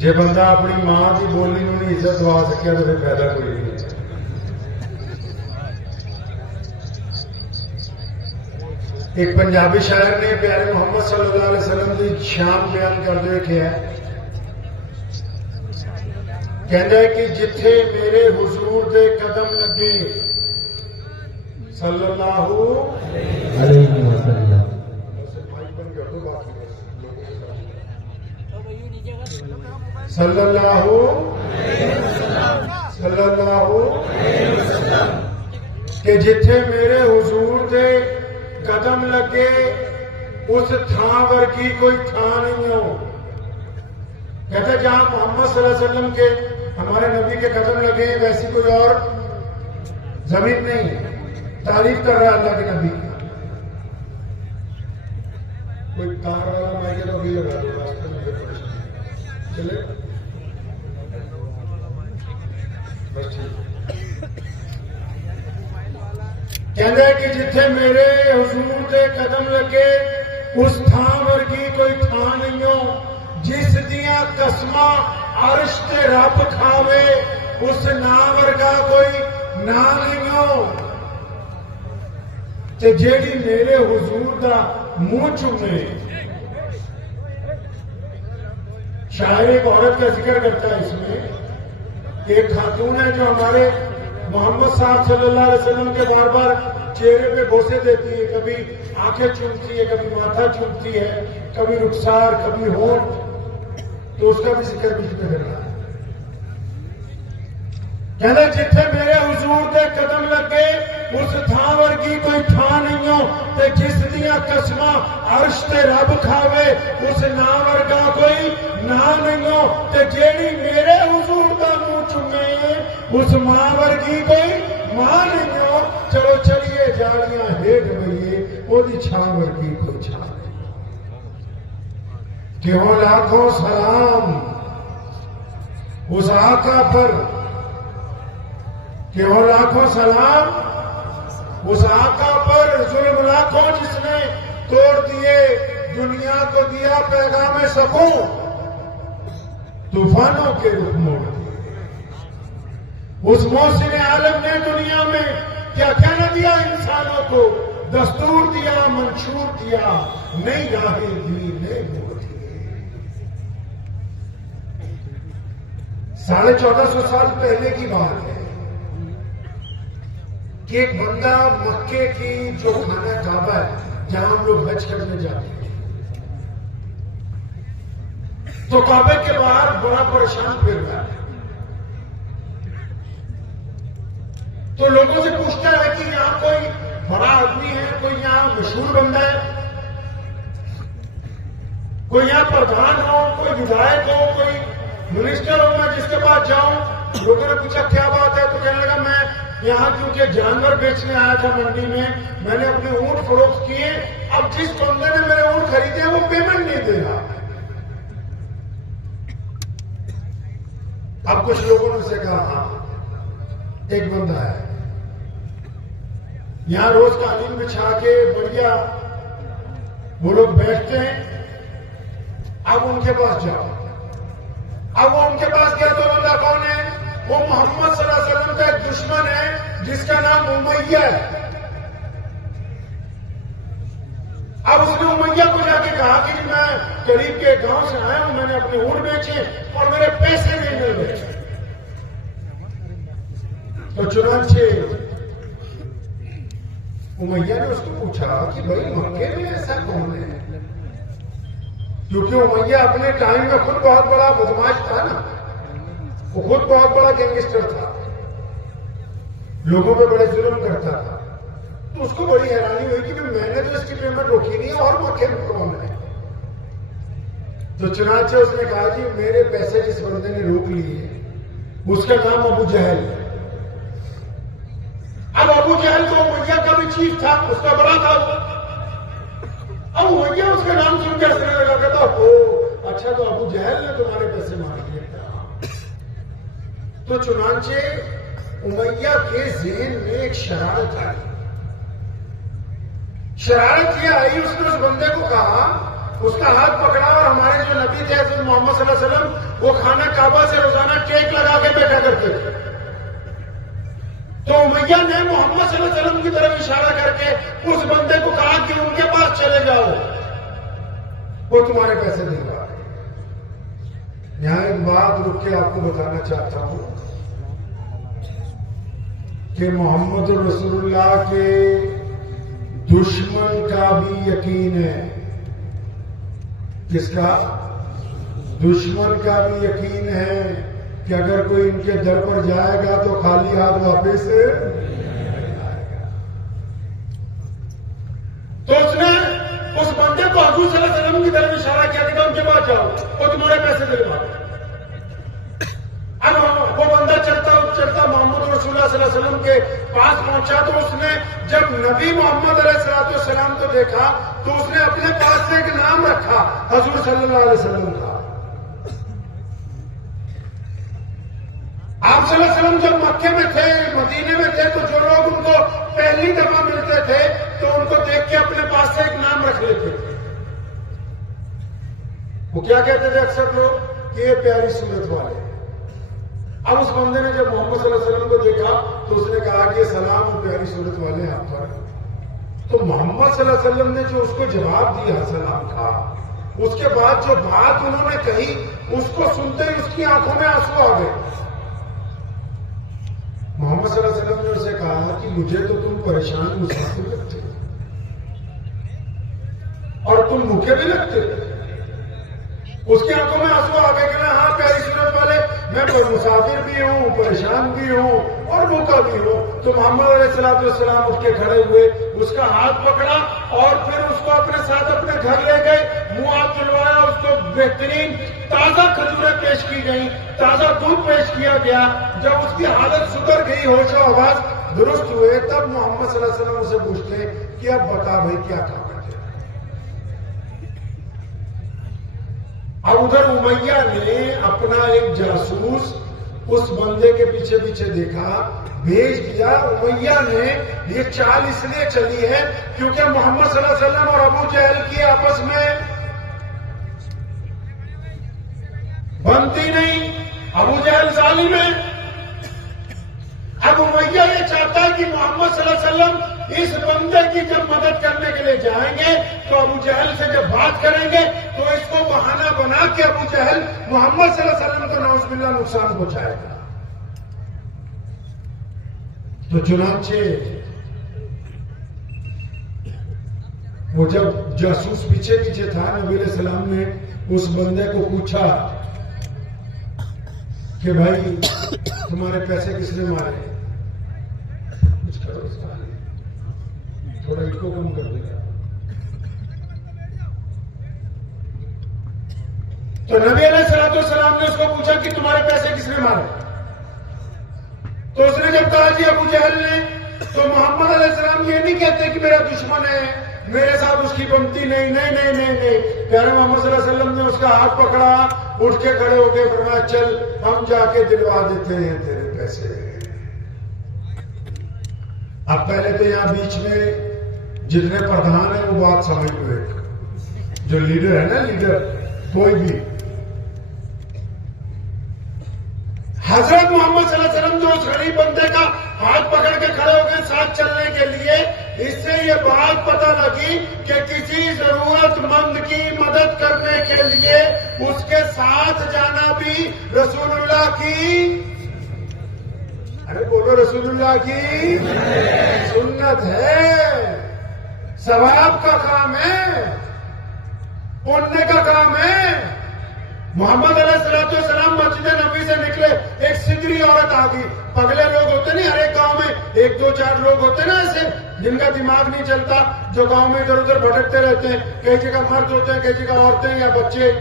جے بندہ اپنی ماں کی بولی نو نہیں عزت دوا سکیا تو پھر فائدہ کوئی نہیں. ایک پنجابی شاعر نے پیارے محمد صلی اللہ علیہ وسلم کی شان بیان کرتے ہوئے کہا ہے کہ جتھے میرے حضور دے قدم لگے صلی اللہ علیہ وسلم. صلی اللہ کہ جتھے میرے حضور دے قدم لگے اس تھان ورگی کوئی تھان نہیں ہو. کہتے جہاں محمد صلی اللہ علیہ وسلم کے ہمارے نبی کے قدم لگے ویسی کوئی اور زمین نہیں. تعریف کر رہا اللہ کے نبی. کوئی کار والا میں تو بھی لگا دو راستے میں چلے بس ٹھیک. کہتے ہیں کہ جتھے میرے حضور دے قدم لگے اس تھان ورگی کوئی تھان نہیں ہو جس دیاں قسماں عرش تے رب کھاوے اس نام ورگا کوئی نام نہیں ہو. تے جیڑی میرے حضور دا منہ چومے. شاعر ایک عورت کا ذکر کرتا ہے اس میں. ایک خاتون ہے جو ہمارے محمد صاحب صلی اللہ علیہ وسلم کے بار بار چہرے پہ بوسے دیتی ہے. کبھی آنکھیں چومتی ہے, کبھی ماتھا چومتی ہے, کبھی رخسار, کبھی ہونٹ. تو اس کا بھی ذکر بیچ میں کر رہا ہے. کہنا جتھے میرے حضور دے قدم لگے اس تھان ورگی کوئی تھان نہیں ہو تے جس دیاں قسماں عرش تے رب کھاوے اس نام ورگا کوئی نام نہیں ہو. تے جیڑی میرے حضور دا منہ چومے اس ماں ورگی کوئی ماں نہیں ہو. چلو چلیے جاڑیاں ہیٹ بئیے وہ دی چھاں ورگی کوئی چھاں نہیں. کیوں لاکھوں سلام اس آقا پر, کیوں لاکھوں سلام اس آقا پر ظلم لاکھوں جس نے توڑ دیے دنیا کو دیا پیغام سکون طوفانوں کے رخ موڑ دیے. اس محسن عالم نے دنیا میں کیا کہنا دیا انسانوں کو, دستور دیا, منشور دیا, نئی راہیں دی, نئے موڑ دیے. 1450 سال پہلے کی بات ہے کہ ایک بندہ مکے کی جو خانہ کعبہ ہے جہاں ہم لوگ حج کرنے جاتے ہیں تو کعبے کے باہر بڑا پریشان پھر رہا ہے. تو لوگوں سے پوچھتا ہے کہ یہاں کوئی بڑا آدمی ہے, کوئی یہاں مشہور بندہ ہے, کوئی یہاں پردھان ہو, کوئی ودھائک ہو, کوئی منسٹر ہو میں جس کے پاس جاؤں. لوگوں نے پوچھا کیا بات ہے تو کہنے لگا میں یہاں کیونکہ جانور بیچنے آیا تھا منڈی میں نے اپنے اونٹ فروخت کیے. اب جس بندے نے میرے اونٹ خریدے وہ پیمنٹ نہیں دے رہا. اب کچھ لوگوں نے سے کہا ہاں ایک بندہ ہے یہاں روز قالین بچھا کے بڑھیا وہ لوگ بیٹھتے ہیں. اب ان کے پاس جاؤ. اب وہ ان کے پاس گیا تو بندہ کون ہے؟ وہ محمد صلی اللہ علیہ وسلم کا ایک دشمن ہے جس کا نام امیہ ہے. اب اس نے امیہ کو جا کے کہا کہ میں قریب کے گاؤں سے آیا ہوں, میں نے اپنے اونٹ بیچے اور میرے پیسے نہیں مل گئے. تو چنانچہ امیہ نے اس کو پوچھا کہ بھائی مکے میں ایسا کون ہے؟ کیونکہ امیہ اپنے ٹائم میں خود بہت بڑا بدماش تھا نا, وہ خود بہت بڑا گینگسٹر تھا, لوگوں پہ بڑے ظلم کرتا تھا. تو اس کو بڑی حیرانی ہوئی کہ میں نے تو اس کی پیمنٹ روکی نہیں اور مکے میں کون ہے. تو چنانچہ اس نے کہا جی میرے پیسے جس بندے نے روک لیے اس کا نام ابو جہل. اب ابو جہل تو امیہ کا بھی چیف تھا, اس کا بڑا تھا. اب امیہ اس کا نام سن کے ہنسنے لگا, کہتا او اچھا تو ابو جہل نے تمہارے پیسے مار دیے. تو چنانچہ امیہ کے ذہن میں ایک شرارت آئی. شرارت یہ آئی, اس نے اس بندے کو کہا, اس کا ہاتھ پکڑا اور ہمارے جو نبی تھے حضرت محمد صلی اللہ علیہ وسلم وہ خانہ کعبہ سے روزانہ ٹیک لگا کے بیٹھا کرتے تھے. تو امیہ نے محمد صلی اللہ علیہ وسلم کی طرف اشارہ کر کے اس بندے کو کہا کہ ان کے پاس چلے جاؤ، وہ تمہارے پیسے دلوا دیں. یہاں ایک بات رک کے آپ کو بتانا چاہتا ہوں کہ محمد رسول اللہ کے دشمن کا بھی یقین ہے. کس کا؟ دشمن کا بھی یقین ہے کہ اگر کوئی ان کے در پر جائے گا تو خالی ہاتھ واپس نہیں آئے گا. تو اس نے اس بندے کو حضور صلی اللہ علیہ وسلم کی طرف اشارہ کیا کہ ان کے پاس جاؤ، وہ تمہارے پیسے دلوا دیں. اب وہ بندہ چلتا محمد رسول اللہ صلی اللہ علیہ وسلم کے پاس پہنچا تو اس نے جب نبی محمد علیہ السلام کو دیکھا تو اس نے اپنے پاس سے ایک نام رکھا حضور صلی اللہ علیہ وسلم کا. آپ صلی اللہ علیہ وسلم جب مکے میں تھے، مدینے میں تھے، تو جو لوگ ان کو پہلی دفعہ ملتے تھے تو ان کو دیکھ کے اپنے پاس سے ایک نام رکھ لیتے تھے. وہ کیا کہتے تھے اکثر لوگ کہ یہ پیاری صورت والے. اب اس بندے نے جب محمد صلی اللہ علیہ وسلم کو دیکھا تو اس نے کہا کہ سلام وہ پیاری صورت والے آپ پر. تو محمد صلی اللہ علیہ وسلم نے جو اس کو جواب دیا سلام کا، اس کے بعد جو بات انہوں نے کہی اس کو سنتے ہی اس کی آنکھوں میں آنسو آ گئے. محمد صلی اللہ علیہ وسلم نے اسے کہا کہ مجھے تو تم پریشان مسافر لگتے اور تم بھوکے بھی لگتے. اس کی آنکھوں میں آنسو آ گئے کہ میں ہاں پیاری صورت والے، میں مسافر بھی ہوں، پریشان بھی ہوں اور بھوکا بھی ہوں. تو محمد علیہ السلام اٹھ کے کھڑے ہوئے، اس کا ہاتھ پکڑا اور پھر اس کو اپنے ساتھ اپنے گھر لے گئے. منہ ہاتھ دھلوایا، اس کو بہترین تازہ کھجوریں پیش کی گئی، تازہ دودھ پیش کیا گیا. جب اس کی حالت سدھر گئی، ہوش و آواز درست ہوئے، تب محمد صلی اللہ علیہ وسلم سے پوچھتے کہ اب بتا بھائی کیا کام ہے. اب ادھر امیہ نے اپنا ایک جاسوس اس بندے کے پیچھے پیچھے دیکھا، بھیج دیا. امیہ نے یہ چال اس لیے چلی ہے کیونکہ محمد صلی اللہ علیہ وسلم اور ابو جہل کی آپس میں بنتی نہیں. ابو جہل ظالم ہے. اب امیہ یہ چاہتا ہے کہ محمد صلی اللہ علیہ وسلم اس بندے کی جب مدد کرنے کے لیے جائیں گے تو ابو جہل سے جب بات کریں گے تو اس کو بہانہ بنا کے ابو جہل محمد صلی اللہ علیہ وسلم کو نعوذ باللہ نقصان پہنچائے گا. تو چنانچہ وہ جب جاسوس پیچھے پیچھے تھا، نبی علیہ السلام نے اس بندے کو پوچھا کہ بھائی تمہارے پیسے کس نے مارے؟ کچھ کرو اس کا تھوڑا اس کو کم کر دے گا. تو نبی علیہ السلام نے اس کو پوچھا کہ تمہارے پیسے کس نے مارے؟ تو اس نے جب کہا جی ابو جہل نے، تو محمد علیہ السلام یہ نہیں کہتے کہ میرا دشمن ہے، میرے ساتھ اس کی بنتی نہیں. پیارے محمد صلی اللہ علیہ وسلم نے اس کا ہاتھ پکڑا، اٹھ کے کھڑے ہو کے فرمایا چل ہم جا کے دلوا دیتے ہیں تیرے پیسے. اب پہلے تو یہاں بیچ میں جتنے پردھان ہیں وہ بات سمجھ ہوئے، جو لیڈر ہے نا، لیڈر کوئی بھی، حضرت محمد صلی اللہ علیہ وسلم جو اس غریب بندے کا ہاتھ پکڑ کے کھڑے ہو گئے ساتھ چلنے کے لیے، اس سے یہ بات پتہ لگی کہ کسی ضرورت مند کی مدد کرنے کے لیے اس کے ساتھ جانا بھی رسول اللہ کی، ارے بولو رسول اللہ کی سنت ہے، ثواب کا کام ہے، پنیہ کا کام ہے. محمد علیہ السلام مسجد نبی سے نکلے، ایک سدری عورت آ گئی. پگلے لوگ ہوتے نہیں ہر ایک گاؤں میں، ایک دو چار لوگ ہوتے نا ایسے جن کا دماغ نہیں چلتا، جو گاؤں میں ادھر ادھر بھٹکتے رہتے ہیں، کئی جگہ مرد ہوتے ہیں، کئی جگہ عورتیں یا بچے.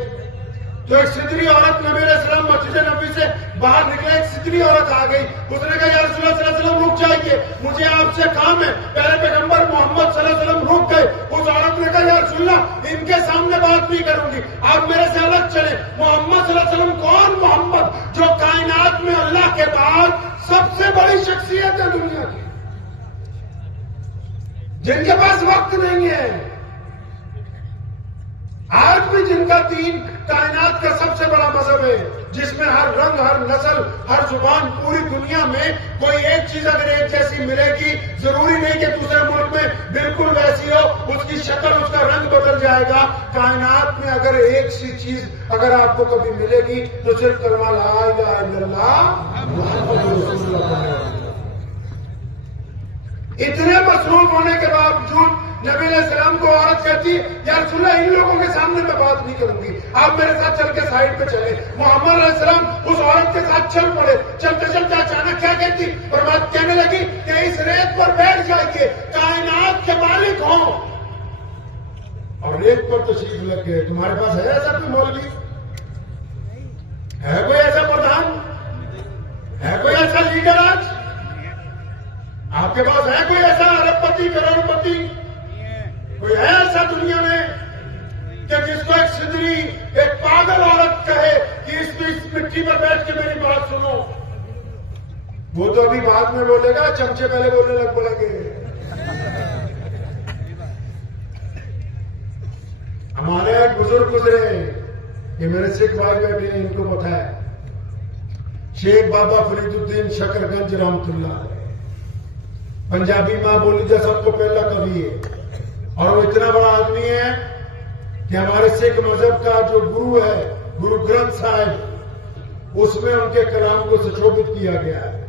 تو ایک سدری عورت نبی علیہ السلام مسجد نبی سے باہر نکلے، ایک سدری عورت آ گئی. اس نے کہا یا رسول اللہ صلی اللہ علیہ وسلم رک جائیے، مجھے آپ سے کام ہے. پہلے پیغمبر محمد صلی اللہ علیہ وسلم رک گئے. اس عورت نے کہا یا رسول اللہ ان کے سامنے بات نہیں کروں گی، آپ میرے سے الگ چلیں. محمد صلی اللہ علیہ وسلم کون؟ محمد جو کائنات میں اللہ کے بعد سب سے بڑی شخصیت ہے دنیا کی، جن کے پاس وقت نہیں ہے، آج بھی جن کا دین کائنات کا سب سے بڑا مذہب ہے. رنگ، ہر نسل، ہر زبان، پوری دنیا میں کوئی ایک چیز اگر ایک جیسی ملے گی، ضروری نہیں کہ دوسرے ملک میں بالکل ویسی ہو، اس کی شکل، اس کا رنگ بدل جائے گا۔ کائنات میں اگر ایک سی چیز اگر آپ کو کبھی ملے گی تو صرف کلمہ لا الہ الا اللہ محمد رسول اللہ۔ اتنے مصروف ہونے کے باوجود نبی علیہ السلام کو عورت کہتی یا رسول اللہ ان لوگوں کے سامنے میں بات نہیں کروں گی، آپ میرے ساتھ چل کے سائڈ پہ چلے۔ محمد علیہ السلام اس عورت کے ساتھ چل پڑے، چلتے چلتے اچانک کیا کہتی؟ اور بات کہنے لگی کہ اس ریت پر بیٹھ جائیے، کائنات کے مالک ہوں، اور ریت پر تشریف لگ گئے۔ تمہارے پاس ہے ایسا کوئی مولوی؟ ہے کوئی ایسا پردھان؟ ہے کوئی ایسا لیڈر؟ آج آپ کے پاس ہے کوئی ایسا ارب پتی، کروڑ پتی؟ کوئی ہے ایسا دنیا میں کہ جس کو ایک سدری، ایک پاگل عورت کہے کہ اس مٹی پر بیٹھ کے میری بات سنو؟ وہ تو ابھی بعد میں بولے گا، چمچے پہلے بولنے لگ پڑیں گے۔ ہمارے ایک بزرگ گزرے کہ میرے سکھ بھائی بیٹھے ہیں، ان کو پتہ ہے، شیخ بابا فرید الدین شکر گنج رحمت اللہ علیہ، پنجابی ماں بولی کا سب کو پہلا کبھی ہے، اور وہ اتنا بڑا آدمی ہے کہ ہمارے سکھ مذہب کا جو گرو ہے، گرو گرنتھ صاحب، اس میں ان کے کلام کو سشوبت کیا گیا ہے۔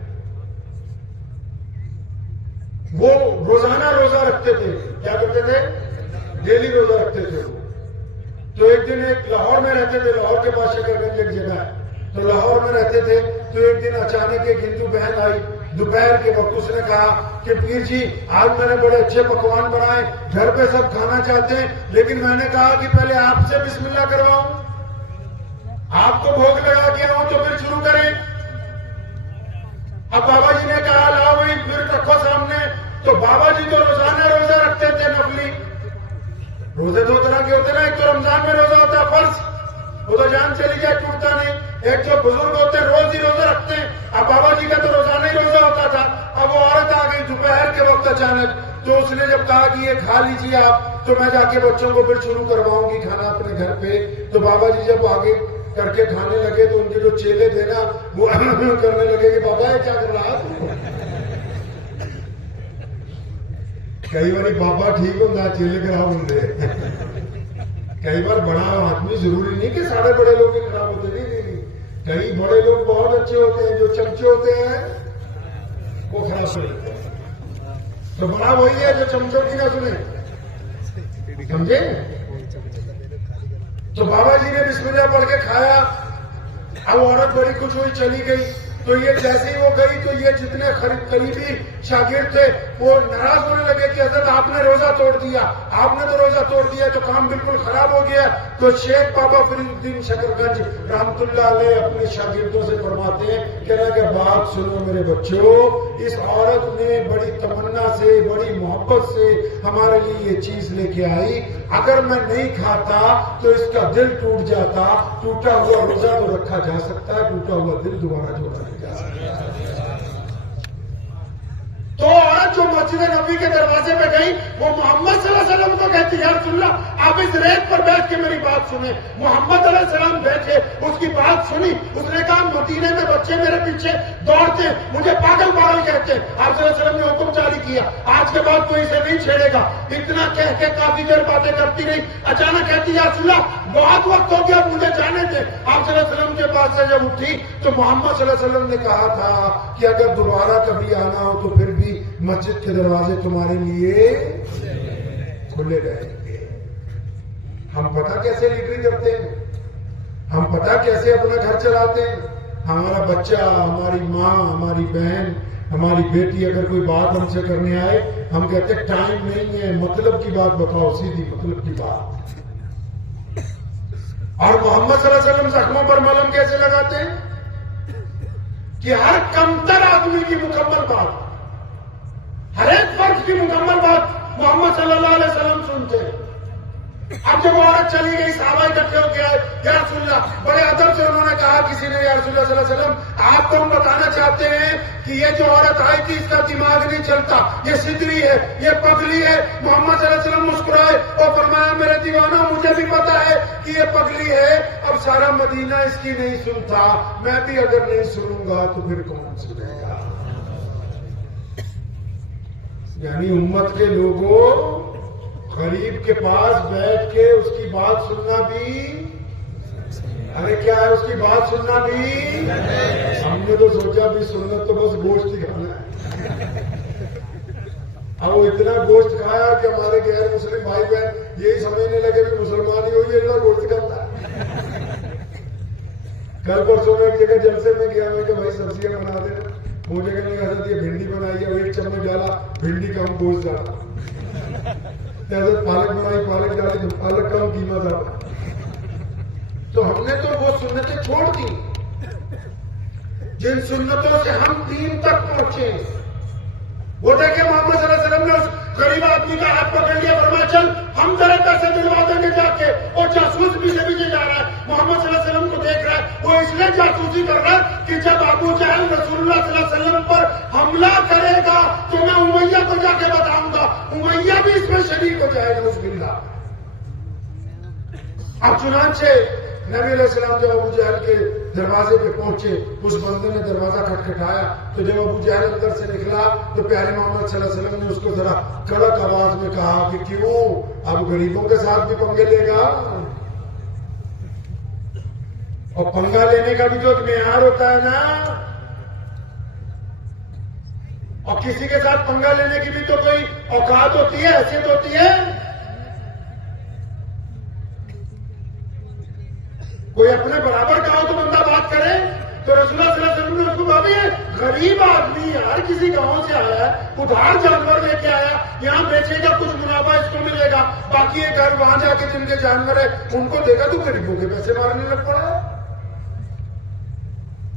وہ روزانہ روزہ رکھتے تھے، کیا کرتے تھے؟ ڈیلی روزہ رکھتے تھے۔ وہ تو ایک دن ایک لاہور میں رہتے تھے، لاہور کے پاس شکر گنج ایک جگہ ہے، تو لاہور میں رہتے تھے، تو ایک دن اچانک ایک ہندو بہن آئی دوپہر کے وقت، اس نے کہا کہ پیر جی آج میں نے بڑے اچھے پکوان بنائے، گھر پہ سب کھانا چاہتے ہیں، لیکن میں نے کہا کہ پہلے آپ سے بسم اللہ کرواؤں، آپ کو بھوگ لگا کے آؤں تو پھر شروع کریں۔ اب بابا جی نے کہا لاؤ بھائی پھر رکھو سامنے، تو بابا جی تو روزانہ روزہ رکھتے تھے، نفلی روزے دو طرح کے ہوتے ہیں نا، ایک تو رمضان میں روزہ ہوتا ہے فرض، وہ تو جان چلی جائے ٹوٹتا نہیں، ایک جو بزرگ ہوتے ہیں روز ہی روزہ رکھتے ہیں۔ اب بابا جی کا تو روزانہ ہی روزہ ہوتا تھا۔ اب وہ عورت آ گئی دوپہر کے وقت اچانک، تو اس نے جب کہا کہ یہ کھا لیجیے آپ، تو میں جا کے بچوں کو پھر شروع کرواؤں گی کھانا اپنے گھر پہ۔ تو بابا جی جب آگے کر کے کھانے لگے تو ان کے جو چیلے تھے نا وہ کرنے لگے کہ بابا یہ کیا کر رہا ہے؟ کئی بار بابا ٹھیک ہوتا ہے، چیلے خراب ہوتے ہیں۔ کئی بار بڑا آدمی ضروری نہیں کہ سارے بڑے لوگ ہی خراب ہوتے، نہیں، کئی بڑے لوگ بہت اچھے ہوتے ہیں، جو چمچے ہوتے ہیں وہ خراب ہوتے ہیں۔ تو بڑا وہی ہے جو چمچوں کی نہ سنے، سمجھے؟ تو بابا جی نے بسم اللہ پڑھ کے کھایا۔ اب عورت بڑی خوش ہوئی چلی گئی، تو یہ جیسے ہی وہ گئی تو یہ جتنے قریبی شاگرد تھے وہ ناراض ہونے لگے کہ حضرت آپ نے روزہ توڑ دیا، آپ نے تو روزہ توڑ دیا تو کام بالکل خراب ہو گیا۔ تو شیخ بابا فرید الدین شکر گنج رحمت اللہ علیہ اپنے شاگردوں سے فرماتے ہیں کہ بات سنو میرے بچوں، اس عورت نے بڑی تمنا سے، بڑی محبت سے ہمارے لیے یہ چیز لے کے آئی، اگر میں نہیں کھاتا تو اس کا دل ٹوٹ جاتا، ٹوٹا ہوا روزہ تو رکھا جا سکتا ہے، ٹوٹا ہوا دل دوبارہ جوڑا نہیں جا سکتا۔ تو عورت جو مسجد نبی کے دروازے پہ گئی وہ محمد صلی اللہ علیہ وسلم کو کہتی یا رسول اللہ آپ اس ریت پر بیٹھ کے میری بات سنیں۔ محمد علیہ السلام بیٹھے، اس کی بات سنی، اس نے کہا مدینے میں بچے میرے پیچھے دوڑتے مجھے پاگل پاگل کہتے ہیں، آپ صلی اللہ علیہ وسلم نے حکم جاری کیا آج کے بعد کوئی اسے نہیں چھیڑے گا۔ اتنا کہہ کے کافی دیر باتیں کرتی رہی، اچانک کہتی یا رسول اللہ بہت وقت ہو گیا مجھے جانے دے۔ آپ صلی اللہ علیہ وسلم کے پاس سے جب اٹھی تو محمد صلی اللہ علیہ وسلم نے کہا تھا کہ اگر دوبارہ کبھی آنا ہو تو پھر بھی مسجد کے دروازے تمہارے لیے کھلے رہیں گے۔ ہم پتہ کیسے لیڈری کرتے ہیں، ہم پتہ کیسے اپنا گھر چلاتے ہیں۔ ہمارا بچہ، ہماری ماں، ہماری بہن، ہماری بیٹی اگر کوئی بات ہم سے کرنے آئے ہم کہتے ہیں ٹائم نہیں ہے، مطلب کی بات بتاؤ، سیدھی مطلب کی بات۔ اور محمد صلی اللہ علیہ وسلم زخموں پر ملہم کیسے لگاتے ہیں کہ ہر کمتر آدمی کی مکمل بات، ہر ایک فرد کی مکمل بات محمد صلی اللہ علیہ وسلم سنتے ہیں۔ اب جب عورت چلی گئی صحابہ اکٹھے ہو گیا یا رسول اللہ، بڑے ادب سے انہوں نے کہا کسی نے، یا رسول اللہ صلی اللہ علیہ وسلم آپ کو ہم بتانا چاہتے ہیں کہ یہ جو عورت آئی تھی اس کا دماغ نہیں چلتا، یہ سدری ہے، یہ پگلی ہے۔ محمد صلی اللہ علیہ وسلم مسکرائے اور فرمایا میرے دیوانہ مجھے بھی پتا ہے کہ یہ پگلی ہے، اب سارا مدینہ اس کی نہیں سنتا، میں بھی اگر نہیں سنوں گا تو پھر کون سنے گا؟ یعنی امت کے لوگوں، غریب کے پاس بیٹھ کے اس کی بات سننا بھی، ارے کیا ہے اس کی بات سننا بھی؟ ہم نے تو سوچا بھی سنت تو بس گوشت ہی کھانا ہے، اب وہ اتنا گوشت کھایا کہ ہمارے غیر مسلم بھائی بہن یہی سمجھنے لگے بھی مسلمان ہی ہو یہ اتنا گوشت کھاتا ہے۔ کل پرسوں میں ایک جگہ جلسے میں گیا، میں کہ بھائی سبزیاں بنا دیں، مجھے کہنے لگا حضرت یہ بھنڈی بنائی ہے، ایک چمچ ڈالا بھنڈی کا ہم گوشت ڈالا، حضرت پالک بنائی پالک ڈالی تو پالک کا ہم قیمہ ڈالا۔ تو ہم نے تو وہ سنتیں چھوڑ دی جن سنتوں سے ہم دین تک پہنچے۔ وہ دیکھیں محمد صلی اللہ علیہ وسلم نے اس غریب آدمی کا ہاتھ پکڑ لیا، فرمایا چل ہم ذرا پیسے دلوا دیں گے جا کے، اور جاسوس پیچھے پیچھے جا رہا ہے، محمد صلی اللہ علیہ وسلم کو دیکھ رہا ہے، وہ اس لیے جاسوسی کر رہا ہے کہ جب ابو جہل رسول اللہ صلی اللہ علیہ وسلم پر حملہ کرے گا تو میں امیہ کو جا کے بتاؤں گا، امیہ بھی اس میں شریک ہو جائے گا، بسم اللہ۔ اب چنانچہ نبی علیہ السلام جب ابو جہل کے دروازے پہ پہنچے، اس بندے نے دروازہ کھٹکھٹایا، تو جب ابو جہل اندر سے نکلا تو پیارے محمد صلی اللہ علیہ وسلم نے اس کو ذرا کڑک آواز میں کہا کہ کیوں اب غریبوں کے ساتھ بھی پنگے لے گا؟ اور پنگا لینے کا بھی جو ایک معیار ہوتا ہے نا، اور کسی کے ساتھ پنگا لینے کی بھی تو کوئی اوقات ہوتی ہے، حیثیت ہوتی ہے۔ کوئی اپنے برابر کا ہو تو بندہ بات کرے، تو رسول اللہ صلی اللہ علیہ وسلم نے اس کو کہا بھی یہ غریب آدمی ہر کسی گاؤں سے آیا ہے، ادھار جانور لے کے آیا، یہاں بیچے گا کچھ منافع اس کو ملے گا، باقی یہ گھر وہاں جا کے جن کے جانور ہے ان کو دے گا، تو غریبوں کے پیسے مارنے لگ پڑا ہے۔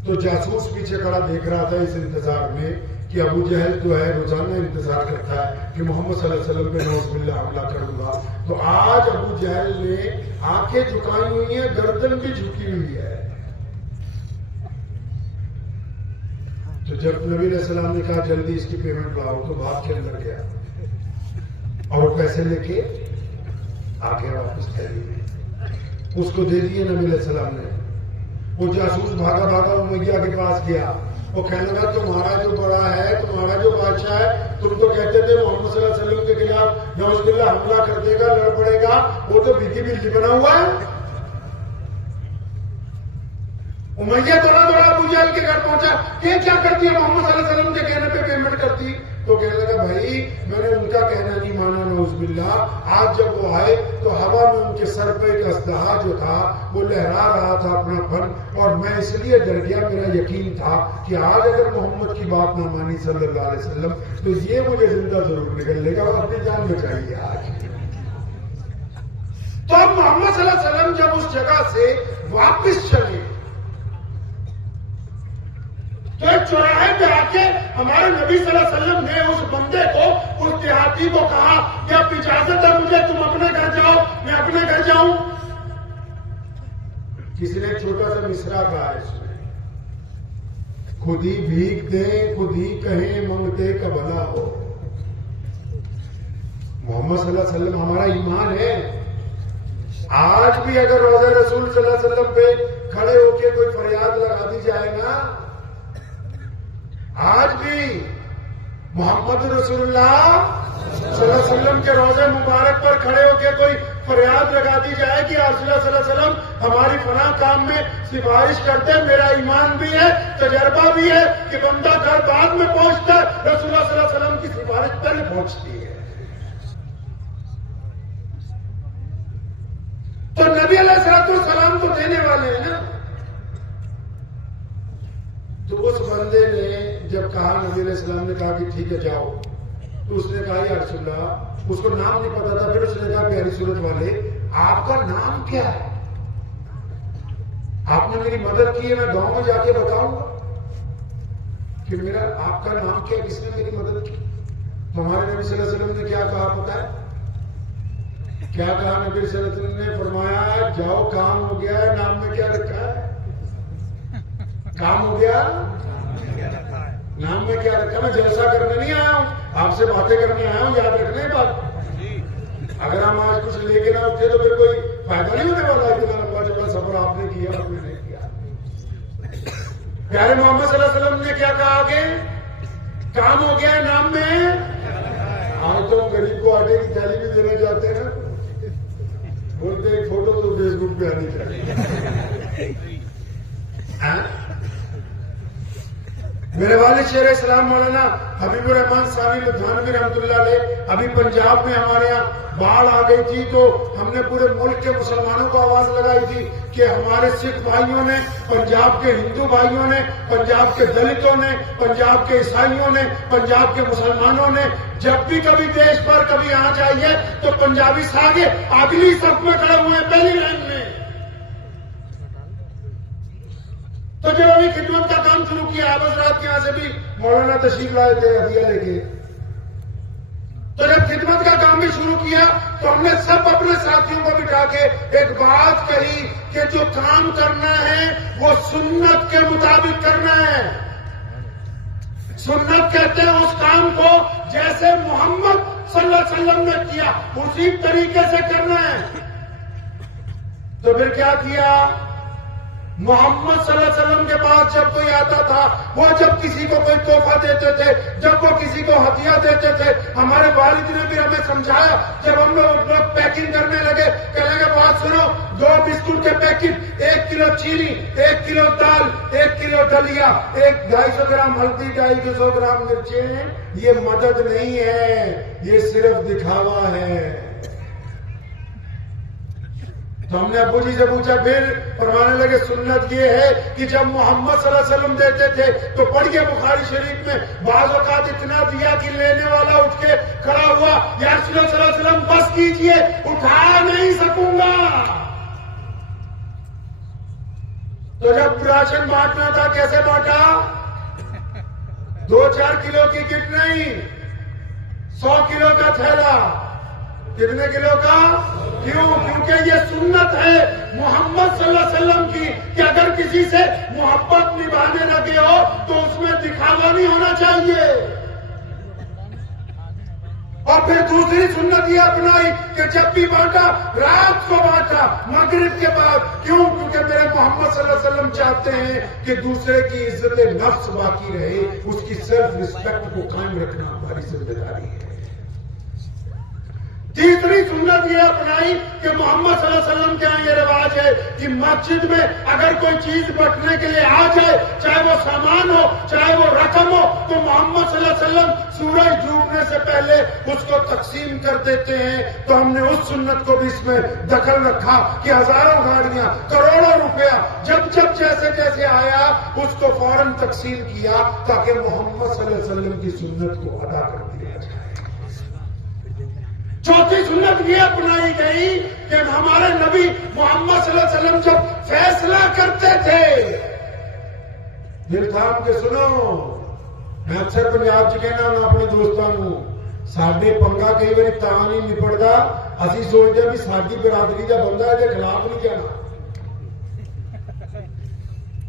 تو جاسوس پیچھے کھڑا دیکھ رہا تھا اس انتظار میں کہ ابو جہل جو ہے روزانہ انتظار کرتا ہے کہ محمد صلی اللہ علیہ وسلم پہ نعوذ باللہ حملہ کروں گا۔ تو آج ابو جہل نے آنکھیں جھکائی ہوئی ہیں، گردن بھی جھکی ہوئی ہے۔ تو جب نبی علیہ السلام نے کہا جلدی اس کی پیمنٹ لاؤ، تو بھاگ کے اندر گیا اور وہ پیسے لے کے آ گیا واپس تھیلی میں، اس کو دے دیے نبی علیہ السلام نے۔ وہ جاسوس بھاگا بھاگا امیہ کے پاس گیا، وہ کہنے لگا تمہارا جو بڑا ہے، تمہارا جو بادشاہ ہے، تم تو کہتے تھے محمد صلی اللہ علیہ وسلم کے خلاف نعوذ باللہ حملہ کر دے گا، لڑ پڑے گا، وہ تو بھیگی بجلی بنا ہوا ہے۔ امیہ دوڑا دوڑا ابو جہل کے گھر پہنچا کہ کیا کرتی ہے، محمد صلی اللہ علیہ وسلم کے کہنے پہ پیمنٹ کرتی، تو کہنے لگا بھائی میں نے ان کا کہنا نہیں مانا نعوذ باللہ، آج جب وہ آئے تو ہوا میں ان کے سر پہ ایک اسدحا جو تھا وہ لہرا رہا تھا اپنا پن، اور میں اس لیے ڈر گیا، میرا یقین تھا کہ آج اگر محمد کی بات نہ مانی صلی اللہ علیہ وسلم تو یہ مجھے زندہ ضرور نکل لے گا، اور اپنی جان بچائیے آج۔ تو اب محمد صلی اللہ علیہ وسلم جب اس جگہ سے واپس چلے تو ایک چوراہے پہ آ کے ہمارے نبی صلی اللہ علیہ وسلم نے اس بندے کو، اس دیہاتی کو کہا کہ اب اجازت ہے مجھے، تم اپنے گھر جاؤ، میں اپنے گھر جاؤں۔ کسی نے ایک چھوٹا سا مصرع کہا ہے اس میں، خود ہی بھیک دیں خود ہی کہیں منگتے کا بھلا ہو۔ محمد صلی اللہ علیہ وسلم ہمارا ایمان ہے، آج بھی اگر روضہ رسول صلی اللہ علیہ وسلم پہ کھڑے ہو کے کوئی فریاد لگا دی جائے نا، آج بھی محمد رسول اللہ صلی اللہ علیہ وسلم کے روضے مبارک پر کھڑے ہو کے کوئی فریاد لگا دی جائے کہ رسول اللہ صلی اللہ علیہ وسلم ہماری فلاں کام میں سفارش کرتے، میرا ایمان بھی ہے، تجربہ بھی ہے کہ بندہ گھر بعد میں پہنچتا ہے، رسول اللہ صلی اللہ علیہ وسلم کی سفارش پہلے پہنچتی ہے۔ تو نبی علیہ السلام تو دینے والے ہیں نا۔ تو اس بندے نے جب کہا، نبی علیہ السلام نے کہا کہ ٹھیک ہے جاؤ، تو اس نے کہا یا رسول اللہ، اس کو نام نہیں پتا تھا، پھر اس نے کہا پیاری صورت والے آپ کا نام کیا ہے؟ آپ نے میری مدد کی ہے، میں گاؤں میں جا کے بتاؤں گا کہ میرا آپ کا نام کیا، کس نے میری مدد کی؟ تو ہمارے نبی صلی اللہ علیہ وسلم نے کیا کہا پتا ہے؟ کیا کہا نبی صلی اللہ علیہ وسلم نے؟ فرمایا جاؤ کام ہو گیا ہے، نام میں کیا رکھا ہے؟ کام ہو گیا، نام میں کیا رکھا؟ میں جلسہ کرنے نہیں آیا ہوں، آپ سے باتیں کرنے آیا ہوں، یاد رکھنے کی بات۔ اگر ہم آج کچھ لے کے نہ اٹھے تو پھر کوئی فائدہ نہیں ہونے والا۔ اتنا لمبا چوڑا سفر آپ نے کیا، آپ نے نہیں کیا۔ پیارے محمد صلی اللہ علیہ وسلم نے کیا کہا کہ کام ہو گیا ہے، نام میں۔ آج تو ہم غریب کو آٹے کی تھیلی بھی دینا چاہتے ہیں نا، بولتے ایک فوٹو تو فیس بک پہ آنی چاہیے۔ میرے والد شیر اسلام مولانا حبیب الرحمان ثانی لدھیانوی رحمۃ اللہ علیہ ابھی پنجاب میں ہمارے یہاں باڑھ آ گئی تھی، تو ہم نے پورے ملک کے مسلمانوں کو آواز لگائی تھی کہ ہمارے سکھ بھائیوں نے، پنجاب کے ہندو بھائیوں نے، پنجاب کے دلتوں نے، پنجاب کے عیسائیوں نے، پنجاب کے مسلمانوں نے جب بھی کبھی دیش پر کبھی آ جائیے تو پنجابی ساگے اگلی صف میں کھڑے ہوئے پہلی لائن میں۔ تو جب ابھی خدمت کا کام شروع کیا، آپ حضرات کے یہاں سے بھی مولانا تشریف لائے تھے ہدیہ لے کے، تو جب خدمت کا کام بھی شروع کیا تو ہم نے سب اپنے ساتھیوں کو بٹھا کے ایک بات کہی کہ جو کام کرنا ہے وہ سنت کے مطابق کرنا ہے۔ سنت کہتے ہیں اس کام کو جیسے محمد صلی اللہ علیہ وسلم نے کیا اسی طریقے سے کرنا ہے۔ تو پھر کیا کیا؟ محمد صلی اللہ علیہ وسلم کے پاس جب کوئی آتا تھا، وہ جب کسی کو کوئی تحفہ دیتے تھے، جب وہ کسی کو ہدیہ دیتے تھے، ہمارے والد نے بھی ہمیں سمجھایا۔ جب ہم لوگ پیکنگ کرنے لگے، کہنے لگے بات سنو، 2 بسکٹ کے پیکٹ، 1 کلو چینی، 1 کلو دال، 1 کلو دلیا، 250 گرام ہلدی، 250 گرام مرچیں، یہ مدد نہیں ہے، یہ صرف دکھاوا ہے۔ تو ہم نے ابو جی سے پوچھا، پھر فرمانے لگے سنت یہ ہے کہ جب محمد صلی اللہ علیہ وسلم دیتے تھے تو پڑھیے بخاری شریف میں، بعض اوقات اتنا دیا کہ لینے والا اٹھ کے کھڑا ہوا، یا رسول اللہ صلی اللہ علیہ وسلم بس کیجئے، اٹھا نہیں سکوں گا۔ تو جب راشن بانٹنا تھا کیسے بانٹا؟ 2-4 کلو کی کٹ نہیں، 100 کلو کا تھیلا۔ کتنے کلو کا؟ کیوں؟ کیونکہ یہ سنت ہے محمد صلی اللہ علیہ وسلم کی کہ اگر کسی سے محبت نبھانے لگے ہو تو اس میں دکھاوا نہیں ہونا چاہیے۔ اور پھر دوسری سنت یہ اپنائی کہ جب بھی بانٹا رات کو بانٹا، مغرب کے بعد۔ کیوں؟ کیونکہ میرے محمد صلی اللہ علیہ وسلم چاہتے ہیں کہ دوسرے کی عزت نفس باقی رہے، اس کی سیلف ریسپیکٹ کو قائم رکھنا ہماری ذمہ داری ہے۔ تیسری سنت یہ اپنائی کہ محمد صلی اللہ علیہ وسلم کے یہاں یہ رواج ہے کہ مسجد میں اگر کوئی چیز بٹنے کے لیے آ جائے، چاہے وہ سامان ہو چاہے وہ رقم ہو، تو محمد صلی اللہ علیہ وسلم سورج ڈوبنے سے پہلے اس کو تقسیم کر دیتے ہیں۔ تو ہم نے اس سنت کو بھی اس میں دخل رکھا کہ ہزاروں گاڑیاں، کروڑوں روپیہ جب جیسے جیسے آیا اس کو فوراً تقسیم کیا تاکہ محمد صلی اللہ علیہ وسلم کی سنت کو ادا کر دیا جائے۔ چوتھی سنت یہ اپنائی گئی کہ ہمارے نبی محمد صلی اللہ علیہ وسلم جب فیصلہ کرتے تھے، دل تھام کے سنو، میں اکثر پنجاب چ کہنا ہوں اپنے دوستوں کو، ساڈے پنگا کئی بار تاں نہیں نپٹتا، اسی سوچتے ہیں بھی ساری برادری کا بندہ ہے کے خلاف نہیں جانا۔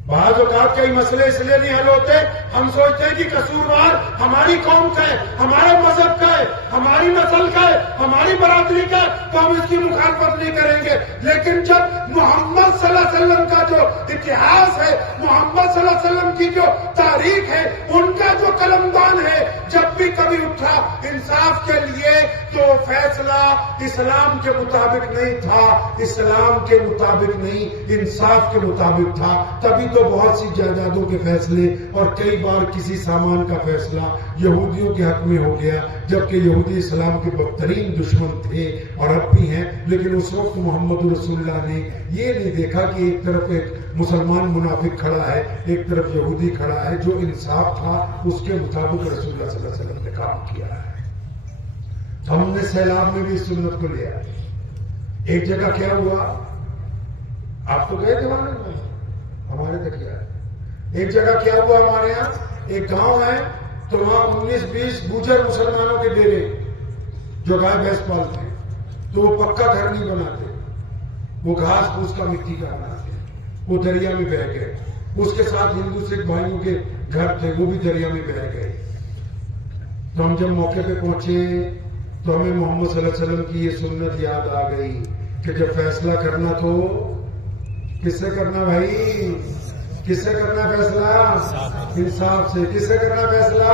بعض اوقات کئی مسئلے اس لیے نہیں حل ہوتے، ہم سوچتے ہیں کہ قصوروار ہماری قوم کا ہے، ہمارے مذہب کا ہے، ہماری نسل کا ہے، ہماری برادری کا ہے، تو ہم اس کی مخالفت نہیں کریں گے۔ لیکن جب محمد صلی اللہ علیہ وسلم کا جو اتہاس ہے، محمد صلی اللہ علیہ وسلم کی جو تاریخ ہے، ان کا جو قلمدان ہے، جب بھی کبھی اٹھا انصاف کے لیے تو فیصلہ اسلام کے مطابق نہیں تھا، اسلام کے مطابق نہیں، انصاف کے مطابق تھا۔ تبھی تو بہت سی جائیدادوں کے فیصلے اور کئی بار کسی سامان کا فیصلہ یہودیوں کے حق میں ہو گیا، جبکہ یہودی اسلام کے بدترین دشمن تھے اور اب بھی ہیں۔ لیکن اس وقت محمد رسول اللہ نے یہ نہیں دیکھا کہ ایک طرف ایک مسلمان منافق کھڑا ہے، ایک طرف یہودی کھڑا ہے، جو انصاف تھا اس کے مطابق رسول اللہ صلی اللہ علیہ وسلم نے کام کیا ہے۔ ہم نے سیلاب میں بھی اس سنت کو لیا۔ ایک جگہ کیا ہوا، آپ تو گئے تھے وہاں، ہمارے تک کیا ہے، ایک جگہ کیا ہوا ہمارے یہاں، ایک گاؤں ہے تو وہاں 19-20 گوجر مسلمانوں کے ڈیرے جو گائے بھینس پالتے ہیں، تو وہ پکا گھر نہیں بناتے، وہ گھاس پھوس کا مٹی کا بناتے، وہ دریا میں بہہ گئے. اس کے ساتھ ہندو سکھ بھائیوں کے گھر تھے، وہ بھی دریا میں بہہ گئے. تو ہم جب موقع پہ پہنچے تو ہمیں محمد صلی اللہ علیہ وسلم کی یہ سنت یاد آ گئی کہ جب فیصلہ کرنا تو کس سے کرنا بھائی؟ کس سے کرنا فیصلہ؟ انصاف سے. کس سے کرنا فیصلہ؟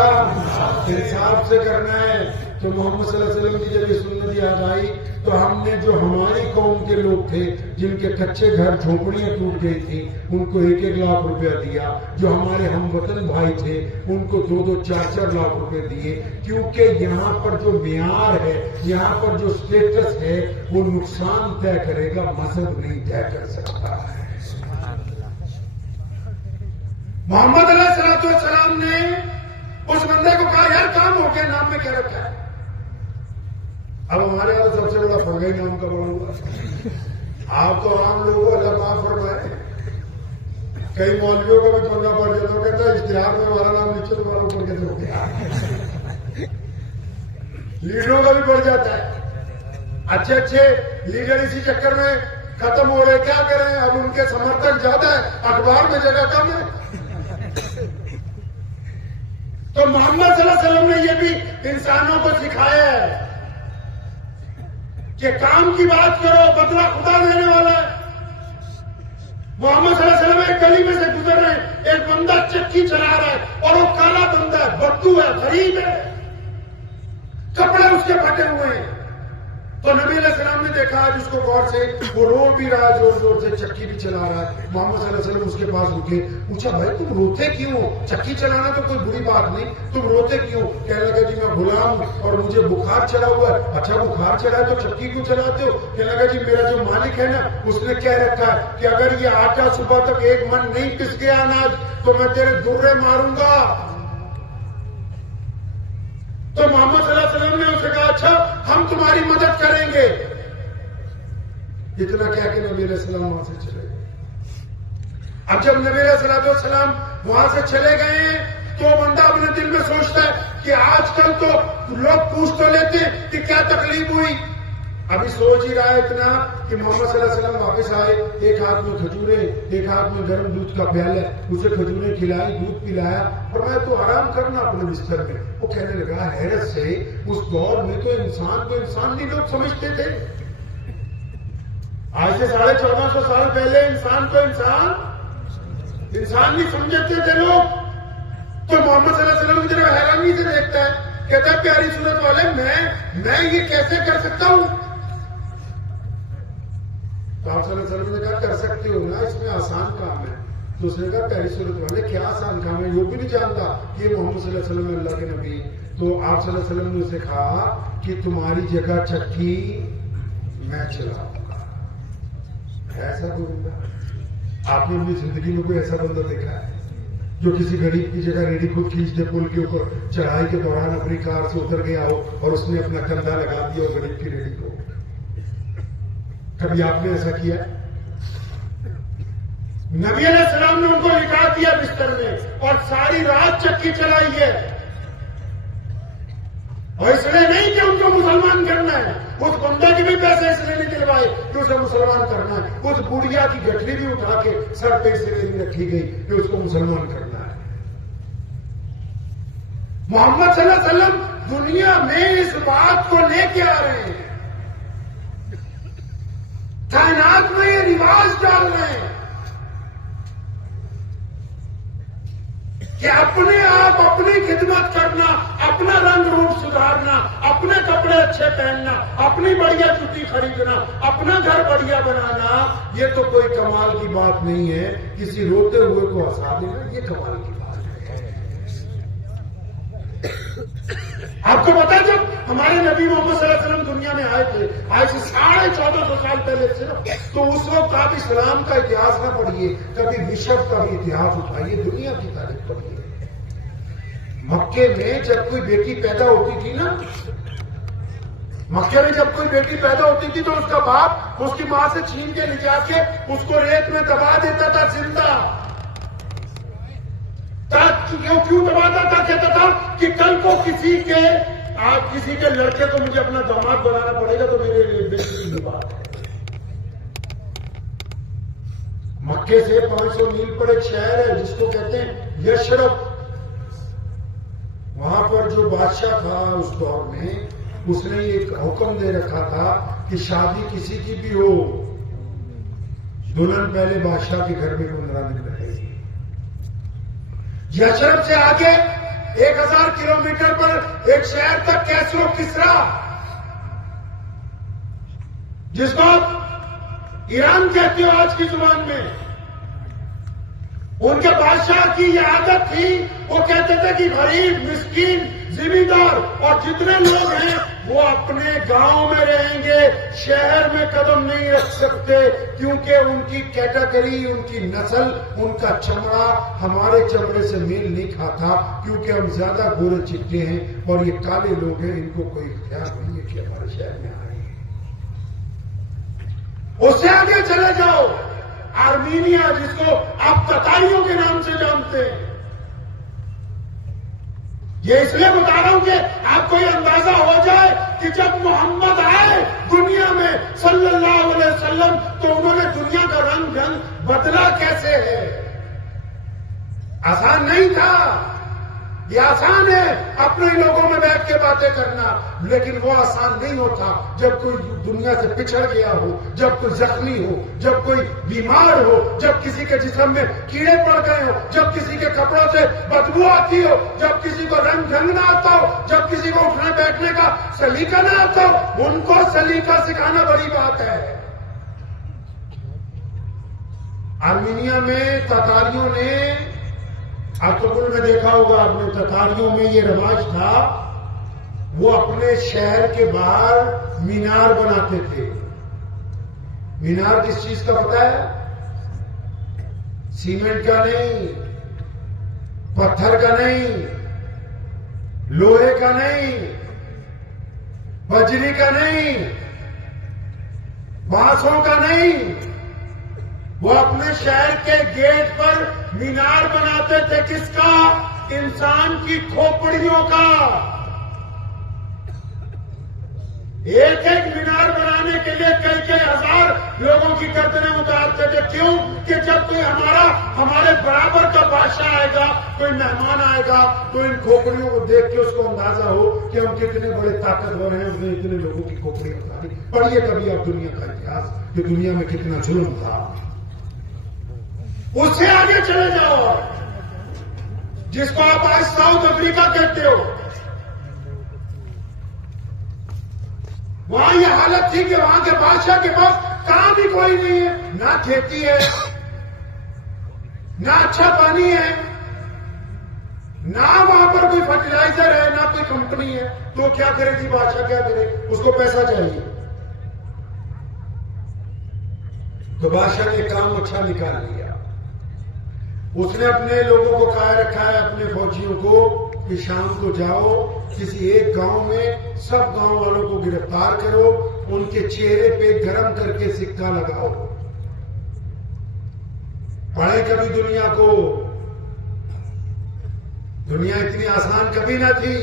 انصاف سے کرنا ہے. تو محمد صلی اللہ علیہ وسلم کی جب یہ سنت یاد آئی تو ہم نے جو ہماری قوم کے لوگ تھے جن کے کچے گھر جھونپڑیاں ٹوٹ گئی تھی ان کو 1-1 لاکھ روپیہ دیا. جو ہمارے ہم وطن بھائی تھے ان کو 2-2 4-4 لاکھ روپے دیے. کیونکہ یہاں پر جو معیار ہے، یہاں پر جو اسٹیٹس ہے وہ نقصان طے کرے گا، مذہب نہیں طے کر سکتا ہے. محمد علیہ السلام نے اس بندے کو کہا یار کام ہو گیا، نام میں کیا رکھا ہے؟ اب ہمارے یہاں سب سے بڑا پنگا ہی نام کا بڑا ہوا. آپ تو عام لوگوں کو اللہ معاف فرمائے، کئی مولویوں کا بھی پنگا پڑ جاتا، وہ کہتا ہے اشتہار میں ہمارا نام نیچے تمہارا اوپر کیسے ہو گیا. لیڈروں کا بھی پڑ جاتا ہے. اچھے لیڈر اسی چکر میں ختم ہو رہے، کیا کریں؟ اب ان کے سمرتھک زیادہ ہے، اخبار میں جگہ کم ہے. تو محمد صلی اللہ علیہ وسلم نے یہ بھی انسانوں کو سکھایا ہے کہ کام کی بات کرو، بدلہ خدا دینے والا ہے. محمد صلی اللہ علیہ وسلم ایک گلی میں سے گزر رہے ہیں، ایک بندہ چکی چلا رہا ہے اور وہ کالا بندہ ہے، بدو ہے، غریب ہے، کپڑے اس کے پھٹے ہوئے ہیں. تو نبی علیہ السلام نے دیکھا آج اس کو غور سے، وہ رو بھی رہا ہے، زور زور سے چکی بھی چلا رہا ہے. محمد صلی اللہ علیہ وسلم اس کے پاس رکے، پوچھا بھائی تم روتے کیوں؟ چکی چلانا تو کوئی بری بات نہیں، تم روتے کیوں؟ کہنے لگا جی میں غلام ہوں اور مجھے بخار چڑھا ہوا ہے. اچھا بخار چڑھا ہے تو چکی کیوں چلاتے ہو؟ کہنے لگا جی میرا جو مالک ہے نا اس نے کہہ رکھا ہے کہ اگر یہ آٹا صبح تک 1 من نہیں پس گیا اناج تو میں تیرے درے ماروں گا. تو محمد صلی اللہ علیہ وسلم نے اسے کہا اچھا ہم تمہاری مدد کریں گے. اتنا کہہ کے نبی علیہ السلام وہاں سے چلے گئے. اب جب نبی علیہ السلام وہاں سے چلے گئے تو بندہ اپنے دل میں سوچتا ہے کہ آج کل تو لوگ پوچھ تو لیتے ہیں کہ کیا تکلیف ہوئی. ابھی سوچ ہی رہا ہے اتنا کہ محمد صلی اللہ علیہ وسلم واپس آئے، ایک ہاتھ میں کھجوریں، ایک ہاتھ میں گرم دودھ کا پیالہ ہے، اسے کھجوریں کھلائی، دودھ پلایا اور میں تو آرام کرنا اپنے بستر میں. وہ کہنے لگا حیرت سے اس دور میں تو انسان کو انسان نہیں لوگ سمجھتے تھے. آج سے 1450 سال پہلے انسان کو انسان نہیں سمجھتے تھے لوگ. تو محمد صلی اللہ علیہ وسلم کی طرف حیرانی سے دیکھتا ہے، کہتا ہے پیاری صورت والے میں یہ کیسے کر سکتا ہوں؟ تو آپ صلی اللہ علیہ وسلم نے کہا کر سکتے ہو نا، اس میں آسان کام ہے. تو اس نے کہا پیاری صورت والے کیا آسان کام ہے؟ وہ بھی نہیں جانتا کہ یہ محمد صلی اللہ علیہ وسلم اللہ کے نبی. تو آپ صلی اللہ علیہ وسلم نے اسے کہا کہ تمہاری جگہ چکی میں چلاؤں گا. ایسا کروں گا. آپ نے اپنی زندگی میں کوئی ایسا بندہ دیکھا ہے جو کسی غریب کی جگہ ریڈی خود کھینچ دے پل کے اوپر، چڑھائی کے دوران اپنی کار سے اتر گیا ہو اور اس نے اپنا کندھا لگا دیا اور غریب کی ریڈی کو؟ کبھی آپ نے ایسا کیا؟ نبی علیہ السلام نے ان کو لٹا دیا بستر میں اور ساری رات چکی چلائی ہے. اور اس لیے نہیں کہ ان کو مسلمان کرنا ہے، اس بندے کے بھی پیسے اس لیے نہیں دلوائے کہ اسے مسلمان کرنا ہے. اس بڑھیا کی گٹھڑی بھی اٹھا کے سر پہ اس لیے نہیں رکھی گئی کہ اس کو مسلمان کرنا ہے. محمد صلی اللہ علیہ وسلم دنیا میں اس بات کو لے کے آ رہے ہیں، کائنات میں یہ رواج ڈال رہے ہیں کہ اپنے آپ اپنی خدمت کرنا، اپنا رنگ روپ سدھارنا، اپنے کپڑے اچھے پہننا، اپنی بڑھیا جوتی خریدنا، اپنا گھر بڑھیا بنانا، یہ تو کوئی کمال کی بات نہیں ہے. کسی روتے ہوئے کو ہنسا دینا یہ کمال کی بات ہے. آپ کو پتا جب ہمارے نبی محمد صلی اللہ علیہ وسلم دنیا میں آئے تھے آج سے 1450 سال پہلے صرف، تو اس وقت آپ اسلام کا اتہاس نہ پڑھیے، کبھی وشو کا بھی اتہاس اٹھائیے، دنیا کی تاریخ پڑھیے. مکے میں جب کوئی بیٹی پیدا ہوتی تھی نا، مکے میں جب کوئی بیٹی پیدا ہوتی تھی تو اس کا باپ اس کی ماں سے چھین کے لے جا کے اس کو ریت میں دبا دیتا تھا زندہ. کیوں دباتا تھا؟ کہتا تھا کہ کل کو کسی کے آپ کسی کے لڑکے کو مجھے اپنا داماد بنانا پڑے گا تو میرے لیے بےزتی کی بات ہے۔ مکے سے 500 میل پر ایک شہر ہے جس کو کہتے ہیں یشرب۔ وہاں پر جو بادشاہ تھا اس دور میں، اس نے ایک حکم دے رکھا تھا کہ شادی کسی کی بھی ہو، دلہن پہلے بادشاہ کے گھر میں 15 دن رہے گی۔ یشرب سے آگے 1000 کلومیٹر پر ایک شہر تک کیسرو کسرا، جس کو آپ ایران کہتے ہو آج کی زبان میں، ان کے بادشاہ کی یہ عادت تھی، وہ کہتے تھے کہ غریب، مسکین، زمیندار اور جتنے لوگ ہیں وہ اپنے گاؤں میں رہیں گے، شہر میں قدم نہیں رکھ سکتے، کیونکہ ان کی کیٹیگری، ان کی نسل، ان کا چمڑا ہمارے چمڑے سے میل نہیں کھاتا، کیونکہ ہم زیادہ گورے چٹے ہیں اور یہ کالے لوگ ہیں، ان کو کوئی اختیار نہیں ہے کہ ہمارے شہر میں آئے۔ اس سے آگے چلے جاؤ، آرمینیا، جس کو آپ تتاریوں کے نام سے جانتے ہیں۔ یہ اس لیے بتا رہا ہوں کہ آپ کو یہ اندازہ ہو جائے کہ جب محمد آئے دنیا میں صلی اللہ علیہ وسلم تو انہوں نے دنیا کا رنگ بدلا کیسے ہے۔ آسان نہیں تھا، یہ آسان ہے اپنے لوگوں میں بیٹھ کے باتیں کرنا، لیکن وہ آسان نہیں ہوتا جب کوئی دنیا سے پچھڑ گیا ہو، جب کوئی زخمی ہو، جب کوئی بیمار ہو، جب کسی کے جسم میں کیڑے پڑ گئے ہو، جب کسی کے کپڑوں سے بدبو آتی ہو، جب کسی کو رنگ نہ آتا ہو، جب کسی کو اٹھنے بیٹھنے کا سلیقہ نہ آتا ہو، ان کو سلیقہ سکھانا بڑی بات ہے۔ آرمینیا میں تتاریوں نے، اکبر میں دیکھا ہوگا آپ نے، تتاریوں میں یہ رواج تھا، وہ اپنے شہر کے باہر مینار بناتے تھے۔ مینار کس چیز کا پتہ ہے؟ سیمنٹ کا نہیں، پتھر کا نہیں، لوہے کا نہیں، بجری کا نہیں، بانسوں کا نہیں، وہ اپنے شہر کے گیٹ پر مینار بناتے تھے۔ کس کا؟ انسان کی کھوپڑیوں کا۔ ایک ایک مینار بنانے کے لیے کئی ہزار لوگوں کی گردنیں اتارتے تھے۔ کیوں؟ کہ جب کوئی ہمارے برابر کا بادشاہ آئے گا، کوئی مہمان آئے گا، تو ان کھوپڑیوں کو دیکھ کے اس کو اندازہ ہو کہ ہم کتنے بڑے طاقتور ہیں، اس نے اتنے لوگوں کی کھوپڑیاں اتاری۔ پڑھیے کبھی آپ دنیا کا اتہاس کہ دنیا میں کتنا ظلم تھا۔ اس سے آگے چلے جاؤ، جس کو آپ آج ساؤتھ افریقہ کہتے ہو، وہاں یہ حالت تھی کہ وہاں کے بادشاہ کے پاس کام ہی کوئی نہیں ہے، نہ کھیتی ہے، نہ اچھا پانی ہے، نہ وہاں پر کوئی فرٹیلائزر ہے، نہ کوئی کمپنی ہے، تو کیا کرے جی بادشاہ؟ کیا کرے؟ اس کو پیسہ چاہیے۔ تو بادشاہ نے کام اچھا نکال لیا، اس نے اپنے لوگوں کو کہا رکھا ہے، اپنے فوجیوں کو، کہ شام کو جاؤ کسی ایک گاؤں میں سب گاؤں والوں کو گرفتار کرو، ان کے چہرے پہ گرم کر کے سکہ لگاؤ۔ پڑھے کبھی دنیا کو، دنیا اتنی آسان کبھی نہ تھی،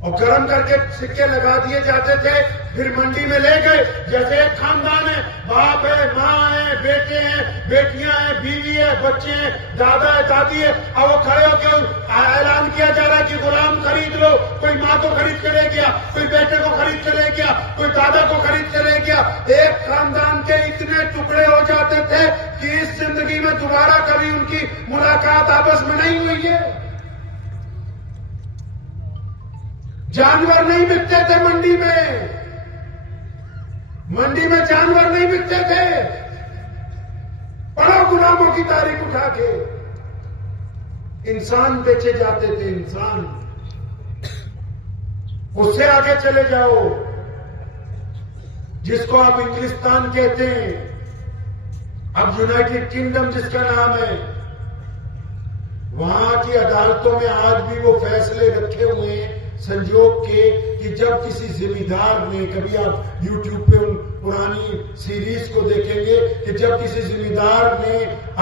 اور گرم کر کے سکے لگا دیے جاتے تھے، پھر منڈی میں لے گئے۔ جیسے ایک خاندان ہے، باپ ہے، ماں ہے، بیٹے ہیں، بیٹیاں ہیں، بیوی ہے، بچے ہیں، دادا ہے، دادی ہے، اور وہ کھڑے ہو کے اعلان کیا جا رہا ہے کہ غلام خرید لو۔ کوئی ماں کو خرید کے لے گیا، کوئی بیٹے کو خرید کے لے گیا، کوئی دادا کو خرید کے لے گیا۔ ایک خاندان کے اتنے ٹکڑے ہو جاتے تھے کہ اس زندگی میں دوبارہ کبھی ان کی ملاقات آپس میں نہیں ہوئی ہے۔ جانور نہیں بکتے تھے منڈی میں، منڈی میں جانور نہیں بکتے تھے۔ پڑھو غلاموں کی تاریخ اٹھا کے، انسان بیچے جاتے تھے، انسان۔ اس سے آگے چلے جاؤ، جس کو آپ انگلستان کہتے ہیں، اب یونائٹڈ کنگڈم جس کا نام ہے، وہاں کی عدالتوں میں آج بھی وہ فیصلے رکھے ہوئے ہیں سنجوگ کے کہ جب کسی ذمہ دار نے، کبھی آپ یوٹیوب پہ ان پرانی سیریز کو دیکھیں گے کہ جب کسی ذمہ دار نے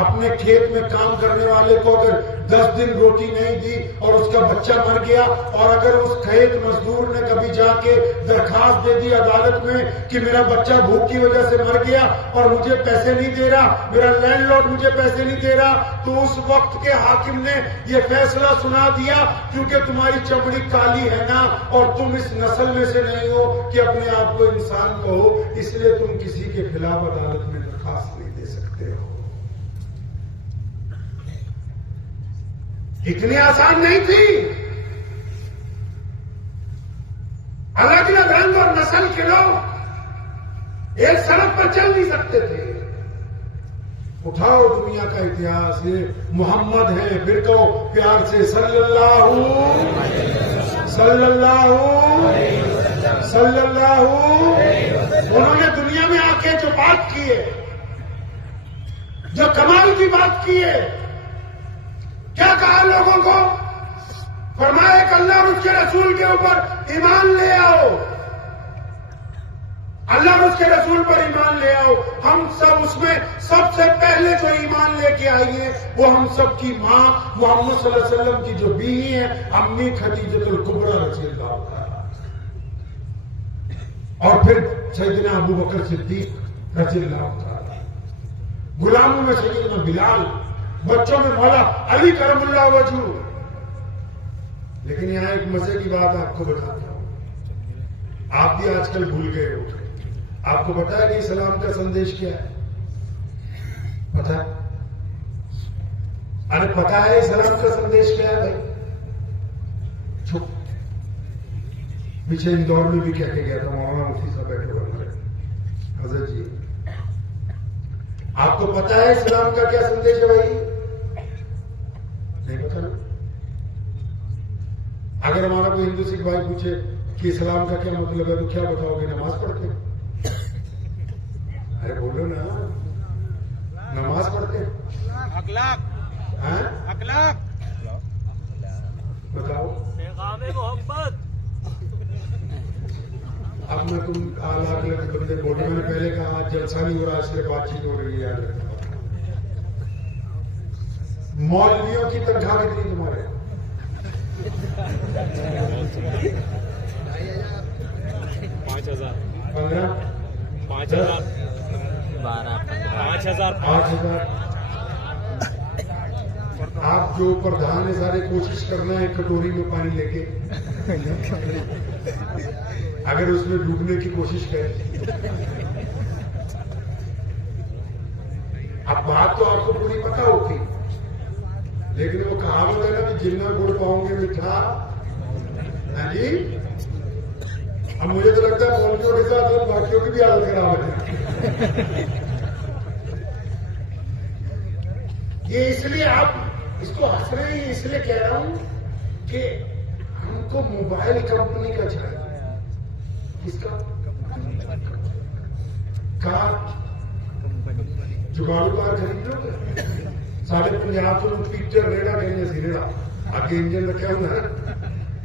اپنے کھیت میں کام کرنے والے کو اگر 10 دن روٹی نہیں دی اور اس کا بچہ مر گیا، اور اگر اس کھیت مزدور نے کبھی جا کے درخواست دے دی عدالت میں کہ میرا بچہ بھوک کی وجہ سے مر گیا اور مجھے پیسے نہیں دے رہا، میرا لینڈ لارڈ مجھے پیسے نہیں دے رہا، تو اس وقت کے حاکم نے یہ فیصلہ سنا دیا کیونکہ تمہاری چمڑی کالی ہے نا اور تم اس نسل میں سے نہیں ہو کہ اپنے آپ کو انسان کہو، اس لیے تم کسی کے خلاف عدالت میں درخواست نہیں دے سکتے ہو۔ اتنی آسان نہیں تھی، الگ الگ رنگ اور نسل کے لوگ ایک سڑک پر چل نہیں سکتے تھے۔ اٹھاؤ دنیا کا اتہاس، یہ محمد ہے، پھر کہو پیار سے صلی اللہ انہوں نے دنیا میں آ کے جو بات کی ہے، جو کمال کی بات کی ہے، کیا کہا لوگوں کو؟ فرمایا کہ اللہ اور اس کے رسول کے اوپر ایمان لے آؤ، اللہ اور اس کے رسول پر ایمان لے آؤ۔ ہم سب اس میں سب سے پہلے جو ایمان لے کے آئی ہیں وہ ہم سب کی ماں محمد صلی اللہ علیہ وسلم کی جو بیوی ہیں امی خدیجہ الکبریٰ رضی اللہ عنہا، اور پھر سیدنا ابو بکر صدیق رضی اللہ عنہ، غلاموں میں سیدنا بلال، بچوں میں مولا علی کرم اللہ وجہہ۔ لیکن یہاں ایک مزے کی بات آپ کو بتاتا ہوں، آپ بھی آج کل بھول گئے ہو۔ آپ کو پتا ہے کہ اسلام کا سندیش کیا ہے؟ پتا ہے؟ ارے پتا ہے اسلام کا سندیش کیا ہے بھائی؟ چھپ، پیچھے اندور میں بھی کہہ کے گیا تھا، مولانا مفتی صاحب بیٹھے ہوئے حضرت جی، آپ کو پتا ہے اسلام کا کیا سندیش ہے بھائی؟ نہیں پتا نا؟ اگر ہمارا کوئی ہندو سکھ بھائی پوچھے کہ اسلام کا کیا مطلب ہے تو کیا بتاؤ گے؟ نماز پڑھتے ہیں؟ ارے بولو نا، نماز پڑھتے ہیں، اخلاق، اخلاق، بتاؤ پیغام محبت۔ اب میں تم الگ الگ بندے بول رہے، میں نے پہلے کہا آج جلسہ نہیں ہو رہا اس لیے بات چیت ہو رہی ہے۔ یاد رکھنا، مولویوں کی تنخواہ کتنی تمہارے؟ 5,000، 15، 5,000، 5,000، 8,000۔ آپ جو پردھان ہے سارے کوشش کرنا ہے کٹوری میں پانی لے کے، اگر اس میں ڈوبنے کی کوشش کریں۔ اب بات تو آپ کو پوری پتہ ہوتی، لیکن وہ کہاوت ہے نا کہ جتنا گڑ پاؤں گے میٹھا، ہاں جی۔ اب مجھے تو لگتا ہے مولویوں کے ساتھ باقیوں کی بھی حالت خراب ہے۔ یہ اس لیے آپ اس کو ہنس رہے ہیں، اس لیے کہہ رہا ہوں کہ ہم کو موبائل کمپنی کا چاہیے۔ کس کا؟ کار، جگاڑو کار خرید لو گے؟ سارے پنجاب کو پیٹر ریڑا کہیں سی ریڑا آگے انجن رکھا ہوا ہے،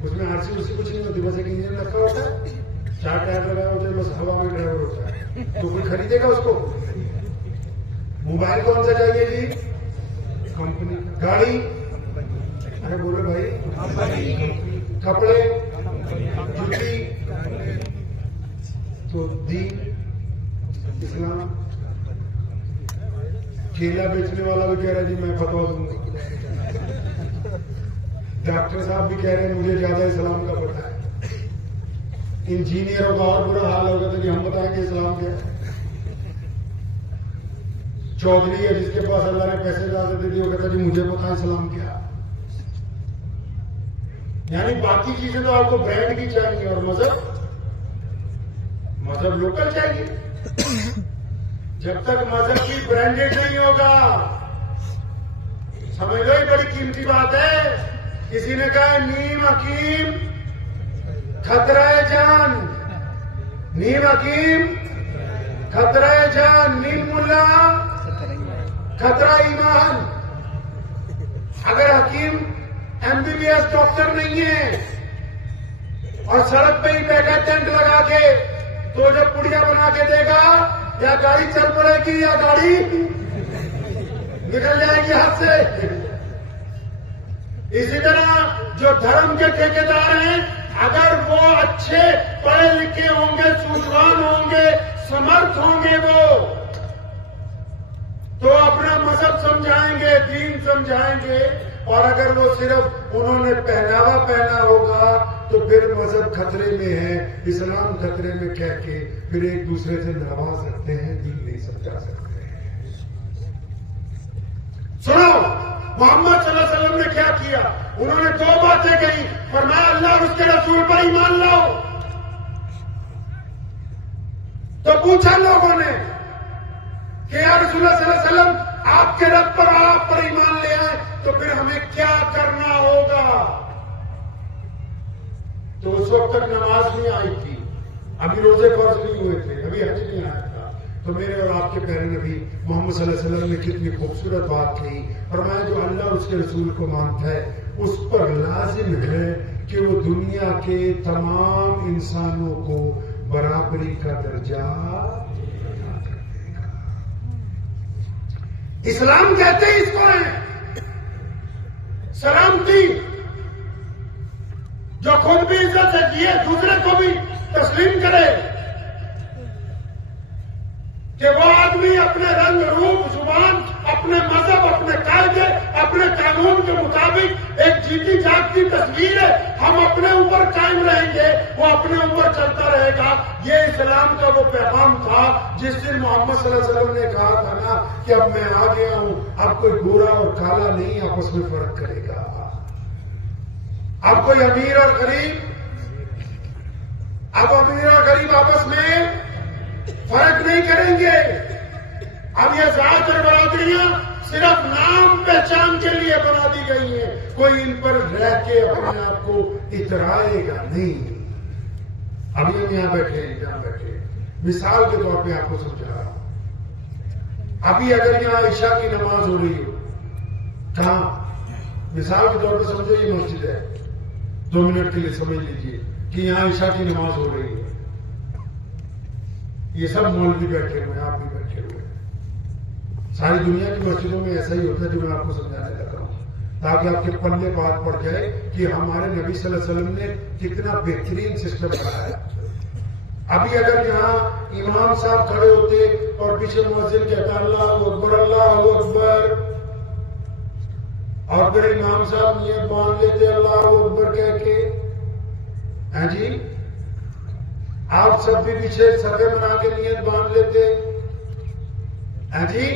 اس میں آر سی کچھ نہیں ہوتی، بس ایک انجن رکھا ہوتا ہے، 4 ٹائر لگائے ہوتے ہیں، بس ہوا میں ڈرائیور ہوتا ہے، تو کوئی خریدے گا اس کو؟ موبائل کون سا چاہیے جی؟ کمپنی۔ گاڑی، ارے بولو بھائی، کپڑے، جوتی، تو دین اسلام۔ کیلا بیچنے والا بھی کہہ رہا ہے جی میں فتوا دوں گا، ڈاکٹر صاحب بھی کہہ رہے ہیں مجھے زیادہ اسلام کا پتہ ہے، انجینئروں کا اور برا حال ہوگا تو کہ ہم بتائیں گے اسلام کیا ہے۔ چودھری ہے جس کے پاس اللہ نے پیسے زیادہ دے دی، وہ کہتا جی مجھے پتا ہے اسلام کیا۔ یعنی باقی چیزیں تو آپ کو برانڈ کی چاہیے، اور مذہب لوکل چاہیے۔ جب تک مذہب کی برانڈیڈ نہیں ہوگا، سمجھ لو یہ بڑی قیمتی بات ہے۔ کسی نے کہا نیم حکیم خطرہ جان، نیم حکیم خطرہ جان، نیم ملا خطرہ ایمان۔ اگر حکیم MBBS ڈاکٹر نہیں ہے اور سڑک پہ ہی بیٹھا ٹینٹ لگا کے، تو جب پڑیا بنا کے دے گا یا گاڑی چل پڑے گی یا گاڑی نکل جائے گی ہاتھ سے. اسی طرح جو دھرم کے ٹھیکیدار ہیں، اگر وہ اچھے پڑھے لکھے ہوں گے، سوجوان ہوں گے، سمرتھ ہوں گے، وہ تو اپنا مذہب سمجھائیں گے، دین سمجھائیں گے. اور اگر وہ صرف انہوں نے پہناوا پہنا ہوگا تو پھر مذہب خطرے میں ہے، اسلام خطرے میں کہہ کے پھر ایک دوسرے سے لڑوا سکتے ہیں، دین نہیں سمجھا سکتے ہیں. سنو محمد صلی اللہ علیہ وسلم نے کیا کیا. انہوں نے 2 باتیں کہی، فرمایا اللہ اور اس کے رسول پر ایمان لاؤ. تو پوچھا لوگوں نے کہ یا رسول اللہ صلی اللہ علیہ وسلم آپ کے رب پر آپ پر ایمان لے آئے تو پھر ہمیں کیا کرنا ہوگا. تو اس وقت تک نماز نہیں آئی تھی، ابھی روزے فرض نہیں ہوئے تھے، ابھی حج نہیں آیا تھا. تو میرے اور آپ کے پیارے نبی محمد صلی اللہ علیہ وسلم نے کتنی خوبصورت بات کہی. فرمایا جو اللہ اور اس کے رسول کو مانتا ہے اس پر لازم ہے کہ وہ دنیا کے تمام انسانوں کو برابری کا درجہ. اسلام کہتے ہیں اس کو ہے سلامتی، جو خود بھی عزت سے جیے، دوسرے کو بھی تسلیم کرے. کہ وہ آدمی اپنے رنگ روپ، زبان، اپنے مذہب، اپنے قاعدے، اپنے قانون کے مطابق ایک جیتی جاگتی تصویر ہے، ہم اپنے اوپر قائم رہیں گے، وہ اپنے اوپر چلتا رہے گا. یہ اسلام کا وہ پیغام تھا جس دن محمد صلی اللہ علیہ وسلم نے کہا تھا نا کہ اب میں آ گیا ہوں، اب کوئی گورا اور کالا نہیں آپس میں فرق کرے گا. اب کوئی امیر اور غریب، اب امیر اور غریب آپس میں فرق نہیں کریں گے. اب یہ ذات اور برادریاں صرف نام پہچان کے لیے بنا دی گئی ہیں، کوئی ان پر رہ کے اپنے آپ کو اترائے گا نہیں. ابھی ہم یہاں بیٹھے ہیں، یہاں بیٹھے مثال کے طور پہ آپ کو سمجھا رہا ہوں. ابھی اگر یہاں عشاء کی نماز ہو رہی ہے کہاں، مثال کے طور پہ سمجھو یہ مسجد ہے، 2 منٹ کے لیے سمجھ لیجئے کہ یہاں عشاء کی نماز ہو رہی ہے. یہ سب مولوی بیٹھے ہوئے ہیں، آپ بھی بیٹھے ہوئے ہیں. ساری دنیا کی مسجدوں میں ایسا ہی ہوتا ہے جو میں آپ کو سمجھانے لگا ہوں، تاکہ آپ کے پلے بات پڑ جائے کہ ہمارے نبی صلی اللہ علیہ وسلم نے کتنا بہترین سسٹم بنایا. ابھی اگر یہاں امام صاحب کھڑے ہوتے اور پیچھے مؤذن کہتا اللہ اکبر اللہ اکبر، اور پھر امام صاحب نیت باندھ لیتے اللہ اکبر کہہ کے، ہاں جی آپ سب بھی پیچھے سرے بنا کے نیت باندھ لیتے. ہاں جی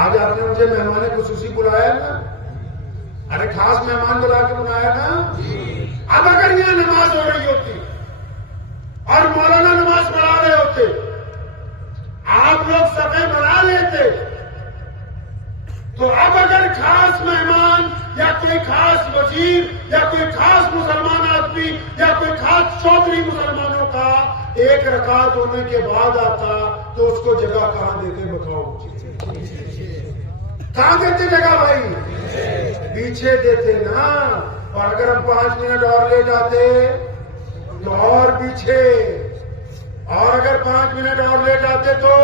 آج آپ نے مجھے مہمان خصوصی بلایا نا، ارے خاص مہمان بلا کے بلایا نا. اب اگر یہاں نماز ہو رہی ہوتی اور مولانا نماز پڑھا رہے ہوتے، آپ لوگ سفے بنا لیتے، تو اب اگر خاص مہمان یا کوئی خاص وزیر یا کوئی خاص مسلمان آدمی یا کوئی خاص چودھری مسلمانوں کا 1 رکعت ہونے کے بعد آتا تو اس کو جگہ کہاں دیتے بتاؤ؟ کہاں دیتے جگہ بھائی؟ پیچھے دیتے نا. اور اگر ہم 5 منٹ اور لے جاتے تو اور پیچھے، اور اگر 5 منٹ اور لے جاتے تو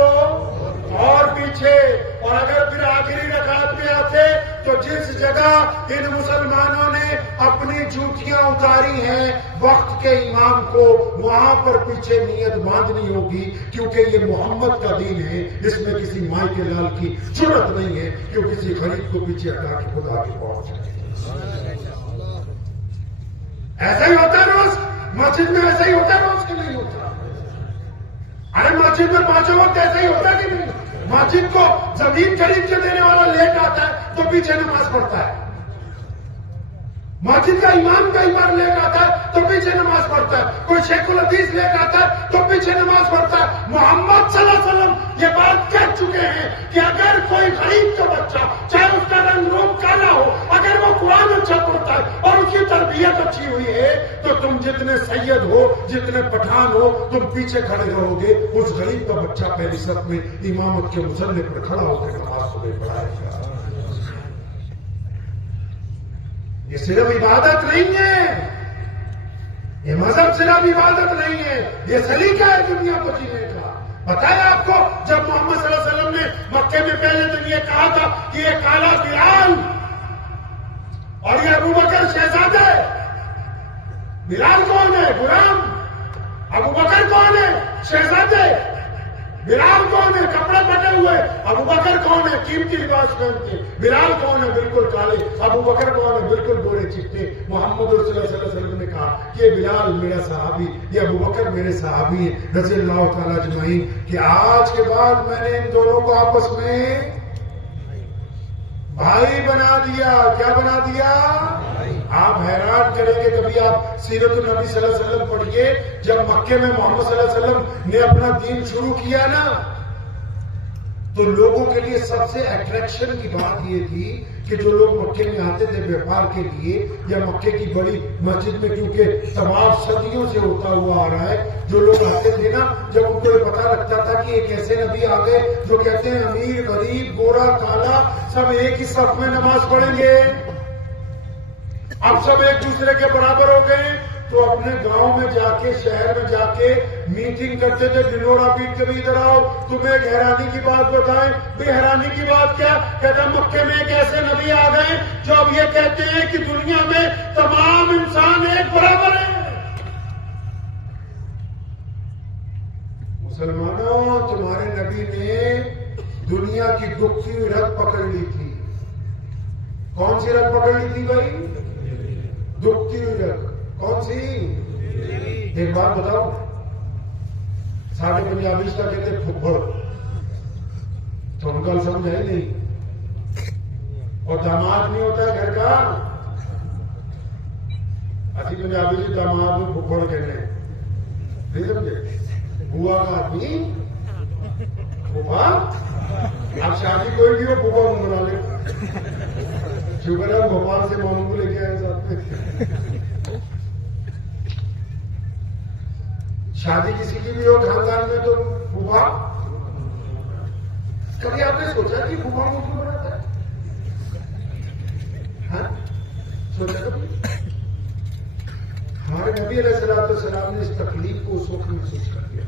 اور پیچھے، اور اگر پھر آخری رکعت میں آتے تو جس جگہ ان مسلمانوں نے اپنی جوتیاں اتاری ہیں وقت کے امام کو، وہاں پر پیچھے نیت باندھنی ہوگی، کیونکہ یہ محمد کا دین ہے، اس میں کسی مائی کے لال کی ضرورت نہیں ہے کہ وہ کسی غریب کو پیچھے ہٹا کے خدا کے پہنچ جائے. ایسا ہی ہوتا ہے روز مسجد میں، ایسا ہی ہوتا ہے روز کہ نہیں ہوتا؟ ارے مسجد میں 5 وقت ایسا ہی ہوتا ہے کہ نہیں؟ مسجد کو زمین خرید کے دینے والا لیٹ آتا ہے تو پیچھے نماز پڑھتا ہے. مسجد کا امام کئی بار لیٹ آتا ہے تو پیچھے نماز پڑھتا ہے. کوئی شیخ الحدیث لیٹ آتا ہے تو پیچھے نماز پڑھتا ہے. محمد صلی اللہ علیہ وسلم یہ بات کہہ چکے ہیں کہ اگر کوئی غریب کا بچہ، چاہے اس کا رنگ روپ کالا ہو، اگر وہ قرآن اچھا پڑھتا ہے اور اس کی تربیت اچھی ہوئی ہے تو تم جتنے سید ہو، جتنے پٹھان ہو، تم پیچھے کھڑے رہو گے. اس غریب کا بچہ پہلی صف میں امامت کے مصلی پر کھڑا ہو کے نماز صبح پڑھائے گا. یہ صرف عبادت نہیں ہے، یہ مذہب صرف عبادت نہیں ہے، یہ سلیقہ ہے دنیا کو جینے کا۔ بتایا آپ کو جب محمد صلی اللہ علیہ وسلم نے مکے میں پہلے دن یہ کہا تھا کہ یہ کالا بلال اور یہ ابوبکر شہزادہ ہے۔ بلال کون ہے؟ غلام۔ ابوبکر کون ہے؟ شہزادے۔ بلال کون ہے؟ کپڑے پھٹے ہوئے۔ ابوبکر کون ہے؟ قیمتی لباس پہنتے۔ بلال کون ہے؟ بالکل کالے۔ ابوبکر کون ہے؟ بالکل گورے چٹے۔ محمد رسول اللہ صلی اللہ علیہ وسلم نے کہا کہ یہ بلال میرا صحابی، یہ ابوبکر میرے صحابی ہیں رضی اللہ تعالیٰ اجمعین، کہ آج کے بعد میں نے ان دونوں کو آپس میں بھائی بنا دیا۔ کیا بنا دیا؟ آپ حیران کریں گے، کبھی آپ سیرت النبی صلی اللہ علیہ وسلم پڑھیے، جب مکے میں محمد صلی اللہ علیہ وسلم نے اپنا دین شروع کیا نا، تو لوگوں کے لیے سب سے اٹریکشن کی بات یہ تھی کہ جو لوگ مکے میں آتے تھے بیوپار کے لیے یا مکے کی بڑی مسجد میں، کیونکہ طواف صدیوں سے ہوتا ہوا آ رہا ہے، جو لوگ آتے تھے نا، جب ان کو یہ پتا لگتا تھا کہ ایک ایسے نبی آ گئے جو کہتے ہیں امیر غریب گورا کالا سب ایک ہی صف میں نماز پڑھیں گے، اب سب ایک دوسرے کے برابر ہو گئے، تو اپنے گاؤں میں جا کے شہر میں جا کے میٹنگ کرتے تھے، ڈنورا پیٹ کے بھی ادھر آؤ، تمہیں ایک حیرانی کی بات بتائیں۔ بھی حیرانی کی بات کیا؟ کہتا مکے میں ایک ایسے نبی آ گئے جو اب یہ کہتے ہیں کہ دنیا میں تمام انسان ایک برابر ہیں۔ مسلمانوں، تمہارے نبی نے دنیا کی دکھتی ہوئی رگ پکڑ لی تھی۔ کون سی رگ پکڑ لی تھی بھائی؟ دکھتی ہوئی رگ۔ کون سی؟ ایک بات بتاؤ، سارے پنجابی کا کہتے پھپھڑ، تو ان کا سمجھ ہے نہیں، اور داماد نہیں ہوتا ہے گھر کا، اسی پنجابی سے داماد میں پھپھڑ کہتے ہیں، نہیں سمجھے؟ بوا کا آدمی پھوپھا، آپ شادی کوئی نہیں ہو پھوپھا منہ بنا لے، شکر ہے بھوپال سے ماموں کو لے کے آئے ساتھ میں۔ شادی کسی کی بھی ہو خاندان میں تو پھوپھا، کبھی آپ نے سوچا کہ پھوپھا کو کیوں بناتا ہے؟ ہاں سوچا کبھی؟ ہمارے نبی علیہ السلام نے اس تکلیف کو اس وقت محسوس کر لیا۔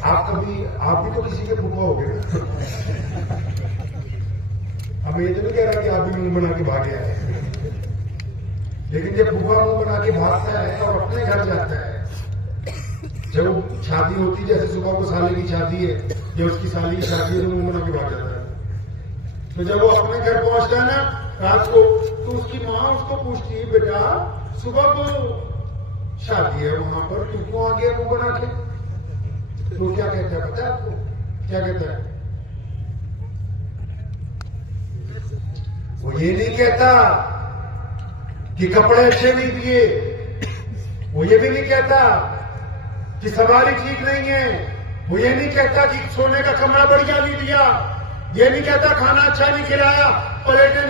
آپ بھی تو کسی کے پھوپھا ہو گئے نا، اب میں یہ تو نہیں کہہ رہا کہ آپ بھی منہ بنا کے بھاگے آئے، لیکن جب پھوپھا منہ بنا کے بھاگتا ہے اور اپنے گھر جاتا ہے، جب شادی ہوتی، جیسے صبح کو سالے کی شادی ہے یا اس کی سالی کی شادی ہے تو منہ بنا کے بھاگ جاتا ہے، تو جب وہ اپنے گھر پہنچتا ہے نا رات کو، تو اس کی ماں اس کو پوچھتی ہے بیٹا صبح کو شادی ہے وہاں پر تو کیوں آ گیا منہ بنا کے؟ تو کیا کہتا ہے پتا ہے آپ کو؟ کیا کہتا ہے؟ وہ یہ نہیں کہتا کہ کپڑے اچھے نہیں دیے، وہ یہ بھی نہیں کہتا کہ سواری ٹھیک نہیں ہے، وہ یہ نہیں کہتا کہ سونے کا کمرہ بڑھیا نہیں دیا، یہ نہیں کہتا کھانا اچھا نہیں کھلایا، پلیٹیں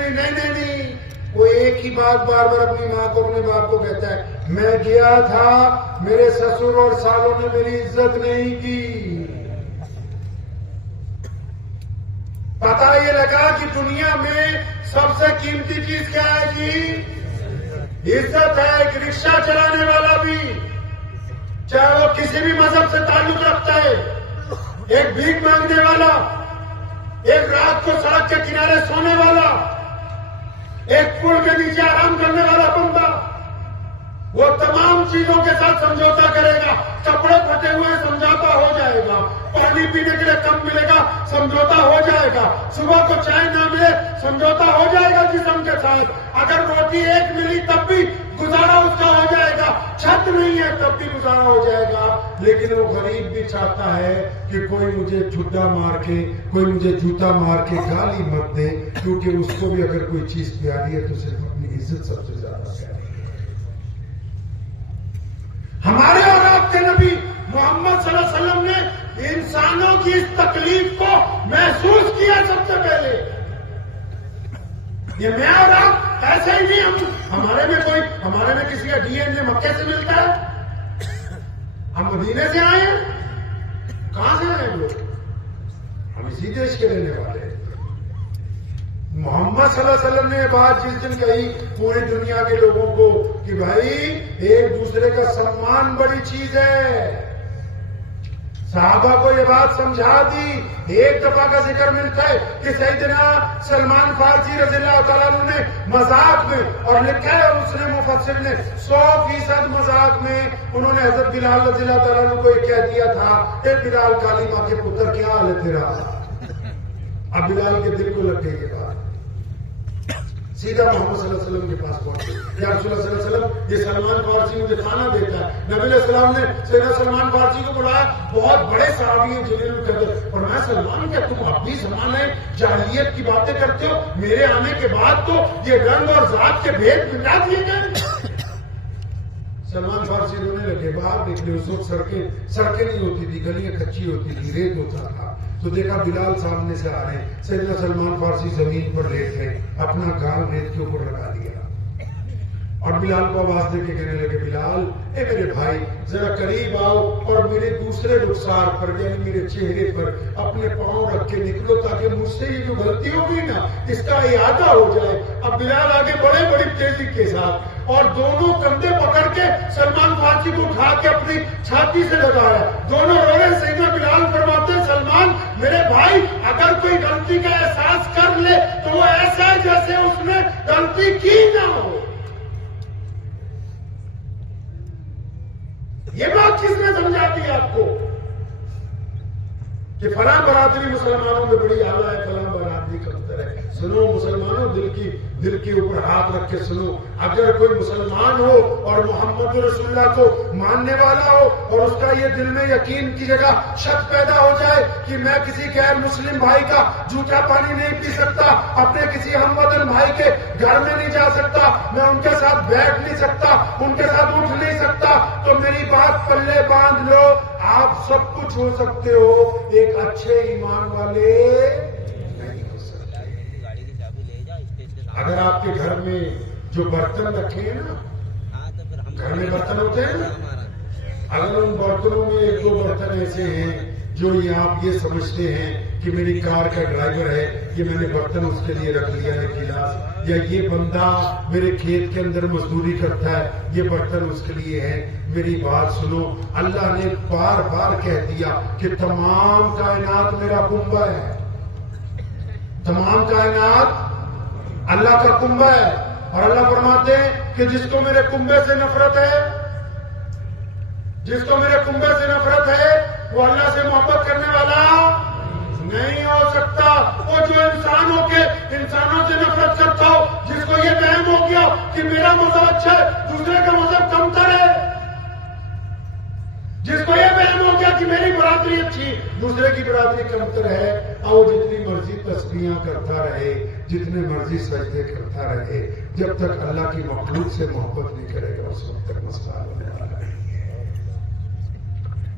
نہیں، وہ ایک ہی بات بار بار اپنی ماں کو اپنے باپ کو کہتا ہے، میں گیا تھا میرے سسر اور سالوں نے میری عزت نہیں کی۔ پتا یہ لگا کہ دنیا میں سب سے قیمتی چیز کیا ہے جی؟ عزت ہے۔ ایک رکشہ چلانے والا بھی، چاہے وہ کسی بھی مذہب سے تعلق رکھتا ہے، ایک بھیک مانگنے والا، ایک رات کو سڑک کے کنارے سونے والا، ایک پل کے نیچے آرام کرنے والا بندہ، وہ تمام چیزوں کے ساتھ سمجھوتا کرے گا۔ کپڑے پھٹے ہوئے سمجھوتا ہو جائے گا، پانی پینے کے لیے کم ملے گا سمجھوتا ہو جائے گا، صبح کو چائے نہ ملے سمجھوتا ہو جائے گا جسم کے ساتھ، اگر روٹی ایک ملی تب بھی گزارا اس کا ہو جائے گا، چھت نہیں ہے تب بھی گزارا ہو جائے گا۔ لیکن وہ غریب بھی چاہتا ہے کہ کوئی مجھے ٹھڈا مار کے، کوئی مجھے جوتا مار کے گالی مت دے، کیونکہ اس کو بھی اگر کوئی چیز پیاری ہے تو صرف اپنی عزت سب سے زیادہ پیاری ہے۔ ہمارے اور آپ کے نبی محمد صلی اللہ علیہ وسلم نے انسانوں کی اس تکلیف کو محسوس کیا سب سے پہلے۔ یہ میں اور آپ ایسے ہی نہیں، ہمارے میں کسی کا ڈی این اے مکے سے ملتا ہے؟ ہم مدینے سے آئے ہیں؟ کہاں سے آئے ہیں لوگ؟ ہم اسی دیش کے رہنے والے ہیں۔ محمد صلی اللہ علیہ وسلم نے یہ بات جس دن کہی پوری دنیا کے لوگوں کو کہ بھائی ایک دوسرے کا سمان بڑی چیز ہے، صحابہ کو یہ بات سمجھا دی۔ ایک دفعہ کا ذکر ملتا ہے کہ سیدنا سلمان فارسی رضی اللہ تعالیٰ عنہ نے مذاق میں، اور لکھا ہے اس نے مفسر نے 100% مذاق میں انہوں نے حضرت بلال رضی اللہ تعالیٰ عنہ کو یہ کہہ دیا تھا، اے بلال کالی ماں کے پتر کیا حال ہے تیرا؟ اب بلال کے دل کو لگ گئی یہ بات، سیدھا محمد صلی اللہ علیہ وسلم کے پاس پہنچے، یا رسول اللہ صلی اللہ علیہ وسلم یہ سلمان فارسی مجھے کھانا دیتا ہے۔ نبی علیہ السلام نے سیدنا سلمان فارسی کو بلایا، بہت بڑے صحابی ہیں جلیل القدر، اور میں سلمان کیا تم اب بھی زمانے جاہلیت کی باتیں کرتے ہو؟ میرے آنے کے بعد تو یہ رنگ اور ذات کے بھید مٹا دیے گئے۔ سلمان فارسی رونے لگے، باہر نکلے، اس وقت سڑکیں نہیں ہوتی تھی، گلیاں کچی ہوتی تھی، ریت ہوتا تھا، تو دیکھا بلال سامنے سے آ رہے ہیں۔ سیدنا سلمان فارسی زمین پر لیٹ گئے، اپنا گال ریت کے اوپر لگا دیا، اور بلال کو آواز دے کے کہنے لگے، بلال اے میرے بھائی ذرا قریب آؤ اور میرے دوسرے رخسار پر یعنی میرے چہرے پر اپنے پاؤں رکھ کے نکلو تاکہ مجھ سے یہ جو غلطی ہوگی نا اس کا اعادہ ہو جائے۔ اب بلال آگے بڑی تیزی کے ساتھ اور دونوں کندھے پکڑ کے سلمان فارسی کو اٹھا کے اپنی چھاتی سے لگایا، دونوں رو رہے۔ سیدنا بلال فرماتے ہیں، سلمان میرے بھائی اگر کوئی غلطی کا احساس کر لے تو وہ ایسا ہے جیسے اس نے غلطی کی نہ ہو۔ یہ بات کس نے سمجھا دی آپ کو کہ فلاں برادری مسلمانوں میں بڑی اعلیٰ ہے، فلاں برادری کمتر ہے؟ سنو مسلمانوں، دل کے اوپر ہاتھ رکھ کے سنو، اگر کوئی مسلمان ہو اور محمد رسول اللہ کو ماننے والا ہو اور اس کا یہ دل میں یقین کی جگہ شک پیدا ہو جائے کہ میں کسی غیر مسلم بھائی کا جھوٹا پانی نہیں پی سکتا، اپنے کسی ہم وطن بھائی کے گھر میں نہیں جا سکتا، میں ان کے ساتھ بیٹھ نہیں سکتا، ان کے ساتھ اٹھ نہیں سکتا، تو میری بات پلے باندھ لو، آپ سب کچھ ہو سکتے ہو، ایک اچھے ایمان والے نہیں ہو سکتے۔ اگر آپ کے گھر میں جو برتن رکھے ہیں نا، گھر میں برتن ہوتے ہیں نا، اگر ان برتنوں میں ایک دو برتن ایسے ہیں جو یہ آپ یہ سمجھتے ہیں کہ میری کار کا ڈرائیور ہے، یہ میں نے برتن اس کے لیے رکھ لیا ہے گلاس، یا یہ بندہ میرے کھیت کے اندر مزدوری کرتا ہے، یہ برتن اس کے لیے ہے، میری بات سنو، اللہ نے بار بار کہہ دیا کہ تمام کائنات میرا کنبہ ہے، تمام کائنات اللہ کا کنبہ ہے، اور اللہ فرماتے ہیں کہ جس کو میرے کنبے سے نفرت ہے، جس کو میرے کنبے سے نفرت ہے وہ اللہ سے محبت کرنے والا نہیں ہو سکتا۔ وہ جو انسان ہو کے انسانوں سے نفرت کرتا ہو، جس کو یہ وہم ہو گیا کہ میرا مذہب اچھا ہے دوسرے کا مذہب کمتر ہے، جس کو یہ وہم ہو گیا کہ میری برادری اچھی دوسرے کی برادری کمتر ہے، اور جتنی مرضی تسبیحاں کرتا رہے، جتنے مرضی سجدے کرتا رہے، جب تک اللہ کی مخلوق سے محبت نہیں کرے گا اس وقت تک مسئلہ ہونے والا ہے۔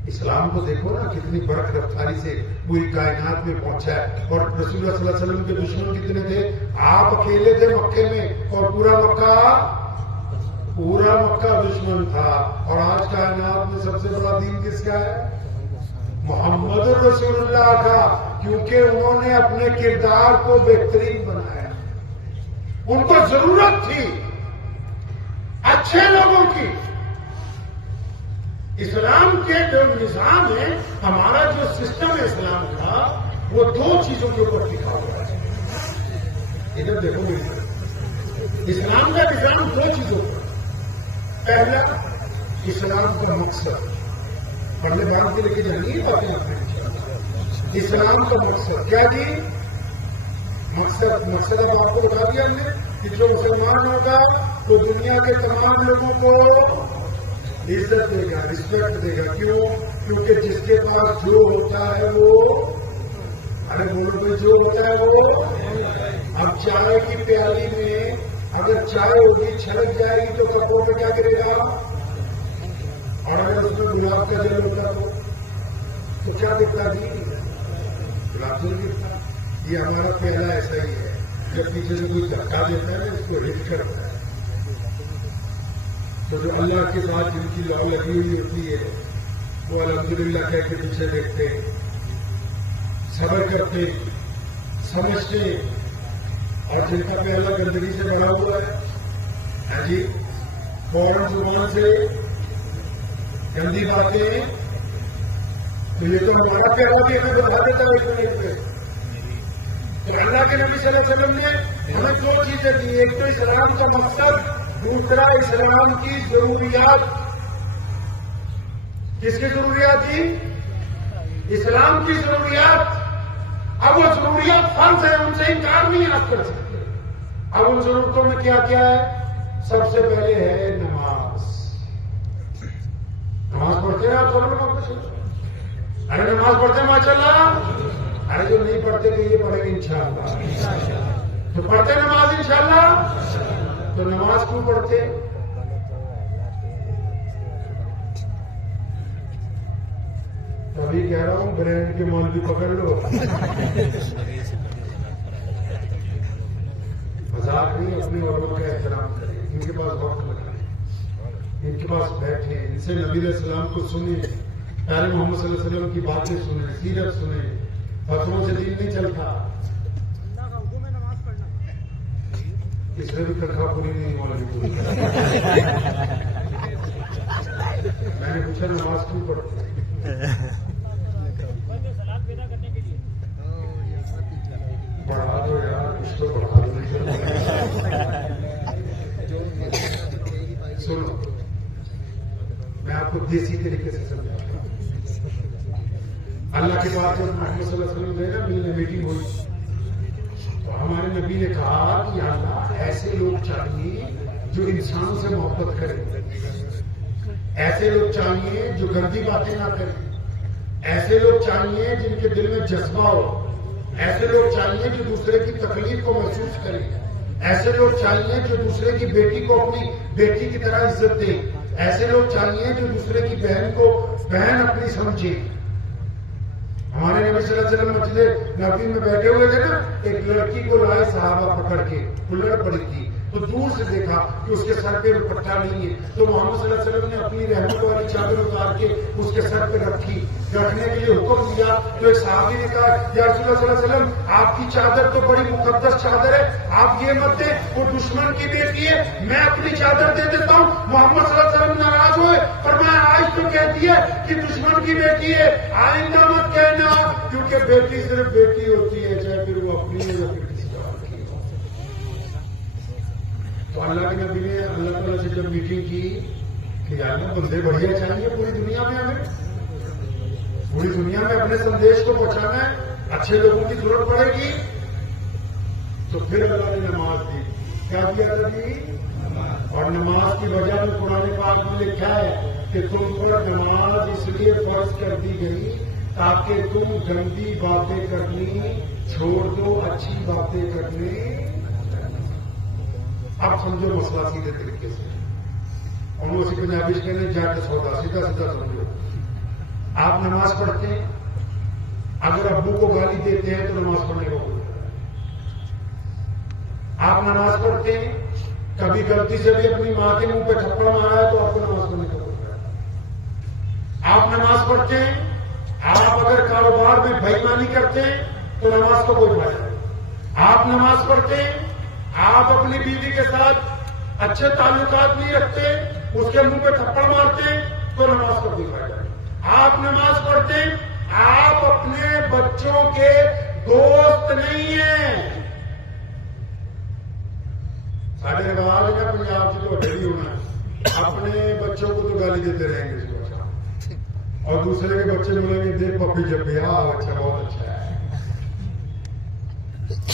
اسلام کو دیکھو نا کتنی برق رفتاری سے پوری کائنات میں پہنچا ہے، اور رسول اللہ صلی اللہ علیہ وسلم کے دشمن کتنے تھے؟ آپ اکیلے تھے مکے میں، اور پورا مکہ دشمن تھا، اور آج کائنات میں سب سے بڑا دین کس کا ہے؟ محمد رسول اللہ کا، کیونکہ انہوں نے اپنے کردار کو بہترین بنایا، ان کو ضرورت تھی اچھے لوگوں کی۔ اسلام کے جو نظام ہے، ہمارا جو سسٹم ہے اسلام کا، وہ دو چیزوں کے اوپر ٹکا ہوا ہے۔ ادھر دیکھو میری طرف، اسلام کا نظام دو چیزوں پر، پہلا اسلام کا مقصد، پڑھنے بیان کے لے کے جانیے باتیں اپنے، اسلام کا مقصد کیا جی؟ مقصد اب آپ کو بتا دیا ہم نے کہ جو مسلمان ہوگا تو دنیا کے تمام لوگوں کو عزت دے گا، رسپیکٹ دے گا۔ کیوں؟ کیونکہ جس کے پاس جو ہوتا ہے وہ، ارے بولو تو جو ہوتا ہے وہ، اب چائے کی پیالی میں اگر چائے ہوگی چھلک جائے گی تو کپڑوں پہ کیا کرے گا، اور اگر اس میں گلاب کا جل ہوتا تو کیا کرتا جی؟ گلاب جل گرتا۔ یہ ہمارا پیالہ ایسا ہی ہے، جب پیچھے سے کوئی دھکا دیتا ہے نا اس کو ہٹ کرتا ہے، تو جو اللہ کے ساتھ جن کی لو لگی ہوئی ہوتی ہے وہ الحمدللہ کہہ کے پیچھے دیکھتے، صبر کرتے، سمجھتے، اور جن کا پہلا گندگی سے بھرا ہوا ہے جی، فوراً زبان سے گندی باتیں، تو یہ تو ہمارا پہلا بھی ہمیں بتا دیتا ہے اس ملک میں. تو اللہ کے نبی صلی اللہ علیہ وسلم نے ہمیں دو چیزیں دی، ایک تو اسلام کا مقصد، دوسرا اسلام کی ضروریات. کس کی ضروریات تھی؟ اسلام کی ضروریات. اب وہ ضروریات فرض ہیں، ان سے انکار نہیں آپ کر سکتے. اب ان ضرورتوں میں کیا کیا ہے؟ سب سے پہلے ہے نماز. نماز پڑھتے ہیں آپ سب لوگ؟ ارے نماز پڑھتے ہیں ماشاء اللہ. ارے جو نہیں پڑھتے کہ یہ پڑھیں گے انشاءاللہ. تو پڑھتے نماز انشاءاللہ. تو نماز کیوں پڑھتے؟ ابھی کہہ رہا ہوں برینڈ کے مال بھی پکڑ لو. مذاق نہیں، اپنے علماء کا احترام کریں. ان کے پاس وقت لگائیں، ان کے پاس بیٹھیں، ان سے نبی علیہ السلام کو سنیں، پیارے محمد صلی اللہ علیہ وسلم کی باتیں سنیں، سیرت سنیں. فتووں سے دین نہیں چلتا. اس نے بھی تنخواہ پوری نہیں مولانا پوری. میں نے پوچھا نماز کیوں پڑھتے؟ بڑھا دو یار، کچھ تو بڑھا دو. سنو، میں آپ کو دیسی طریقے سے سمجھاتا ہوں. اللہ کے بعد جب محمد صلی اللہ علیہ وسلم گئے نا ملنے، میٹنگ ہوئی، تو ہمارے نبی نے کہا کہ اللہ ایسے لوگ چاہیے جو انسانوں سے محبت کریں، ایسے لوگ چاہیے جو گندی باتیں نہ کریں، ایسے لوگ چاہیے جن کے دل میں جذبہ ہو، ایسے لوگ چاہیے جو دوسرے کی تکلیف کو محسوس کریں، ایسے لوگ چاہیے جو دوسرے کی بیٹی کو اپنی بیٹی کی طرح عزت دیں، ایسے لوگ چاہیے جو دوسرے کی بہن کو بہن اپنی سمجھے. ہمارے نبی صلی اللہ علیہ وسلم مسجد نبی میں بیٹھے ہوئے تھے نا، ایک لڑکی کو لائے صحابہ پکڑ کے، کلڑ پڑی تھی، تو دور سے دیکھا کہ اس کے سر پہ دوپٹہ نہیں ہے، تو محمد صلی اللہ علیہ وسلم نے اپنی رحمت والی چادر اتار کے اس کے سر پہ رکھی، رکھنے کے لیے حکم دیا. تو ایک صحابی نے کہا یا رسول اللہ صلی اللہ علیہ وسلم آپ کی چادر تو بڑی مقدس چادر ہے، آپ یہ مت دیں، وہ دشمن کی بیٹی ہے، میں اپنی چادر دے دیتا ہوں. محمد صلی اللہ علیہ وسلم ناراض ہوئے، فرمایا آج تو کہتی ہے کہ دشمن کی بیٹی ہے، آئندہ مت کہنا، کیونکہ بیٹی صرف بیٹی ہوتی ہے، چاہے پھر وہ اپنی ہے یا پھر کسی اور کی. تو اللہ کے نبی نے اللہ تعالیٰ سے جب میٹنگ کی کہ اللہ بندے بڑھیا چاہیے پوری دنیا میں، ہمیں پوری دنیا میں اپنے سندیش کو پہنچانا ہے، اچھے لوگوں کی ضرورت پڑے گی، تو پھر اللہ نے نماز دی. کیا دیا تھی؟ اور نماز کی وجہ میں قرآن پاک میں لکھا ہے کہ تم پر نماز اس لیے فرض کر دی گئی تاکہ تم گندی باتیں کرنی چھوڑ دو، اچھی باتیں کرنی. اب سمجھو مسئلہ سیدھے طریقے سے، اور اسی پنجابی سے کہنے جا کے سودا، سیدھا سیدھا سمجھو. آپ نماز پڑھتے ہیں، اگر ابو کو گالی دیتے ہیں تو نماز پڑھنے کا کوئی ہے. آپ نماز پڑھتے ہیں، کبھی غلطی سے بھی اپنی ماں کے منہ پہ تھپڑ مارا ہے تو آپ کو نماز پڑھنے کا کوئی ہے. آپ نماز پڑھتے ہیں، آپ اگر کاروبار میں بےایمانی کرتے ہیں تو نماز کا کوئی فائدہ نہیں. آپ نماز پڑھتے ہیں، آپ اپنی بیوی کے ساتھ اچھے تعلقات نہیں رکھتے، اس کے منہ پہ تھپڑ مارتے ہیں تو نماز کا کوئی فائدہ نہیں. آپ نماز پڑھتے ہیں، آپ اپنے بچوں کے دوست نہیں ہیں. سارے رواج ہے نا پنجاب سے تو اٹھڑی ہونا ہے، اپنے بچوں کو تو گالی دیتے رہیں گے صبح شام، اور دوسرے کے بچے بولیں گے دیکھ پپی جب بھی اچھا بہت اچھا ہے.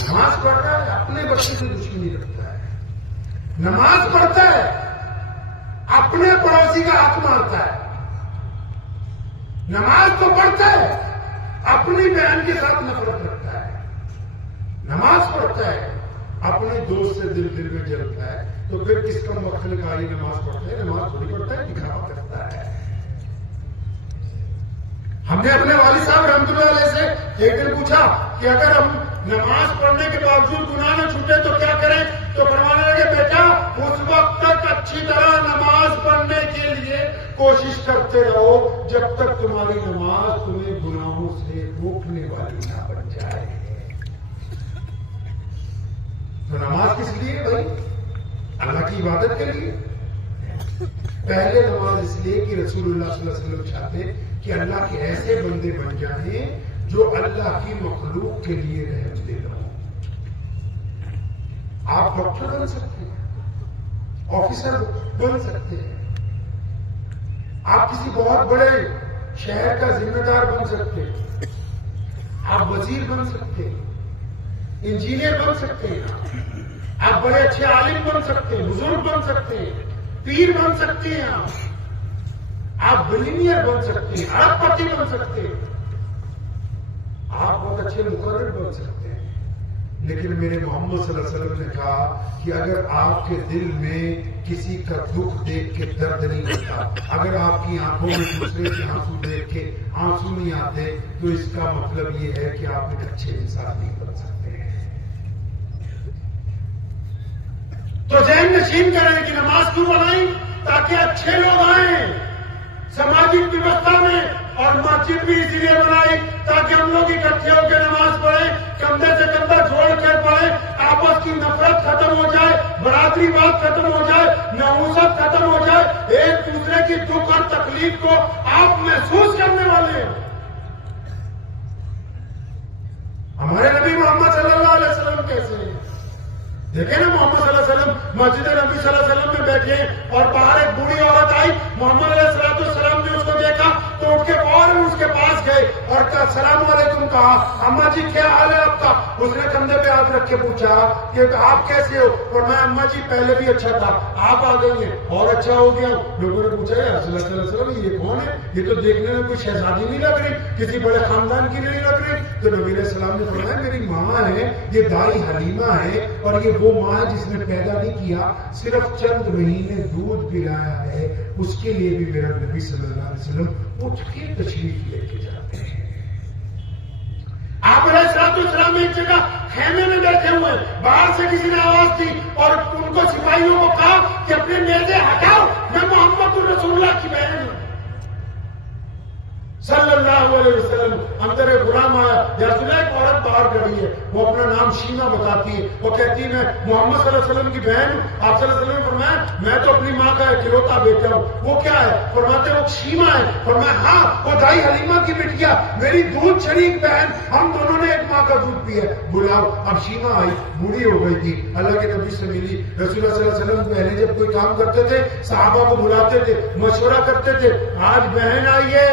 نماز پڑھتا ہے اپنے بچے سے دشمنی رکھتا ہے، نماز پڑھتا ہے اپنے پڑوسی کا حق مارتا ہے. نماز تو پڑھتا ہے اپنی بہن کے ساتھ نفرت رکھتا ہے. نماز پڑھتا ہے اپنے دوست سے دل میں جلتا ہے. تو پھر کس کم وقت نے کہا یہ نماز پڑھتا ہے؟ نماز تھوڑی پڑھتا ہے، دکھاوا کرتا ہے. ہم نے اپنے والد صاحب رحمۃ اللہ علیہ سے ایک دن پوچھا کہ اگر ہم نماز پڑھنے کے باوجود گناہ نہ چھوٹے تو کیا کریں؟ تو فرمانے لگے بیٹا اس وقت تک اچھی طرح نماز پڑھنے کے لیے کوشش کرتے رہو جب تک تمہاری نماز تمہیں گناہوں سے روکنے والی نہ بن جائے. تو نماز کس لیے بھائی؟ اللہ کی عبادت کے لیے. پہلے نماز اس لیے کہ رسول اللہ صلی اللہ علیہ وسلم چاہتے کہ اللہ کے ایسے بندے بن جائیں جو اللہ کی مخلوق کے لیے رحم دل ہوں. آپ ڈاکٹر بن سکتے ہیں، آفیسر بن سکتے ہیں، آپ کسی بہت بڑے شہر کا ذمہ دار بن سکتے ہیں، آپ وزیر بن سکتے ہیں، انجینئر بن سکتے ہیں، آپ بڑے اچھے عالم بن سکتے ہیں، بزرگ بن سکتے ہیں، پیر بن سکتے ہیں، آپ بلینئر بن سکتے ہیں، ارب پتی بن سکتے ہیں، آپ بہت اچھے مقرر بن سکتے ہیں. لیکن میرے محمد صلی اللہ علیہ وسلم نے کہا کہ اگر آپ کے دل میں کسی کا دکھ دیکھ کے درد نہیں ہوتا، اگر آپ کی آنکھوں میں دوسرے کے آنسو دیکھ کے آنسو نہیں آتے، تو اس کا مطلب یہ ہے کہ آپ ایک اچھے انسان نہیں بن سکتے ہیں. تو ذہن نشین کریں کہ نماز کیوں بنائی؟ تاکہ اچھے لوگ آئیں سماجی ویوستھا میں. اور مسجد بھی اسی لیے بنائی تاکہ ہم لوگ اکٹھے ہو کے نماز پڑھیں، کندھے سے کندھا جوڑ کر پڑھیں، آپس کی نفرت ختم ہو جائے، برادری بات ختم ہو جائے، نحوست ختم ہو جائے، ایک دوسرے کی دکھ اور تکلیف کو آپ محسوس کرنے والے ہیں. ہمارے نبی محمد صلی اللہ علیہ وسلم کیسے ہیں؟ دیکھیں نا، محمد صلی اللہ علیہ وسلم مسجد نبی صلی اللہ علیہ وسلم میں بیٹھے اور باہر ایک بوڑھی عورت آئی. محمد علیہ السلام نے اس کو دیکھا تو اٹھ کے فوراً اس کے پاس گئے اور السلام علیکم کہا. اماں جی کیا حال ہے آپ کا؟ اس نے کندھے پہ ہاتھ رکھ کے پوچھا کہ آپ کیسے ہو؟ اور میں اماں جی پہلے بھی اچھا تھا، آپ آ گئی ہیں اور اچھا ہو گیا. لوگوں نے پوچھا یا رسول اللہ صلی اللہ علیہ وسلم یہ کون ہے؟ یہ تو دیکھنے میں کوئی شہزادی نہیں لگ رہی، کسی بڑے خاندان کی نہیں لگ رہی. تو نبی علیہ السلام نے فرمایا میری ماں ہے، یہ دائی حلیمہ ہے، اور یہ وہ ماں ہے جس نے پیدا نہیں کیا، صرف چند مہینے دودھ پلایا ہے. اس کے لیے بھی میرا نبی صلی اللہ علیہ وسلم اٹھ کے تشریف لے کے جاتے ہیں. آپ علیہ السلام ایک جگہ خیمے میں بیٹھے ہوئے، باہر سے کسی نے آواز دی اور ان کو سپاہیوں کو کہا کہ اپنے نیزے ہٹاؤ، میں محمد الرسول اللہ کی بہن ہوں صلی اللہ علیہ وسلم. اندر ایک غلام آیا، یا سنا ایک عورت باہر کھڑی ہے، وہ اپنا نام شیما بتاتی ہے، وہ کہتی ہے میں محمد صلی اللہ علیہ وسلم کی بہن ہوں. آپ صلی اللہ علیہ وسلم نے فرمایا میں تو اپنی ماں کا اکلوتا بیٹا ہوں. وہ کیا ہے؟ فرماتے وہ شیما ہے. فرمایا ہاں وہ دائی حلیمہ کی بٹیا، میری دودھ شریک بہن، ہم دونوں نے ایک ماں کا دودھ پیا. بلاؤ. اب شیما آئی، بوڑھی ہو گئی تھی، اللہ کے نبی سے ملی. رسول اللہ صلی اللہ علیہ وسلم پہلے جب کوئی کام کرتے تھے صحابہ کو بلاتے تھے، مشورہ کرتے تھے. آج بہن آئی ہے،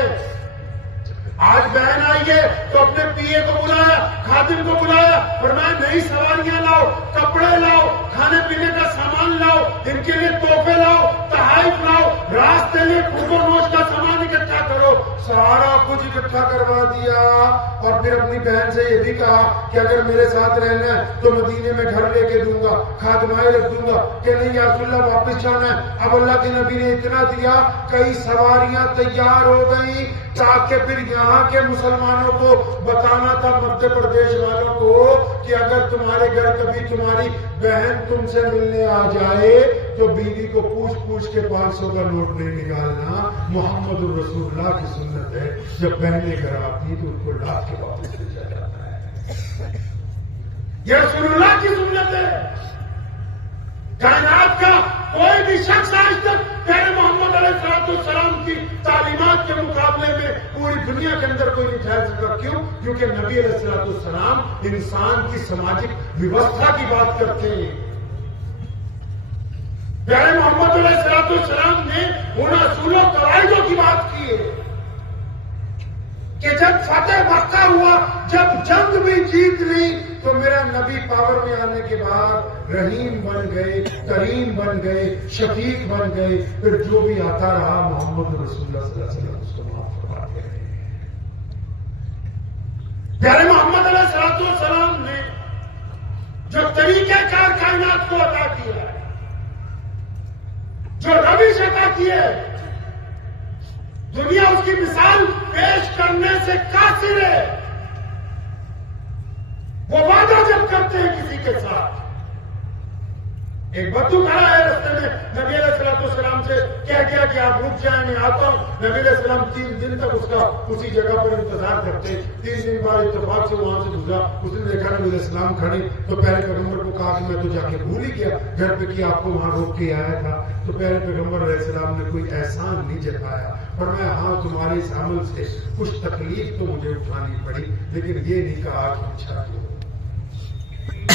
آج بہن آئی ہے تو اپنے پیے کو بلایا، خادم کو بلایا، فرمایا نئی سواریاں لاؤ، کپڑے لاؤ، کھانے پینے کا سامان لاؤ، ان کے لیے تحفے لاؤ، تحائف لاؤ، راستے میں خرد و نوش کا سامان اکٹھا کرو. سارا کچھ اکٹھا کروا دیا اور پھر اپنی بہن سے یہ بھی کہا کہ اگر میرے ساتھ رہنا ہے تو مدینے میں گھر لے کے دوں گا، خادمائیں رکھ دوں گا. کہ نہیں یا رسول اللہ واپس جانا ہے. اب اللہ کے نبی نے اتنا دیا، کئی سواریاں تیار ہو گئی تاکہ پھر یہاں کے مسلمانوں کو بتانا تھا، مدھیہ پردیش والوں کو، کہ اگر تمہارے گھر کبھی تمہاری بہن تم سے ملنے آ جائے تو بیوی کو پوچھ کے 500 کا نوٹ نہیں نکالنا. محمد الرسول اللہ کی سنت ہے، جب بہنیں گھر آتی تو ان کو لاکھ کے واپس بھیجا جاتا ہے. یہ رسول اللہ کی سنت ہے. کائنات کا کوئی بھی شخص آج تک پیارے محمد علیہ السلام کی تعلیمات کے مقابلے میں پوری دنیا کے اندر کوئی نہیں ٹھہر سکا. کیوں؟ کیونکہ نبی علیہ السلام انسان کی سماجک ویوستھا کی بات کرتے ہیں. پیارے محمد علیہ السلام نے ان اصول و قواعدوں کی بات کی ہے کہ جب فتح مکہ ہوا، جب جنگ بھی جیت لی، تو میرا نبی پاور میں آنے کے بعد رحیم بن گئے، کریم بن گئے، شفیق بن گئے. پھر جو بھی آتا رہا محمد رسول اللہ صلی اللہ علیہ وسلم اس کو معاف فرماتے رہے. پیارے محمد علیہ السلام نے جو طریقہ کار کائنات کو عطا کیا ہے، جو روش عطا کی ہے، دنیا اس کی مثال پیش کرنے سے قاصر ہے. وہ وعدہ جب کرتے ہیں کسی کے ساتھ، ایک بدو کھڑا ہے رستے میں، نبی علیہ السلام سے کیا کیا کہ آپ رک جائیں میں آتا ہوں. نبی علیہ السلام 3 دن تک اس کا اسی جگہ پر انتظار کرتے. 3 دن بعد اتفاق سے وہاں سے گزرا. اس نے دیکھا نبی علیہ السلام کھڑے تو پہلے پیغمبر کو کہا کہ میں تو جا کے بھول ہی گیا گھر پہ کہ آپ کو وہاں روک کے آیا تھا. تو پہلے پیغمبر علیہ السلام نے کوئی احسان نہیں جتایا، فرمایا ہاں تمہارے اس عمل سے کچھ تکلیف تو مجھے اٹھانی پڑی، لیکن یہ نہیں کہا کہ اچھا کیوں.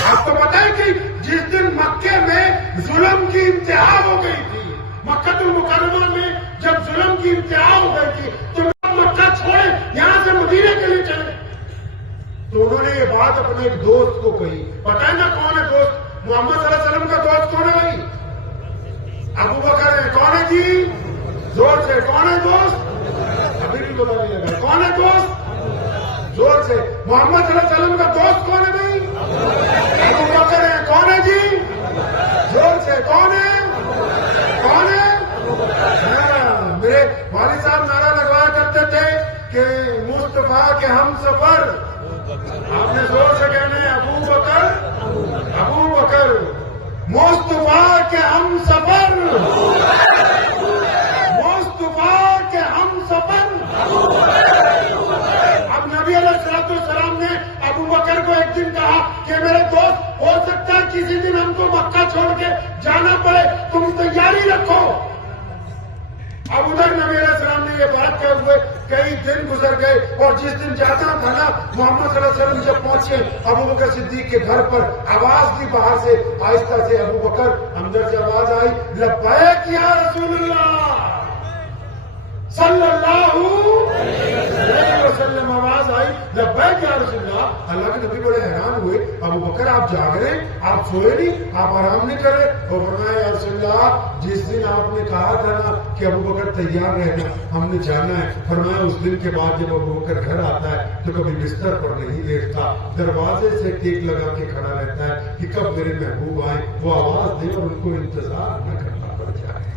آپ کو پتا ہے کہ جس دن مکے میں ظلم کی انتہا ہو گئی تھی، مکہ المکرمہ میں جب ظلم کی انتہا ہو گئی تھی تو مکہ چھوڑے یہاں سے مدینے کے لیے چلے. تو انہوں نے یہ بات اپنے ایک دوست کو کہی. پتا ہے نا کون ہے دوست؟ محمد صلی اللہ علیہ وسلم کا دوست کون ہے بھائی؟ ابو بکر ہے. کون ہے جی؟ زور سے کون ہے دوست؟ ابھی بھی پتا نہیں لگا کون ہے دوست؟ زور سے. محمد صلی اللہ علیہ وسلم کا دوست کون ہے بھائی؟ ابو بکر ہے. کون ہے جی؟ زور سے کون ہے؟ کون ہے؟ میرے والد صاحب نعرہ لگوایا کرتے تھے کہ مصطفیٰ کے ہم سفر. آپ نے زور سے کہنے ابو بکر، ابو بکر مصطفیٰ کے ہم سفر، مصطفیٰ کے ہم سفر. اب نبی علیہ السلام نے ابو بکر کو ایک دن کہا کہ میرے دوست ہو سکتا ہے کسی دن ہم کو مکہ چھوڑ کے جانا پڑے، تم تیاری رکھو. اب ادھر نبی علیہ السلام نے یہ بات کہے ہوئے کئی دن گزر گئے اور جس دن جاتا تھا نا محمد صلی اللہ علیہ وسلم جب پہنچے ابو بکر صدیق کے گھر پر، آواز دی باہر سے آہستہ سے. ابو بکر اندر سے آواز آئی لبیک یا رسول اللہ صلی اللہ علیہ وسلم. آواز آئی لبیک یا رسول اللہ. اللہ کے نبی بڑے حیران ہوئے. ابو بکر آپ جاگ رہے ہیں، آپ سوئے نہیں، آپ آرام نہیں کر رہے؟ اور فرمایا یا رسول اللہ جس دن آپ نے کہا تھا نا کہ ابو بکر تیار رہنا ہم نے جانا ہے، فرمایا اس دن کے بعد جب ابو بکر گھر آتا ہے تو کبھی بستر پر نہیں لیٹتا، دروازے سے ٹیک لگا کے کھڑا رہتا ہے کہ کب میرے محبوب آئے وہ آواز دے اور ان کو انتظار نہ کرنا پڑ جائے.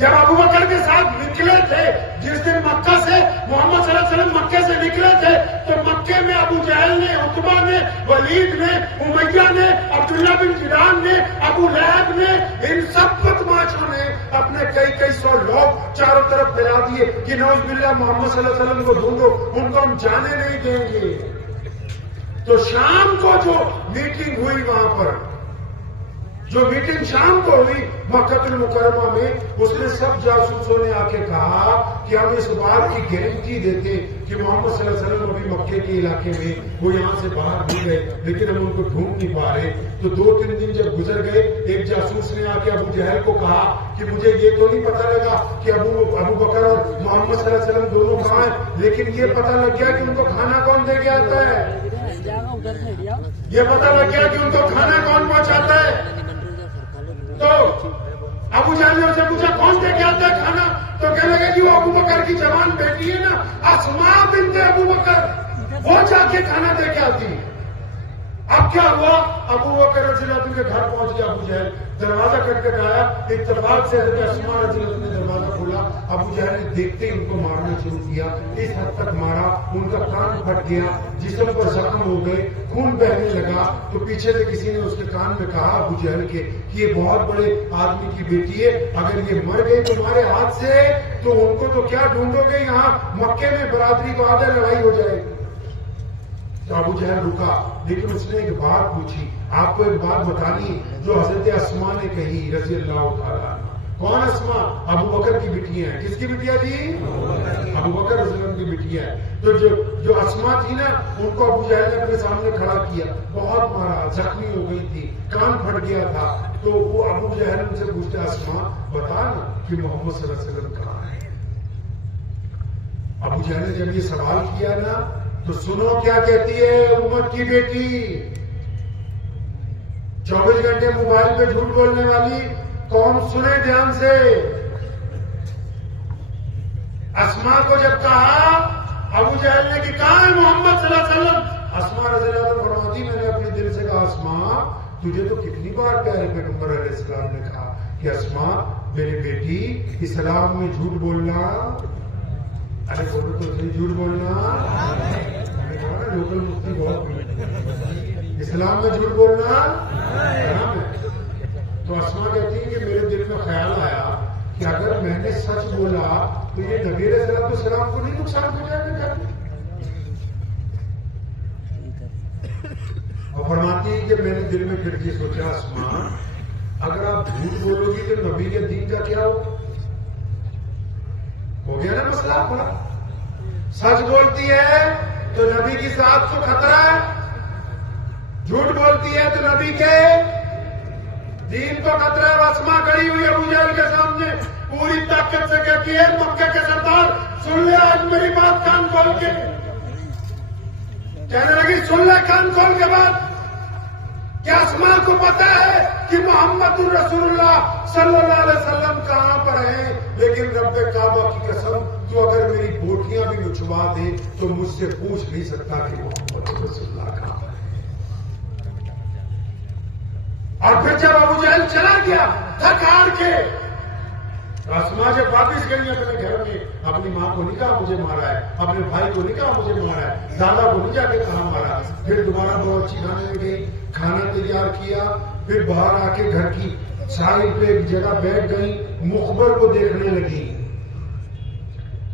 جب ابو بکر کے ساتھ نکلے تھے جس دن مکہ سے محمد صلی اللہ علیہ وسلم مکے سے نکلے تھے تو مکے میں ابو جہل نے، عتبہ نے، ولید نے، امیہ نے، عبداللہ بن جدعان نے، ابو لہب نے، ان سب بدماشوں نے اپنے کئی سو لوگ چاروں طرف پھیلا دیے کہ نعوذ باللہ محمد صلی اللہ علیہ وسلم کو ڈھونڈو، ان کو ہم جانے نہیں دیں گے. تو شام کو جو میٹنگ ہوئی وہاں پر، جو میٹنگ شام کو ہوئی مکہ المکرمہ میں، اس نے سب جاسوسوں نے آ کے کہا کہ ہم اس بات کی گارنٹی دیتے کہ محمد صلی اللہ علیہ وسلم ابھی مکے کے علاقے میں وہ یہاں سے باہر نہیں گئے، لیکن ہم ان کو ڈھونڈ نہیں پا رہے. تو 2-3 دن جب گزر گئے ایک جاسوس نے آ کے ابو جہل کو کہا کہ مجھے یہ تو نہیں پتا لگا کہ ابو بکر اور محمد صلی اللہ علیہ وسلم دونوں کہاں ہیں، لیکن یہ پتا لگ گیا کہ ان کو کھانا کون دے کے آتا ہے، یہ پتا لگ گیا کہ ان کو کھانا کون پہنچاتا ہے. تو ابو جہل نے اسے پوچھا کون دے کے آتا ہے کھانا؟ تو کہنے لگے کہ وہ ابو بکر کی جوان بیٹی ہے نا اسماء بنت ابو بکر، وہ جا کے کھانا دے کے آتی ہے. اب کیا ہوا؟ ابو بکر رضی اللہ عنہ کے گھر پہنچ گیا ابو جہل، دروازہ کھٹکھٹایا، اتفاق سے حضرت اسماء رضی اللہ عنہ نے دروازہ کھولا. ابو جہل نے دیکھتے ہی ان کو مارنا شروع کیا، اس حد تک مارا ان کا کان پھٹ گیا، جسم پر زخم ہو گئے، خون بہنے لگا. تو پیچھے سے کسی نے اس کے کان میں کہا ابو جہل کے کہ یہ بہت بڑے آدمی کی بیٹی ہے، اگر یہ مر گئی تمہارے ہاتھ سے تو ان کو تو کیا ڈھونڈو گے، یہاں مکے میں برادری کو آدھا لڑائی ہو جائے گی. تو ابو جہل رکا، لیکن اس نے ایک بات پوچھی. آپ کو ایک بات بتانی جو حضرت اسماء نے کہی رضی اللہ تعالیٰ عنہ. کون اسماء؟ ابو بکر کی بیٹی ہیں. کس کی بیٹیاں جی؟ ابو بکر رضی اللہ عنہ کی بیٹیاں ہیں. تو جو اسماء تھی نا ان کو ابو جہل نے اپنے سامنے کھڑا کیا، بہت مارا، زخمی ہو گئی تھی، کان پھٹ گیا تھا. تو وہ ابو جہل ان سے پوچھتے اسماء بتا نا کہ محمد صلی اللہ علیہ وسلم کہاں ہے. ابو جہل نے جب یہ سوال کیا نا تو سنو کیا کہتی ہے امت کی بیٹی، 24 گھنٹے موبائل پہ جھوٹ بولنے والی قوم سنے دھیان سے. اسماء کو جب کہا ابو جہل نے کہ کہاں ہے محمد صلی اللہ علیہ وسلم، اسماء رضی اللہ عنہ فرماتی میں نے اپنے دل سے کہا اسماء تجھے تو کتنی بار پیارے پیغمبر علیہ السلام نے کہا کہ اسماء میری بیٹی اسلام میں جھوٹ بولنا، ارے بولو تو صحیح، جھوٹ بولنا. لوکل مفتی بہت اسلام میں جھوٹ بولنا حرام ہے. تو اسما کہتی ہے کہ میرے دل میں خیال آیا کہ اگر میں نے سچ بولا تو یہ نبی علیہ السلام کو نہیں نقصان پہنچائے گا. اور فرماتی ہے کہ میں نے دل میں پھر یہ سوچا اسما اگر آپ جھوٹ بولو گی تو نبی کے دین کا کیا ہو گیا نا مسئلہ پورا. سچ بولتی ہے تو نبی کی ذات کو خطرہ ہے, جھوٹ بولتی ہے تو نبی کے دین کو خطرہ ہے. اسما کڑی ہوئی ابو جہل کے سامنے پوری طاقت سے کہتی ہے مکے کے سردار سن لے آج میری بات کان کھول کے. کہنے لگی سن لے کان کھول کے بات. کیا اسما کو پتا ہے کہ محمد الرسول اللہ صلی اللہ علیہ وسلم کہاں پر ہیں؟ لیکن رب کعبہ کی قسم تو اگر میری بوٹیاں بھی نچوا دے تو مجھ سے پوچھ نہیں سکتا کہ محمد الرسول اللہ کہاں پر ہے. اور پھر جب ابو جہل چلا گیا تھک ہار کے, اسما جب واپس گئی اپنے گھر میں اپنی ماں کو نہیں کہا مجھے مارا ہے, اپنے بھائی کو نہیں کہا مجھے مارا ہے, دادا کو نہیں جا کے کہا مارا. پھر دوبارہ بہت اچھی کھانے میں گئی, کھانا تیار کیا, پھر باہر آ کے گھر کی سائڈ پہ ایک جگہ بیٹھ گئی, مخبر کو دیکھنے لگی.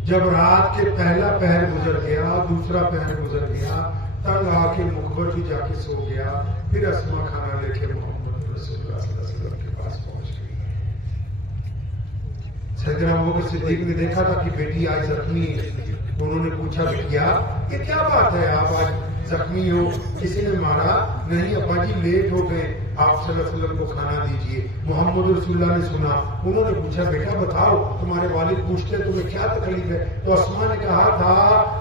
جب رات کے پہلا پہر گزر گیا, دوسرا پہر گزر گیا, تنگ آ کے مخبر بھی جا کے سو گیا. پھر اسما کھانا لے کے محمد رسول اللہ صلی اللہ علیہ وسلم کے پاس پہنچ گئی. سیدنا ابوبکر صدیق نے دیکھا تھا کہ بیٹی آج زخمی ہے. انہوں نے پوچھا بھیا یہ کیا بات ہے, آپ آج زخمی ہو, کسی نے مارا نہیں؟ ابا جی لیٹ ہو گئے, آپ صلی اللہ علیہ وسلم کو کھانا دیجیے. محمد رسول اللہ نے سنا, انہوں نے پوچھا بیٹا بتاؤ تمہارے والد پوچھتے تمہیں کیا تکلیف ہے؟ تو اسما نے کہا تھا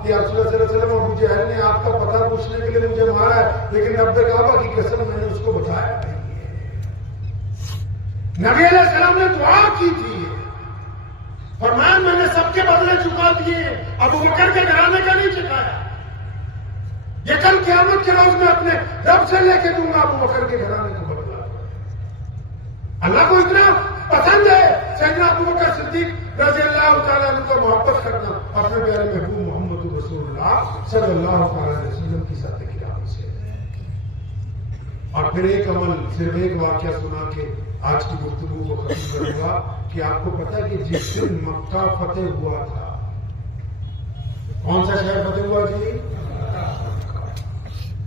کہ رسول اللہ صلی اللہ علیہ وسلم ابو جہل نے آپ کا پتہ پوچھنے کے لیے مجھے مارا ہے, لیکن رب کعبہ کی قسم میں نے اس کو بتایا نہیں. نبی علیہ السلام نے دعا کی تھی, فرمایا میں نے سب کے بدلے چکا دیے, ابو بکر کے گھرانے کا نہیں چکایا. یہ کل قیامت کے روز میں اپنے رب سے لے کے دوں گا ابو بکر کے گھرانے کو بدلا. اللہ کو اتنا پسند ہے سیدنا ابو بکر صدیق رضی اللہ تعالیٰ عنہ کو محبت کرنا اپنے پیارے محبوب محمد رسول اللہ صلی اللہ علیہ وسلم کی ذات کرام سے. اور پھر ایک عمل, صرف ایک واقعہ سنا کے آج کی گفتگو کو ختم کروں گا کہ آپ کو پتا ہے کہ جس دن مکہ فتح ہوا تھا, کون سا شہر فتح ہوا جی؟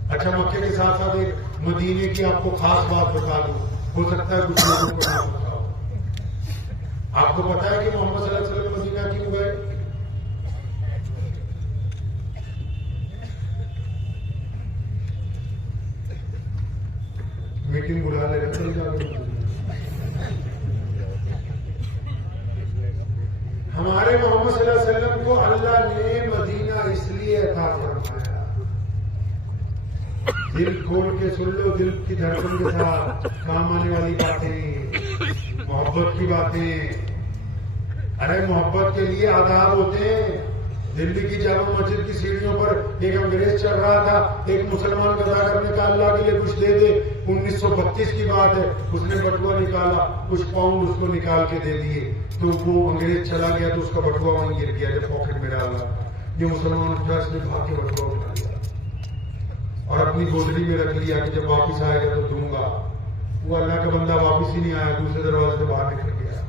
اچھا مکے کے ساتھ ساتھ ایک مدینے کی آپ کو خاص بات بتا دوں, ہو سکتا ہے کچھ لوگوں کو نہ پتا ہو. آپ کو پتا ہے کہ محمد صلی اللہ علیہ وسلم مدینہ کیوں گئے؟ میٹنگ بلا لے رہے ہمارے محمد صلی اللہ علیہ وسلم کو اللہ نے مدینہ اس لیے عطا فرمایا. دل کھول کے سن لو, دل کی دھڑکن کے ساتھ کام آنے والی باتیں, محبت کی باتیں. ارے محبت کے لیے آداب ہوتے ہیں. دلی کی جامع مسجد کی سیڑھیوں پر ایک انگریز چل رہا تھا, ایک مسلمان گدا کرنے کا اللہ کے لیے کچھ دے دے. 1932 کی بات ہے, اس نے بٹوا نکالا, کچھ پاؤنڈ اس کو نکال کے دے دیے, تو وہ انگریز چلا گیا تو اس کا بٹوا وہیں گر گیا جب پاکٹ میں ڈالا. یہ مسلمان اٹھا, اس نے بھاگ کے بٹوا اٹھا لیا اور اپنی گودڑی میں رکھ لیا کہ جب واپس آئے گا تو دوں گا. وہ اللہ کا بندہ واپس ہی نہیں آیا, دوسرے دروازے سے باہر نکل گیا.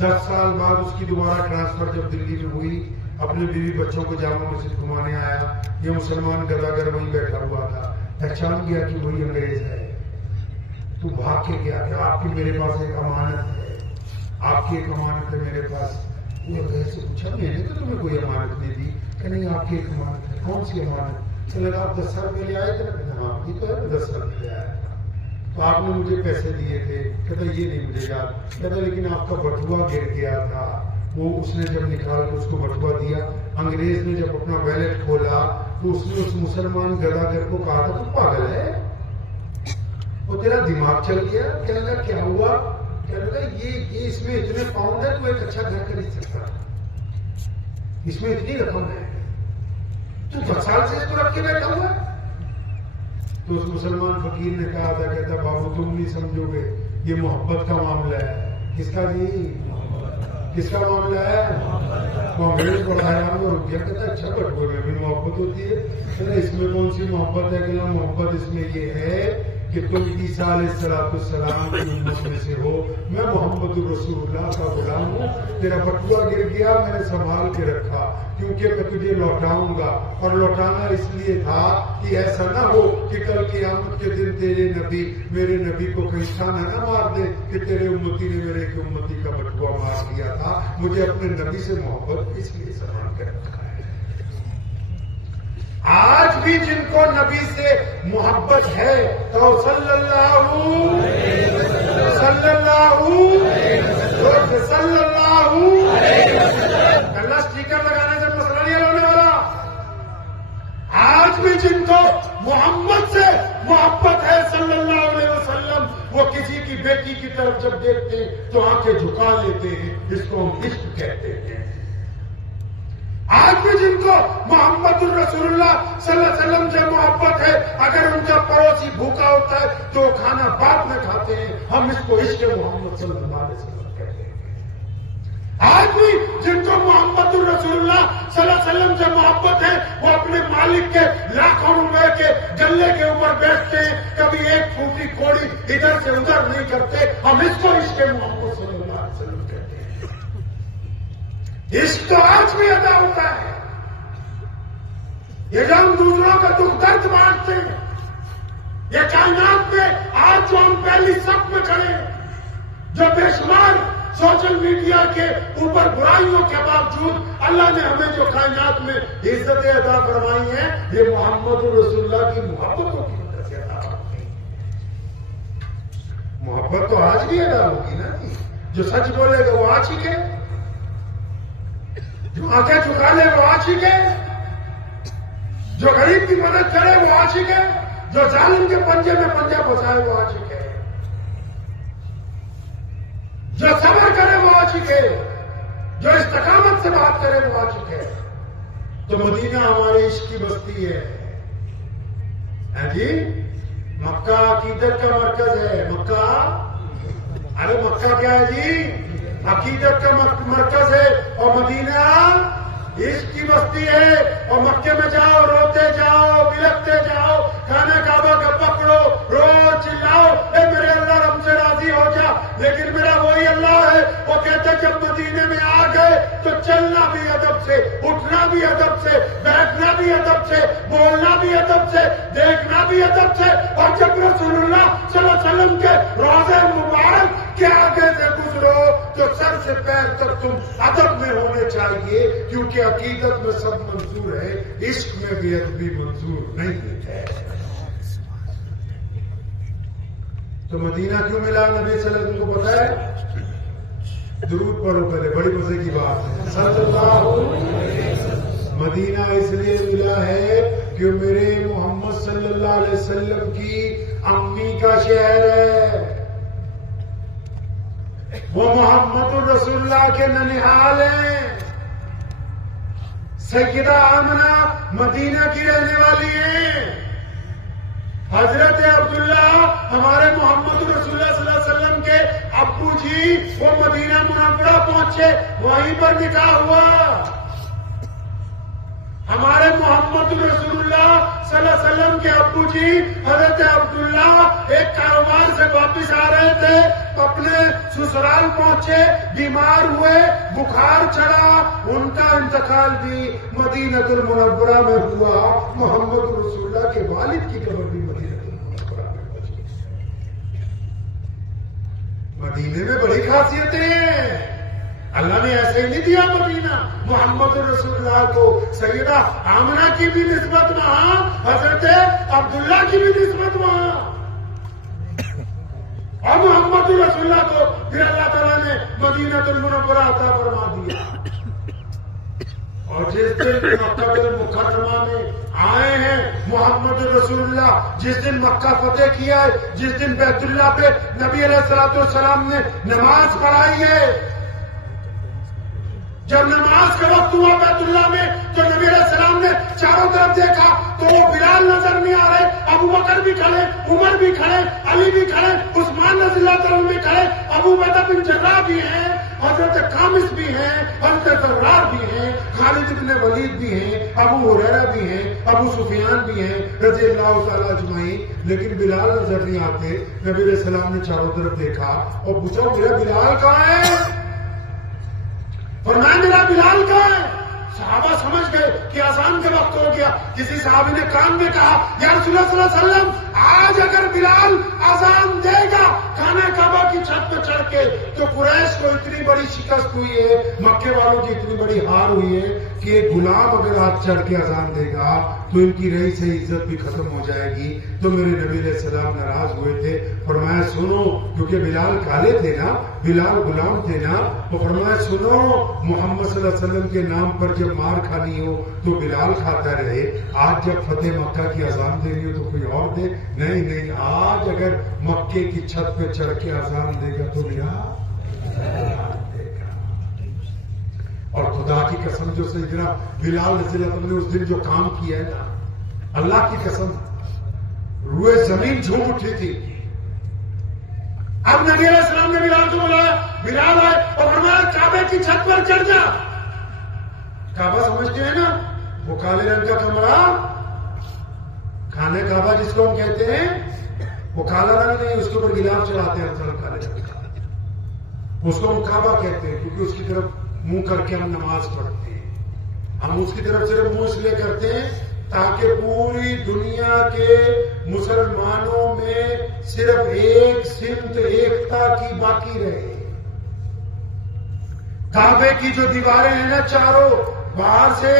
10 سال بعد اس کی دوبارہ ٹرانسفر جب دلی میں ہوئی, اپنے بیوی بچوں کو جامع مسجد گھمانے آیا, یہ مسلمان گداگر وہیں بیٹھا ہوا تھا. پہچان گیا کہ وہی انگریز ہے. تو بھاگ کے گیا کہ آپ کی میرے پاس ایک امانت ہے, آپ کی ایک امانت ہے میرے پاس. وہ انگریز سے پوچھا میں نے تو تمہیں کوئی امانت نہیں دی. کہ نہیں آپ کی ایک امانت ہے. کون سی امانت؟ چلے آپ 10 سال پہلے آئے تھے نا. ہاں یہ تو ہے, 10 سال پہلے آیا تھا تو آپ نے مجھے پیسے دیے تھے. کہتا یہ نہیں مجھے یاد. کہتا لیکن آپ کا بٹوا گر گیا تھا. وہ اس نے جب نکال کے اس کو بٹوا دیا, انگریز نے جب اپنا ویلٹ کھولا تو اس نے اس مسلمان گداگر کو کہا تھا تو پاگل ہے, وہ تیرا دماغ چل گیا. کہنے لگا کیا ہوا؟ کہنے لگا یہ اس میں اتنے پاؤنڈ ہے تو ایک اچھا گھر خرید سکتا, اس میں اتنی رقم ہے, تو 10 سال سے اس کو رکھ کے بیٹھا ہوا. تو اس مسلمان فقیر نے کہا تھا, کہتا بابو تم نہیں سمجھو گے, یہ محبت کا معاملہ ہے. کس کا جی؟ کس کا معاملہ ہے؟ کانگریس بڑھایا وہ رک گیا، کہتا اچھا بٹوے میں بھی محبت ہوتی ہے، اس میں کون سی محبت ہے؟ کہ محبت اس میں یہ ہے کہ تم عیسیٰ علیہ السلام کی امت میں سے ہو، میں محمد الرسول اللہ کا غلام ہوں، تیرا بٹوا گر گیا میں نے سنبھال کے رکھا کیونکہ میں تجھے لوٹاؤں گا، اور لوٹانا اس لیے تھا کہ ایسا نہ ہو کہ کل قیامت کے دن تیرے نبی میرے نبی کو کہیں تانا نہ مار دے کہ تیرے امتی نے میرے ایک امتی کا بٹوا مار دیا تھا، مجھے اپنے نبی سے محبت اس لیے سنبھال کے رکھا ہے۔ آج بھی جن کو نبی سے محبت ہے تو صلی اللہ اللہ اسٹیکر لگانے سے مسئلہ نہیں ہونے والا۔ آج بھی جن کو محمد سے محبت ہے صلی اللہ علیہ وسلم، وہ کسی کی بیٹی کی طرف جب دیکھتے ہیں تو آنکھیں جھکا لیتے ہیں، جس کو ہم عشق کہتے ہیں۔ آج بھی جن کو محمد الرسول اللہ صلی اللہ علیہ وسلم سے محبت ہے، اگر ان کا پڑوسی بھوکا ہوتا ہے تو وہ کھانا بعد میں کھاتے ہیں، ہم اس کو عشق محمد صلی اللہ علیہ وسلم کہتے ہیں۔ آج بھی جن کو محمد الرسول اللہ صلی اللہ علیہ وسلم سے محبت ہے، وہ اپنے مالک کے لاکھوں روپے کے گلے کے اوپر بیٹھتے ہیں، کبھی ایک پھوٹی کوڑی ادھر سے ادھر نہیں کرتے، ہم اس کو عشق محمد صلی اللہ علیہ وسلم کہتے ہیں۔ عشق تو آج بھی ادا ہوتا ہے، یہ جو ہم دوسروں کا دکھ درد بانٹتے ہیں، یہ کائنات میں آج جو ہم پہلی صف میں کھڑے ہیں، جو بے شمار سوشل میڈیا کے اوپر برائیوں کے باوجود اللہ نے ہمیں جو کائنات میں عزتیں ادا فرمائی ہیں، یہ محمد رسول اللہ کی محبتوں کی وجہ سے ادا ہوتی ہیں۔ محبت تو آج بھی ادا ہوگی نا، جو سچ بولے گا وہ عاشق ہے، جو آنکھیں چکا لے وہ عاشق ہے، جو غریب کی مدد کرے وہ عاشق ہے، جو ظالم کے پنجے میں پنجہ پھنسائے وہ عاشق ہے، جو صبر کرے وہ عاشق ہے، جو استقامت سے بات کرے وہ عاشق ہے۔ تو مدینہ ہمارے عشق کی بستی ہے جی۔ مکہ عقیدت کا مرکز ہے، مکہ، ارے مکہ کیا ہے جی؟ عقیدت کا مرکز ہے، اور مدینہ عشق کی بستی ہے، اور مکے میں جاؤ روتے جاؤ بلکتے جاؤ، کھانا کعبہ کا پکڑو، روز چلاؤ اے میرے اللہ رب سے راضی ہو جا، لیکن میرا وہی اللہ ہے، وہ کہتے جب مدینے میں آ گئے تو چلنا بھی ادب سے، اٹھنا بھی ادب سے، بیٹھنا بھی ادب سے، بولنا بھی ادب سے، دیکھنا بھی ادب سے، اور جب رسول اللہ صلی اللہ علیہ وسلم کے روضہ مبارک کے آگے سے گزرو تو سر سے پیر تک تم ادب میں ہونے چاہیے، کیونکہ عقیدت میں سب منظور ہے، عشق میں بھی ادبی منظور نہیں ہے۔ تو مدینہ کیوں ملا نبی صلی اللہ علیہ وسلم کو پتا ہے؟ درود پڑھو پہلے، بڑی مزے کی بات ہے۔ صلی اللہ علیہ وسلم مدینہ اس لیے ملا ہے کہ میرے محمد صلی اللہ علیہ وسلم کی امی کا شہر ہے، وہ محمد الرسول اللہ کے ننیحال ہیں۔ سیدہ آمنہ مدینہ کی رہنے والی ہیں، حضرت عبداللہ ہمارے محمد رسول اللہ صلی اللہ علیہ وسلم کے ابو جی وہ مدینہ منورہ پہنچے، وہیں پر نکاح ہوا۔ ہمارے محمد رسول اللہ صلی اللہ علیہ وسلم کے ابو جی حضرت عبداللہ ایک کاروبار سے واپس آ رہے تھے، اپنے سسرال پہنچے، بیمار ہوئے، بخار چڑھا، ان کا انتقال بھی مدینہ المنورہ میں ہوا۔ محمد رسول اللہ کے والد کی قبر بھی مدینہ المنورہ میں پہنچی۔ مدینے میں بڑی خاصیتیں ہیں، اللہ نے ایسے ہی نہیں دیا مدینہ محمد رسول اللہ کو۔ سیدہ آمنہ کی بھی نسبت وہاں، حضرت عبداللہ کی بھی نسبت وہاں، اور محمد رسول اللہ کو پھر اللہ تعالیٰ نے مدینہ المنورہ عطا فرما دیا۔ اور جس دن مکہ المکرمہ میں آئے ہیں محمد رسول اللہ، جس دن مکہ فتح کیا ہے، جس دن بیت اللہ پہ نبی علیہ الصلوۃ والسلام نے نماز پڑھائی ہے، جب نماز کا وقت ہوا بیت اللہ میں تو نبی علیہ السلام نے چاروں طرف دیکھا تو وہ بلال نظر نہیں آ رہے، ابو بکر بھی کھڑے، عمر بھی کھڑے، علی بھی کھڑے، عثمان رضی اللہ عنہ بھی کھڑے، ابو عبیدہ بن جراح بھی ہیں، حضرت قامس بھی ہیں، حضرت زرار بھی ہیں، خالد بن ولید بھی ہیں، ابو ہریرہ بھی ہیں، ابو سفیان بھی ہیں رضی اللہ تعالیٰ اجمعین، لیکن بلال نظر نہیں آتے۔ نبی علیہ السلام نے چاروں طرف دیکھا اور پوچھا میرا بلال کہاں ہے؟ فرمایا میرا بلال کہاں ہے؟ صحابہ سمجھ گئے کہ اذان کے وقت ہو گیا۔ کسی صحابی نے کان میں کہا یا رسول اللہ صلی اللہ علیہ وسلم آج اگر بلال اذان دے گا خانہ کعبہ کی چھت پہ چڑھ کے تو قریش کو اتنی بڑی شکست ہوئی ہے، مکے والوں کی اتنی بڑی ہار ہوئی ہے کہ ایک غلام اگر آج چڑھ کے اذان دے گا تو ان کی رہی سے عزت بھی ختم ہو جائے گی۔ تو میرے نبی علیہ السلام ناراض ہوئے تھے، فرمایا سنو، کیونکہ بلال کالے تھے نا، بلال غلام تھے نا، تو فرمایا سنو محمد صلی اللہ علیہ وسلم کے نام پر جب مار کھانی ہو تو بلال کھاتا رہے، آج جب فتح مکہ کی اذان دینی ہو تو کوئی اور دے، نہیں آج اگر مکے کی چھت پہ چڑھ کے اذان دے گا تو بلال دے گا۔ اور خدا کی قسم جو سیدنا بلال رضی اللہ عنہ نے اس دن جو کام کیا ہے نا، اللہ کی قسم روئے زمین جھوم اٹھی تھی۔ اب نبی علیہ السلام نے بلال کو بلایا، بلال آئے اور فرمایا کعبے کی چھت پر چڑھ جا۔ کعبہ سمجھتے ہیں نا، وہ کالے رنگ کا کمرہ، خانہ کعبہ جس کو ہم کہتے ہیں، وہ کالا رنگ نہیں، اس کے اوپر گلاف چڑھاتے ہیں ہر کالے رنگ کا، اس کو ہم کعبہ کہتے ہیں کیونکہ اس کی طرف منہ کر کے ہم نماز پڑھتے ہیں۔ ہم اس کی طرف صرف منہ اس لیے کرتے ہیں تاکہ پوری دنیا کے مسلمانوں میں صرف ایک سمت ایکتا کی باقی رہے۔ کعبے کی جو دیواریں ہیں نا چاروں، باہر سے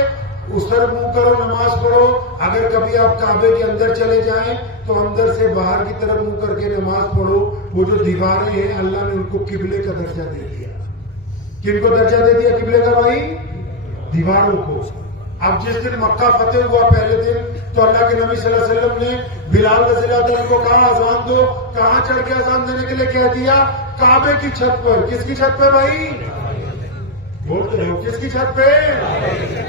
اس طرف منہ کرو نماز پڑھو، اگر کبھی آپ کعبے کے اندر چلے جائیں تو اندر سے باہر کی طرف منہ کر کے نماز پڑھو۔ وہ جو دیواریں ہیں اللہ نے ان کو قبلے کا درجہ دے دیا۔ کن کو درجہ دے دیا قبلے کا بھائی؟ دیواروں کو۔ اب جس دن مکہ فتح ہوا پہلے دن تو اللہ کے نبی صلی اللہ علیہ وسلم نے بلال رضی اللہ عنہ کو کہا اذان دو، کہاں چڑھ کے اذان دینے کے لیے کہہ دیا؟ کعبے کی چھت پر۔ کس کی چھت پہ بھائی؟ بولتے رہو، کس کی چھت پہ؟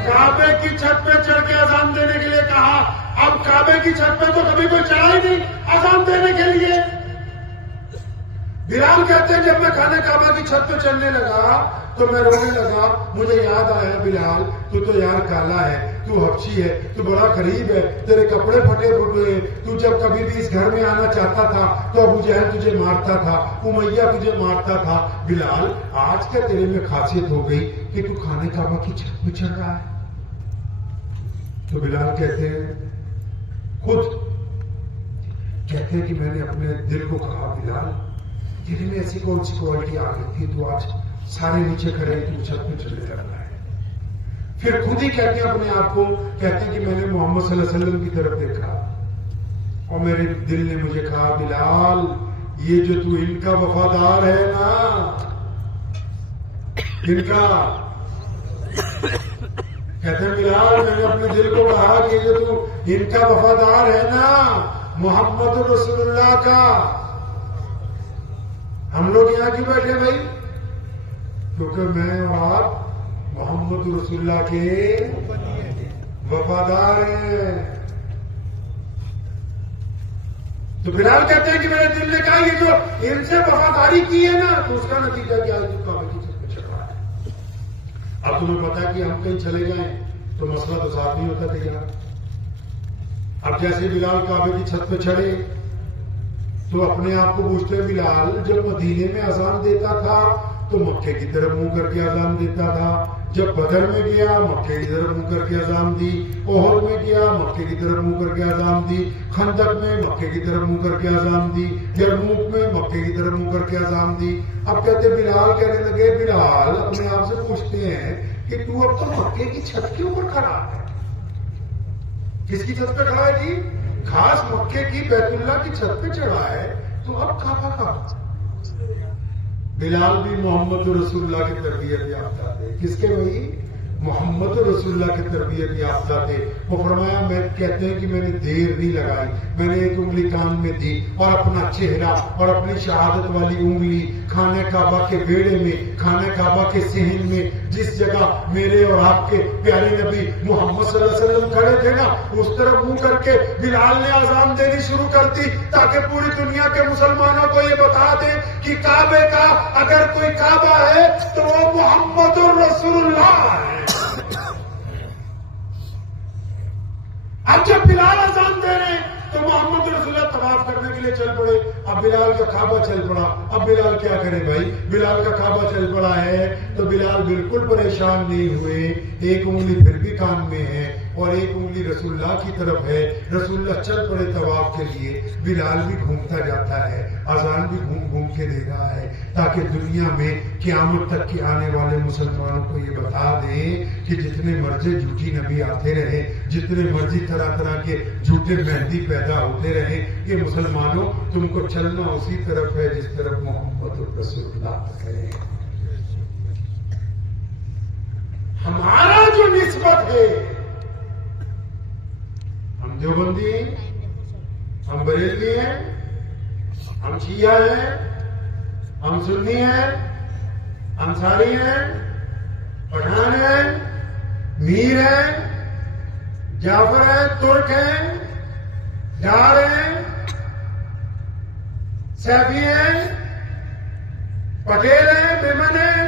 کعبے کی چھت پہ چڑھ کے اذان دینے کے لیے کہا۔ اب کعبے کی چھت پہ تو کبھی کوئی چڑھا ہی نہیں اذان دینے کے لیے۔ بلال کہتے ہیں جب میں خانہ کعبہ کی چھت پہ چڑھنے لگا تو میں رونے لگا، مجھے یاد آیا بلال تو یار کالا ہے، تو حبشی ہے، تو بڑا غریب ہے، تیرے کپڑے پھٹے پھٹے ہیں، تو جب کبھی بھی اس گھر میں آنا چاہتا تھا تو ابو جہل تجھے مارتا تھا، امیہ تجھے مارتا تھا، بلال آج کیا تیرے میں خاصیت ہو گئی کہ تو خانہ کعبہ کی چھت پہ چڑھ رہا ہے؟ تو بلال کہتے ہیں، خود کہتے ہیں کہ میں نے اپنے دل کو کہا بلال تیرے میں ایسی کون سی کوالٹی آ گئی تھی تو آج سارے نیچے کھڑے تو چھت پہ چلے جا رہا ہے۔ پھر خود ہی کہتے ہیں اپنے آپ کو، کہتے ہیں کہ میں نے محمد صلی اللہ علیہ وسلم کی طرف دیکھا اور میرے دل نے مجھے کہا بلال یہ جو تو ان کا وفادار ہے نا، ان کا، کہتے ہیں بلال میں نے اپنے دل کو کہا کہ یہ جو تو ان کا وفادار ہے نا محمد رسول اللہ کا۔ ہم لوگ یہاں کیوں بیٹھے بھائی؟ کیونکہ میں اور آپ محمد رسول اللہ کے وفادار ہیں۔ تو بلال کہتے ہیں کہ میرے دل نے کہا یہ جو ان سے وفاداری کی ہے نا تو اس کا نتیجہ کیا ہے؟ کعبے کی چھت پہ چڑھ رہا ہے۔ اب تمہیں پتا ہے کہ ہم کہیں چلے جائیں تو مسئلہ تو صاف نہیں ہوتا تھا یار۔ اب جیسے بلال کعبے کی چھت پہ چڑھے تو اپنے آپ کو پوچھتے ہیں بلال جب مدینے میں اذان دیتا تھا تو مکے کی طرف منہ کر کے اذان دیتا تھا، جب بدر میں گیا مکے کی طرف منہ کر کے اذان دی، احد میں گیا مکے کی طرف منہ کر کے اذان دی، خندق میں مکے کی طرف منہ کر کے اذان دی، یرموک میں مکے کی طرف منہ کر کے اذان دی۔ اب کہتے بلال کہنے لگے، بلال اپنے آپ سے پوچھتے ہیں کہ تو اب تو مکے کی چھت کے اوپر کھڑا ہے۔ کس کی چھت پہ کھڑا ہے جی؟ خاص مکے کی بیت اللہ کی چھت پہ چڑھا ہے، تو اب کعبہ کا بلال بھی محمد رسول اللہ کی تربیت یافتہ تھے۔ کس کے بھائی؟ محمد رسول اللہ کی تربیت یافتہ تھے. وہ فرمایا میں کہتے ہیں کہ میں نے دیر نہیں لگائی, میں نے ایک انگلی کان میں دی اور اپنا چہرہ اور اپنی شہادت والی انگلی خانہ کعبہ کے بیڑے میں, خانہ کعبہ کے صحن میں, جس جگہ میرے اور آپ کے پیارے نبی محمد صلی اللہ علیہ وسلم کھڑے تھے نا, اس طرف منہ کر کے بلال نے اذان دینی شروع کر دی تاکہ پوری دنیا کے مسلمانوں کو یہ بتا دیں کہ کعبے کا اگر کوئی کعبہ ہے تو وہ محمد رسول اللہ ہے. اب جب بلال اذان دے رہے ہیں تو محمد رسول اللہ طواف کرنے کے لیے چل پڑے. اب بلال کا کعبہ چل پڑا. اب بلال کیا کرے بھائی, بلال کا کعبہ چل پڑا ہے تو بلال بالکل پریشان نہیں ہوئے. ایک انگلی پھر بھی کان میں ہے اور ایک انگلی رسول اللہ کی طرف ہے. رسول اللہ چل پڑے طواف کے لیے, بلال بھی گھومتا جاتا ہے, اذان بھی گھوم گھوم کے دے رہا ہے تاکہ دنیا میں قیامت تک کے آنے والے مسلمانوں کو یہ بتا دیں کہ جتنے مرضی جھوٹی نبی آتے رہے, جتنے مرضی طرح طرح کے جھوٹے مہندی پیدا ہوتے رہے, یہ مسلمانوں تم کو چلنا اسی طرف ہے جس طرف محمد رسول اللہ ہے. ہمارا جو نسبت ہے, ہم دیوبندی ہیں, ہم بریلوی ہیں, ہم شیعہ ہیں, ہم سنی ہیں, انصاری ہیں, پٹھان ہیں, میر ہیں, جعفر ہیں, ترک ہیں, ڈار ہیں, سیفی ہیں, پٹیل ہیں, میمن ہیں.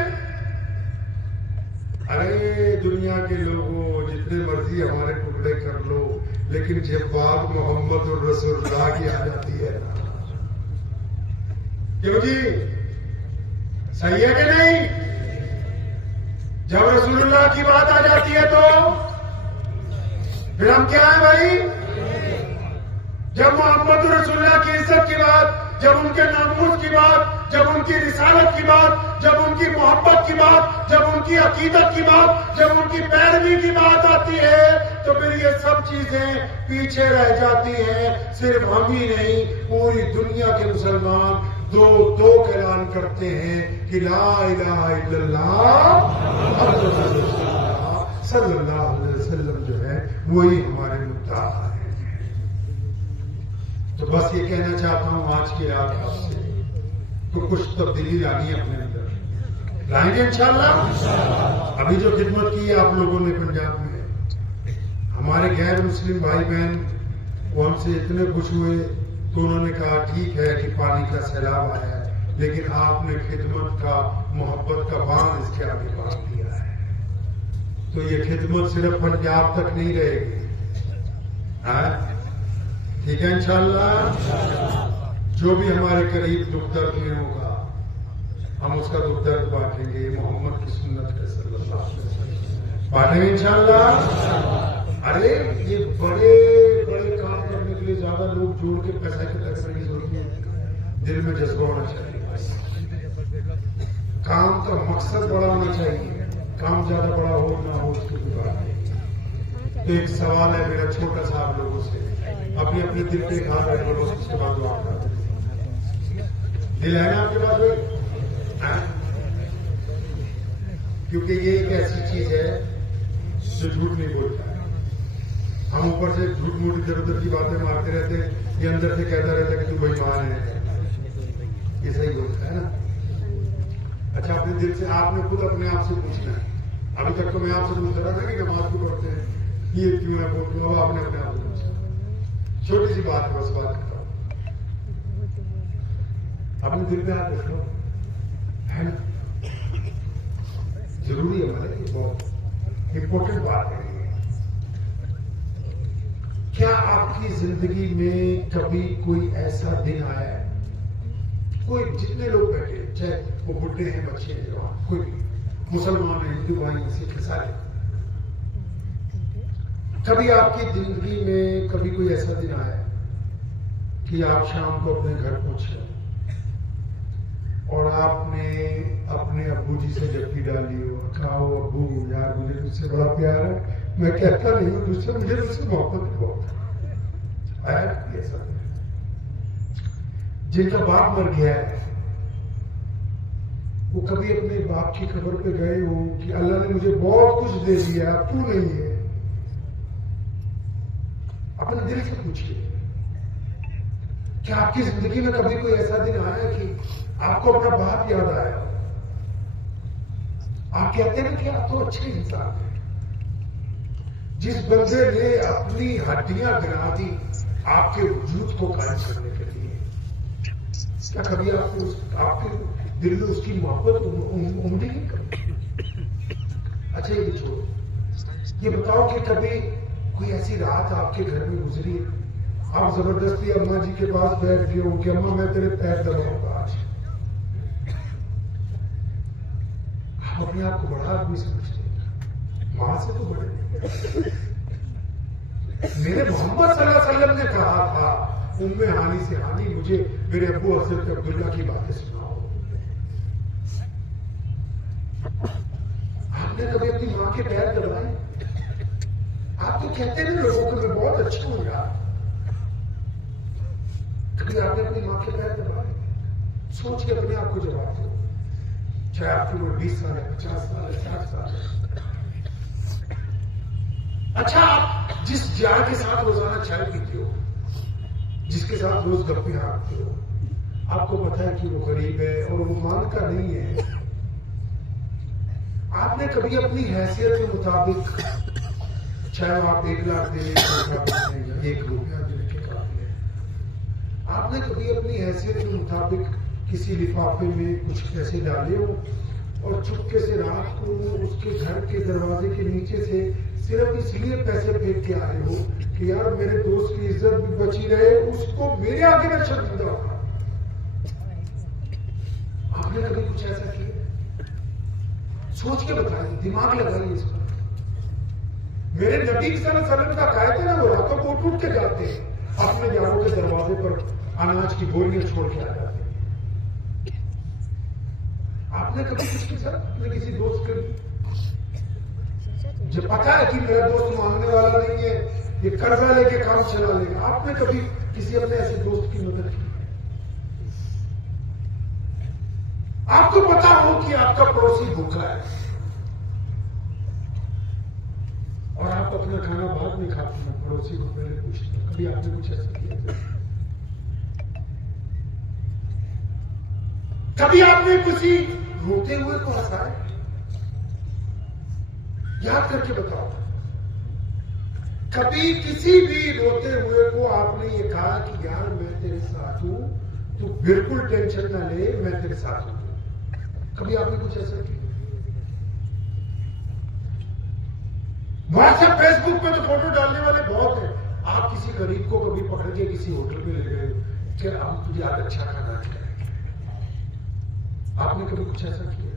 ارے دنیا کے لوگوں جتنے مرضی ہمارے ٹکڑے کر لو, لیکن جب بات محمد الرسول اللہ کی آ جاتی ہے کیوں جی, صحیح ہے کہ نہیں؟ جب رسول اللہ کی بات آ جاتی ہے تو پھر ہم کیا ہیں بھائی؟ جب محمد رسول اللہ کی عزت کی بات, جب ان کے ناموس کی بات, جب ان کی رسالت کی بات, جب ان کی محبت کی بات, جب ان کی عقیدت کی بات, جب ان کی پیروی کی بات آتی ہے تو پھر یہ سب چیزیں پیچھے رہ جاتی ہیں. صرف ہم ہی نہیں, پوری دنیا کے مسلمان دو اعلان کرتے ہیں کہ لا الہ الا اللہ محمد رسول اللہ صلی اللہ علیہ وسلم جو ہے وہی ہمارے مدعا ہے. تو بس یہ کہنا چاہتا ہوں آج کی رات آپ سے تو کچھ تبدیلی لانی ہے اپنے اندر, لائیں گے انشاءاللہ. ابھی جو خدمت کی ہے آپ لوگوں نے پنجاب میں, ہمارے غیر مسلم بھائی بہن وہ ہم سے اتنے خوش ہوئے تو انہوں نے کہا ٹھیک ہے کہ پانی کا سیلاب آیا ہے لیکن آپ نے خدمت کا, محبت کا باندھ اس کے آگے باندھ دیا ہے. تو یہ خدمت صرف پنجاب تک نہیں رہے گی, ٹھیک ہے انشاءاللہ. جو بھی ہمارے قریب دکھ درد میں ہوگا ہم اس کا دکھ درد بانٹیں گے. محمد کی سنت ہے صلی اللہ علیہ وسلم, بانٹیں گے انشاءاللہ. ارے یہ بڑے بڑے کام کرنے کے لیے زیادہ لوگ جوڑ کے پیسہ اکٹھا کرنے کی ضرورت نہیں ہے. دل میں جذبہ ہونا چاہیے, کام کا مقصد بڑا ہونا چاہیے. کام زیادہ بڑا ہو نہ ہو اس کی بات نہیں. تو ایک سوال ہے میرا چھوٹا سا آپ لوگوں سے, اپنے اپنے دل پہ ایک ہاتھ رکھ لو, اس کے بعد دعا کرتے ہیں. دل ہے نا آپ کے پاس بھائی؟ کیونکہ یہ ایک ایسی چیز ہے جو جھوٹ نہیں بولتا ہے. ہم اوپر سے جھوٹ موٹ ادھر ادھر کی باتیں مارتے رہتے ہیں, یہ اندر سے کہتا رہتا ہے کہ تو بےایمان ہے. یہ صحیح بولتا ہے نا. اچھا اپنے دل سے آپ نے خود اپنے آپ سے پوچھنا ہے. ابھی تک تو میں آپ سے پوچھ رہا تھا کہ نماز کو پڑھتے ہیں یہ کیوں ہے بولتے ہو, آپ نے اپنے آپ سے پوچھا. چھوٹی سی بات ہے, بس بات کرتا ہوں. اپنے دل پہ ہاتھ رکھ لو, ہے نا, ضروری ہے ہمارے لیے, بہت امپورٹنٹ بات ہے. کیا آپ کی زندگی میں کبھی کوئی ایسا دن آیا ہے, کوئی جتنے لوگ بیٹھے چاہے وہ بڈھے ہیں, بچے ہیں, جوان, کوئی بھی مسلمان ہیں, ہندو بھائی ہیں, سکھ سارے, کبھی آپ کی زندگی میں کبھی کوئی ایسا دن آیا ہے کہ آپ شام کو اپنے گھر پہنچے اور آپ نے اپنے ابو جی سے جپی ڈالی ہو, کہا ہو ابو یار مجھے تجھ سے بڑا پیار ہے, میں کہتا نہیں ہوں تجھ سے, مجھے تجھ سے محبت بہت ہے. ایسا جن کا باپ مر گیا ہے وہ کبھی اپنے باپ کی خبر پہ گئے ہوں کہ اللہ نے مجھے بہت کچھ دے دیا اب تو نہیں ہے؟ اپنے دل سے پوچھیے، کیا آپ کی زندگی میں کبھی کوئی ایسا دن آیا کہ آپ کو اپنا باپ یاد آیا؟ آپ کہتے ہیں کہ آپ تو اچھے انسان ہیں. جس بندے نے اپنی ہڈیاں گرا دی آپ کے وجود کو قائم کرنے کے لیے، کیا کبھی آپ کے دل میں اس کی محبت امڑی نہیں کرتی؟ اچھا یہ چھوڑو، یہ بتاؤ کہ کبھی کوئی ایسی رات آپ کے گھر میں گزری آپ زبردستی اماں جی کے پاس بیٹھ گئے ہو کہ اماں میں تیرے پیر دباؤں گا آج؟ آپ اپنے آپ کو بڑا آدمی سمجھتے ہیں، ماں سے تو بڑے. میرے محمد صلی اللہ علیہ وسلم نے کہا تھا ام ہانی سے ہانی مجھے میرے ابو حضرت عبداللہ کی باتیں سناؤ. آپ نے کبھی اپنی ماں کے پیر دبائے؟ آپ تو کہتے ہیں لوگوں کو میں بہت اچھا ہوں یار، کبھی آپ نے اپنی ماں کے پیر دبائے؟ سوچ کے اپنے آپ کو جواب دو، چاہے آپ کی عمر 20 سال ہے، 50 سال ہے، 60 سال ہے. اچھا آپ جس جار کے ساتھ روزانہ چائے پیتے ہو، جس کے ساتھ روز گپے ہانکتے ہو، آپ کو پتا ہے کہ وہ غریب ہے اور وہ مانگتا نہیں ہے، آپ نے کبھی اپنی حیثیت کے مطابق، چاہے آپ 1 لاکھ دینے کے مطابق ہیں یا 1 روپیہ دینے کے قابل ہیں، آپ نے کبھی اپنی حیثیت کے مطابق کسی لفافے میں کچھ پیسے ڈالے ہو اور چپکے سے رات کو اس کے گھر کے دروازے کے نیچے سے صرف اس لیے پیسے پھینک کے آئے ہو کہ یار میرے دوست کی عزت بھی بچی رہے، اس کو میرے آگے میں شرمندہ ہوگا؟ آپ نے کبھی کچھ ایسا کیا؟ سوچ کے بتائیے، دماغ لگائیے اس پر. میرے نبی صلی اللہ علیہ وسلم کا قائد ہے نا، وہ راتوں کو اٹھ کے جاتے ہیں، اپنے یاروں کے دروازے پر اناج کی بوریاں چھوڑ کے آ جاتے ہیں. آپ نے کبھی کچھ کے ساتھ اپنے کسی دوست کے لیے، جب پتا ہے کہ میرا دوست مانگنے والا نہیں ہے، یہ قرضہ لے کے کام چلا لے گا، آپ نے کبھی کسی اپنے ایسے دوست کی مدد کی؟ آپ کو پتا ہو کہ آپ کا پڑوسی بھوکا ہے اور آپ اپنا کھانا بعد میں کھاتے ہیں، پڑوسی کو پہلے پوچھتے ہیں، کبھی آپ نے کچھ ایسا کیا؟ کبھی آپ نے کسی روتے ہوئے کو ہنسایا؟ یاد کر کے بتاؤ. کبھی کسی بھی روتے ہوئے کو آپ نے یہ کہا کہ یار میں تیرے ساتھ ہوں، تو بالکل ٹینشن نہ لے، میں تیرے ساتھ ہوں؟ کبھی آپ نے کچھ ایسا کیا؟ واٹس ایپ فیس بک پہ تو فوٹو ڈالنے والے بہت ہیں. آپ کسی غریب کو کبھی پکڑ کے کسی ہوٹل پہ لے گئے کہ ہم تجھے آج اچھا کھانا کھلائیں گے؟ آپ نے کبھی کچھ ایسا کیا؟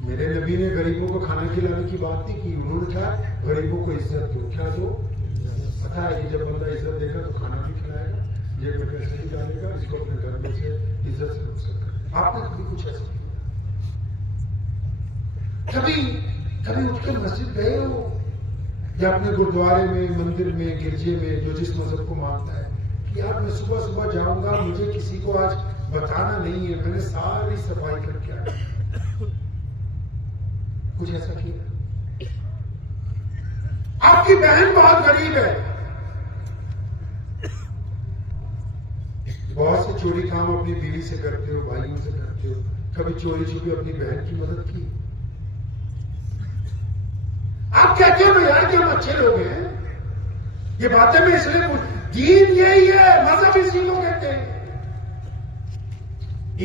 میرے نبی نے غریبوں کو کھانا کھلانے کی بات نہیں کی، انہوں نے کہا غریبوں کو عزت دو. کیا دو؟ پتا ہے کہ جب بندہ عزت دے گا تو کھانا بھی کھلائے گا، جیب میں پیسے بھی ڈالے گا، اس کو اپنے گھر میں سے عزت سے رخصت کرے. آپ نے کبھی کچھ ایسا کیا؟ کبھی اٹھ کے مسجد گئے ہو یا اپنے گردوارے میں، مندر میں، گرجے میں، جو جس مذہب کو مانتا ہے، کہ یار میں صبح صبح جاؤں گا، مجھے کسی کو آج بتانا نہیں ہے، میں نے ساری صفائی کر کے آئی. کچھ ایسا کیا؟ آپ کی بہن بہت غریب ہے، بہت سے چوری کام اپنی بیوی سے کرتے ہو، بھائیوں سے کرتے ہو، کبھی چوری چھپی اپنی بہن کی مدد کی؟ آپ کہتے ہو نا یار کہ ہم اچھے لوگ ہیں، یہ باتیں میں اس لیے دین یہی ہے، مذہب اسی کو کہتے ہیں.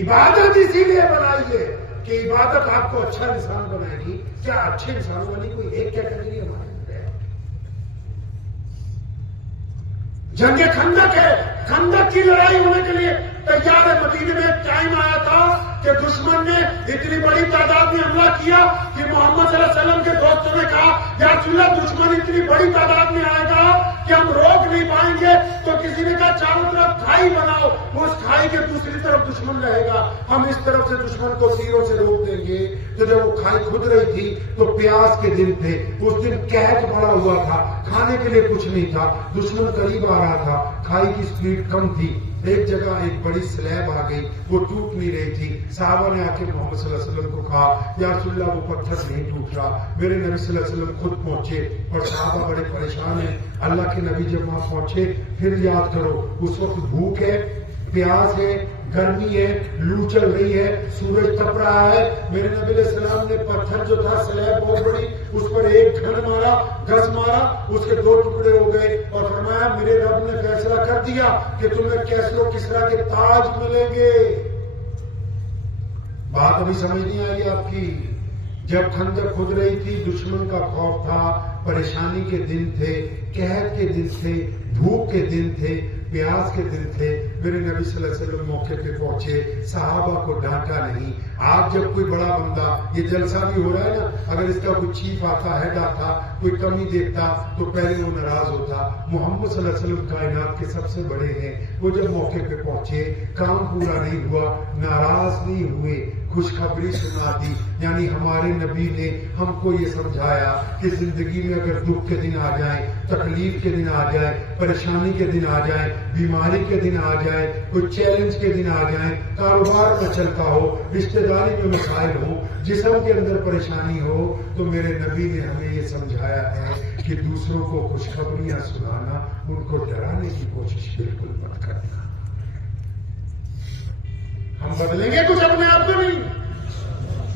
عبادت اسی لیے بنائیے کہ عبادت آپ کو اچھا انسان بنائے گی. کیا اچھے انسانوں والی کوئی ایک کیٹیگری ہمارے اندر ہے؟ جنگ خندق ہے، خندق کی لڑائی ہونے کے لیے تیار ہے. مدینے میں ایک ٹائم آیا تھا کہ دشمن نے اتنی بڑی تعداد میں حملہ کیا کہ محمد صلی اللہ علیہ وسلم کے دوستوں نے کہا یا رسول اللہ دشمن اتنی بڑی تعداد میں آئے گا کہ ہم روک نہیں پائیں گے. تو کسی نے کہا چاروں طرف کھائی بناؤ، وہ اس کھائی کے دوسری طرف دشمن رہے گا. ہم اس طرف سے دشمن کو تیروں سے روک دیں گے. تو جب وہ کھائی کھد رہی تھی تو پیاس کے دن تھے. اس دن قحط بڑا ہوا تھا, کھانے کے لیے کچھ نہیں تھا. دشمن قریب آ رہا تھا, کھائی کی سپیڈ کم تھی. ایک جگہ ایک بڑی سلیب آ گئی, وہ ٹوٹ نہیں رہی تھی. صحابہ نے آ کے محمد صلی اللہ علیہ وسلم کو کہا یا رسول اللہ وہ پتھر نہیں ٹوٹ رہا. میرے نبی صلی اللہ علیہ وسلم خود پہنچے اور صحابہ بڑے پریشان ہیں. اللہ کے نبی جب وہاں پہنچے, پھر یاد کرو اس وقت بھوک ہے, پیاس ہے, گرمی ہے, لو چل رہی ہے, سورج تپ رہا ہے. میرے نبی علیہ السلام نے پتھر جو تھا سلیب بہت بڑی, اس پر ایک گھن مارا, گز مارا, اس کے 2 ٹکڑے ہو گئے اور فرمایا میرے رب نے فیصلہ کر دیا کہ تمہیں کیسر و کسریٰ کے تاج ملیں گے. بات ابھی سمجھ نہیں آئی آپ کی. جب خندق کھد رہی تھی, دشمن کا خوف تھا, پریشانی کے دن تھے, قحط کے دن تھے, بھوک کے دن تھے, پیاس کے دن تھے. میرے نبی صلی اللہ علیہ وسلم موقع پہ پہنچے, صحابہ کو ڈانٹا نہیں. آج جب کوئی بڑا بندہ, یہ جلسہ بھی ہو رہا ہے نا, اگر اس کا کوئی چیف آتا, ہیڈ آتا, کوئی کمی دیکھتا تو پہلے وہ ناراض ہوتا. محمد صلی اللہ علیہ وسلم کائنات کے سب سے بڑے ہیں. وہ جب موقع پہ پہنچے, کام پورا نہیں ہوا, ناراض نہیں ہوئے, خوشخبری سنا دی. یعنی ہمارے نبی نے ہم کو یہ سمجھایا کہ زندگی میں اگر دکھ کے دن آ جائیں, تکلیف کے دن آ جائے, پریشانی کے دن آ جائے, بیماری کے دن آ جائے, کوئی چیلنج کے دن آ جائیں, کاروبار نہ چلتا ہو, رشتہ داری میں مسائل ہو, جسم کے اندر پریشانی ہو, تو میرے نبی نے ہمیں یہ سمجھایا ہے کہ دوسروں کو خوشخبریاں سنانا, ان کو ڈرانے کی کوشش بالکل مت کرنا. ہم بدلیں گے کچھ اپنے آپ کو نہیں.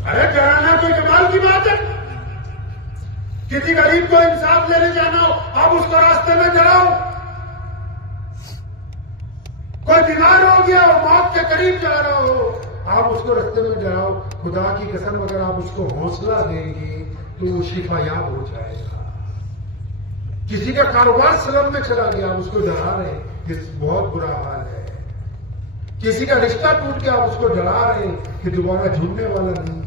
ارے ڈرانا کوئی کمال کی بات ہے. کسی غریب کو انصاف لینے جانا ہو, آپ اس کو راستے میں ڈراؤ. کوئی بیمار ہو گیا اور موت کے قریب جا رہا ہو, آپ اس کو راستے میں ڈراؤ. خدا کی قسم اگر آپ اس کو حوصلہ دیں گے تو وہ شفا یاب ہو جائے گا. کسی کا کاروبار سلم میں چلا گیا, آپ اس کو ڈرا رہے ہیں کہ بہت برا حال ہے. کسی کا رشتہ ٹوٹ گیا, آپ اس کو ڈرا رہے ہیں کہ دوبارہ جھومنے والا نہیں ہے.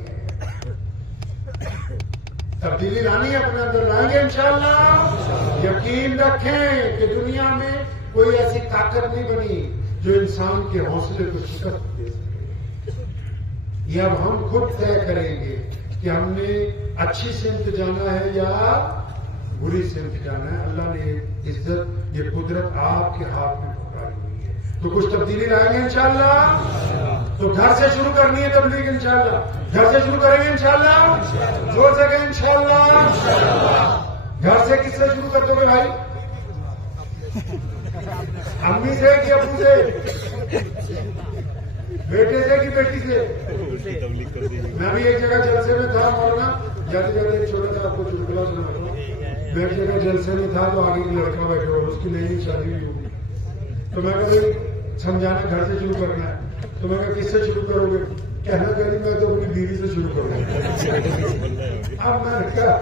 تبدیلی لانی ہے, اپنے اندر لائیں گے انشاءاللہ. یقین رکھیں کہ دنیا میں کوئی ایسی طاقت نہیں بنی جو انسان کے حوصلے کو شکست دے سکے. یہ اب ہم خود طے کریں گے کہ ہم نے اچھی سمت جانا ہے یا بری سمت جانا ہے. اللہ نے یہ عزت, یہ قدرت آپ کے ہاتھ میں پکڑائی ہوئی ہے, تو کچھ تبدیلی لائیں گے انشاءاللہ. تو گھر سے شروع کرنی ہے تبلیغ انشاءاللہ. گھر سے شروع کریں گے انشاءاللہ. زور سے کہیں انشاءاللہ. گھر سے کس سے شروع کرتے ہوئے بھائی؟ امی سے کہ ابو سے, بیٹے سے کہ بیٹی سے؟ میں بھی ایک جگہ جلسے میں تھا, مولانا جاتے جاتے ایک چھوٹا سا آپ کو چٹکلا سنا. میں ایک جگہ جلسے میں تھا تو آگے ایک لڑکا بیٹھا ہوا, اس کی نئی شادی نہیں ہوگی. تو میں کہا سمجھانا گھر سے شروع کرنا ہے. تو میں کہا کس سے شروع کرو گے؟ کہنا کہہ میں تو اپنی بیوی سے شروع کروں گا. اب میں نے کہا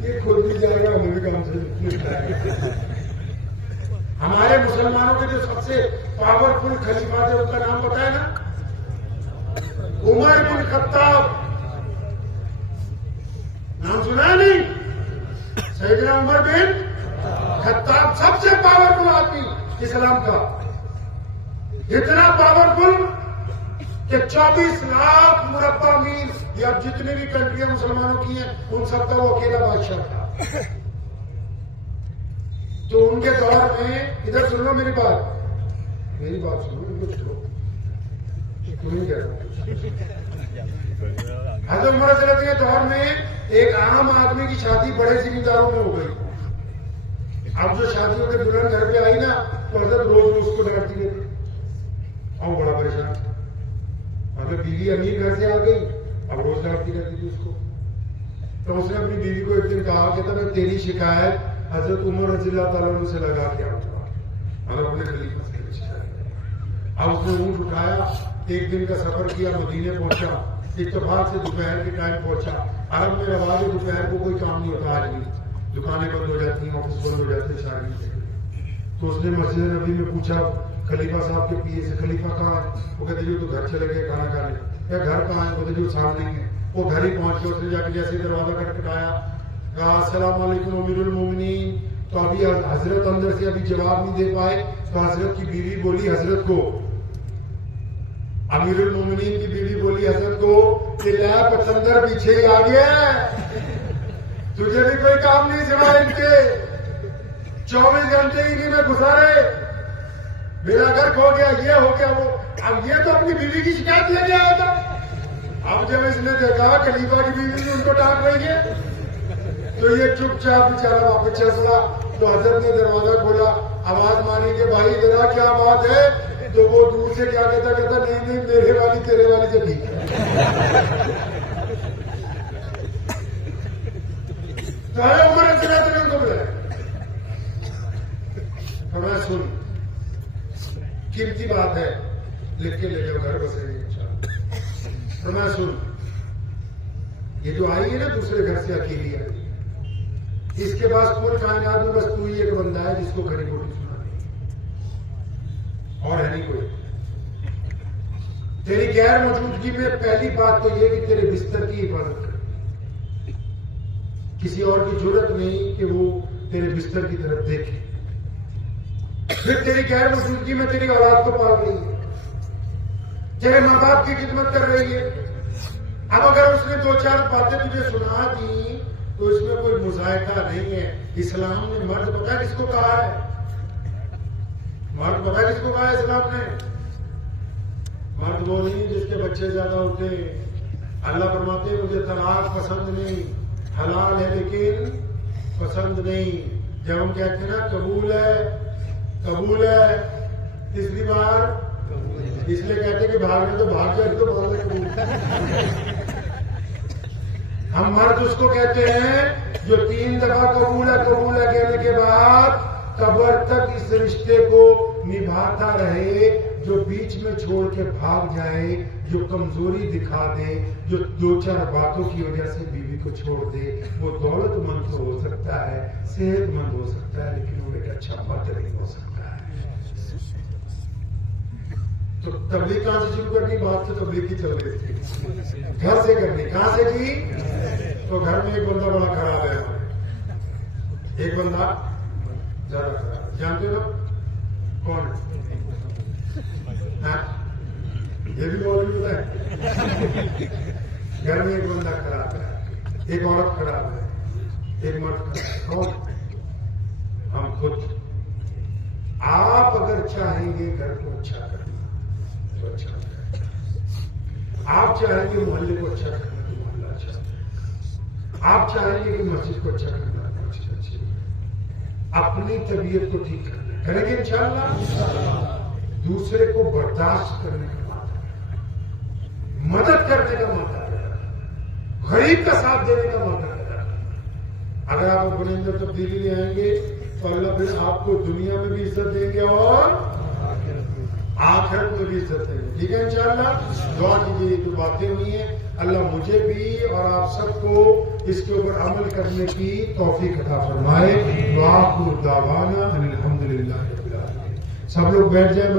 یہ خود بھی جائے گا, ہمیں بھی کام سے. ہمارے مسلمانوں کے جو سب سے پاورفل خلیفہ تھے ان کا نام بتایا نا, عمر بن خطاب. نام سنا ہے نہیں؟ سیدنا عمر بن خطاب سب سے پاورفل آدمی اسلام کا. اتنا پاورفل کہ 24 لاکھ مربع میل, یہ اب جتنی بھی کنٹریاں مسلمانوں کی ہیں ان سب کا وہ اکیلا بادشاہ تھا. تو ان کے دور میں, ادھر سن لو میری بات سنو, ان کو چھوڑو, تمہیں کہہ رہا ہوں. حضرت عمر رضی اللہ کے دور میں ایک عام آدمی کی شادی بڑے زمینداروں میں ہو گئی. اب جو شادیوں کے دلہن گھر پہ آئی نا, تو حضرت روز اس کو ڈانٹتی رہتی اور بڑا پریشان. اگر بیوی امیر گھر سے آ گئی, اب روز ڈانٹتی رہتی تھی اس کو. تو اس نے اپنی بیوی کو ایک دن کہا کہ میں تیری شکایت حضرت عمر رضی اللہ تعالیٰ عنہ سے لگا کے آؤں گا, مگر اپنے خلیفہ سے شکایت. اب اس نے اونٹ اٹھایا, ایک دن کا سفر کیا, مدینے پہنچا, اتفاق سے دوپہر کے ٹائم پہنچا. عرب میں رواج ہے دوپہر کو کوئی کام نہیں ہوتا. آج بھی دکانیں بند ہو جاتی ہیں, آفس بند ہو جاتے ہیں, شادی. تو اس نے مسجد نبی میں پوچھا خلیفہ صاحب کے پیے سے, خلیفہ کہاں ہے؟ وہ کہتے جو تو گھر چلے گئے کھانا کھانے. کیا گھر کہاں ہے؟ وہ جو سامنے ہے. وہ گھر ہی پہنچ کے اس نے جا کے جیسے دروازہ کھٹکھٹایا, کہا السلام علیکم امیر المومنین. تو ابھی حضرت اندر سے ابھی جواب نہیں دے پائے, تو حضرت کی بیوی بولی حضرت کو امیر المومنین کی بیوی بولی حضرت کو کہ لا پتندر پیچھے ہی آ گیا ہے، تجھے بھی کوئی کام نہیں سوائے ان کے، 24 گھنٹے انہی میں گزارے، میرا گھر کھو گیا، یہ ہو گیا وہ۔ اب یہ تو اپنی بیوی کی شکایت لے کے آیا تھا، اب جب اس نے دیکھا خلیفہ کی بیوی بھی ان کو ڈانٹ رہی ہے تو یہ چپ چاپ بیچارہ واپس چل پڑا۔ تو حضرت نے دروازہ کھولا، آواز ماری کہ بھائی ذرا کیا بات ہے؟ تو وہ دور سے کیا کہتا نہیں نہیں میرے والی تیرے والی سے ٹھیک ہے۔ تو عمر رضی اللہ عنہ کو بلایا، فرمایا سن قیمتی بات ہے، لکھ کے لے جاؤ گھر بسے گی انشاءاللہ۔ فرمایا سن یہ جو آئی ہے نا دوسرے گھر سے اکیلی آئی، اس کے پاس پورے کائنات میں بس تو ہی ایک بندہ ہے جس کو کھڑی بوٹی سنا اور ہے نہیں کوئی۔ تیری غیر موجودگی میں پہلی بات تو یہ کہ تیرے بستر کی حفاظت کر، کسی اور کی ضرورت نہیں کہ وہ تیرے بستر کی طرف دیکھے۔ پھر تیری غیر موجودگی میں تیری اولاد کو پال رہی ہے، تیرے ماں باپ کی خدمت کر رہی ہے۔ اب اگر اس نے 2-4 باتیں تجھے سنا دی تو اس میں کوئی مذائقہ نہیں ہے۔ اسلام نے مرد پتہ کس کو کہا ہے؟ مرد پتہ کس کو کہا ہے اسلام نے؟ مرد وہ نہیں جس کے بچے زیادہ ہوتے ہیں۔ اللہ فرماتے ہیں مجھے طلاق پسند نہیں، حلال ہے لیکن پسند نہیں۔ جب ہم کہتے ہیں نا قبول ہے تیسری بار اس لیے کہتے ہیں کہ بھاگنے تو بھاگ جائے تو بھاگنے قبول۔ ہم مرد اس کو کہتے ہیں جو 3 دفعہ قبول ہے کہنے کے بعد قبر تک اس رشتے کو نبھاتا رہے، جو بیچ میں چھوڑ کے بھاگ جائے، جو کمزوری دکھا دے، جو 2-4 باتوں کی وجہ سے بیوی کو چھوڑ دے، وہ دولت مند تو ہو سکتا ہے، صحت مند ہو سکتا ہے، لیکن وہ ایک اچھا مرد نہیں ہو سکتا ہے۔ تو تبلیغ کہاں سے شروع کرنی؟ بات تو تبلیغ کی چل رہی تھی، گھر سے کرنی۔ کہاں سے کی؟ تو گھر میں ایک بندہ بڑا خراب ہے ہمارے، ایک بندہ زیادہ خراب، جانتے ہو کون ہے؟ یہ بھی بول بھی پتا ہے۔ گھر میں ایک بندہ خراب ہے، ایک عورت خراب ہے، ایک مرد خراب ہے، ہم خود۔ آپ اگر چاہیں گے گھر کو اچھا کرنا تو اچھا کریں، آپ چاہیں گے محلے کو اچھا کرنا تو محلہ اچھا کریں، آپ چاہیں گے کہ مسجد کو اچھا کرنا تو مسجد اچھی کریں، اپنی طبیعت کو ٹھیک کرنا کریں گے انشاءاللہ۔ دوسرے کو برداشت کرنے کا ماتا ہے، مدد کرنے کا ماتا ہے، غریب کا ساتھ دینے کا ماتا ہے۔ اگر آپ اپنے اندر تبدیلی لے آئیں گے تو اللہ پھر آپ کو دنیا میں بھی عزت دیں گے اور آخرت میں بھی عزت دیں گے۔ ٹھیک ہے انشاءاللہ۔ دعا کیجیے جو باتیں ہوئی ہیں اللہ مجھے بھی اور آپ سب کو اس کے اوپر عمل کرنے کی توفیق عطا فرمائے۔ وآخر دعوانا ان الحمدللہ رب العالمین۔ سب لوگ بیٹھ جائیں۔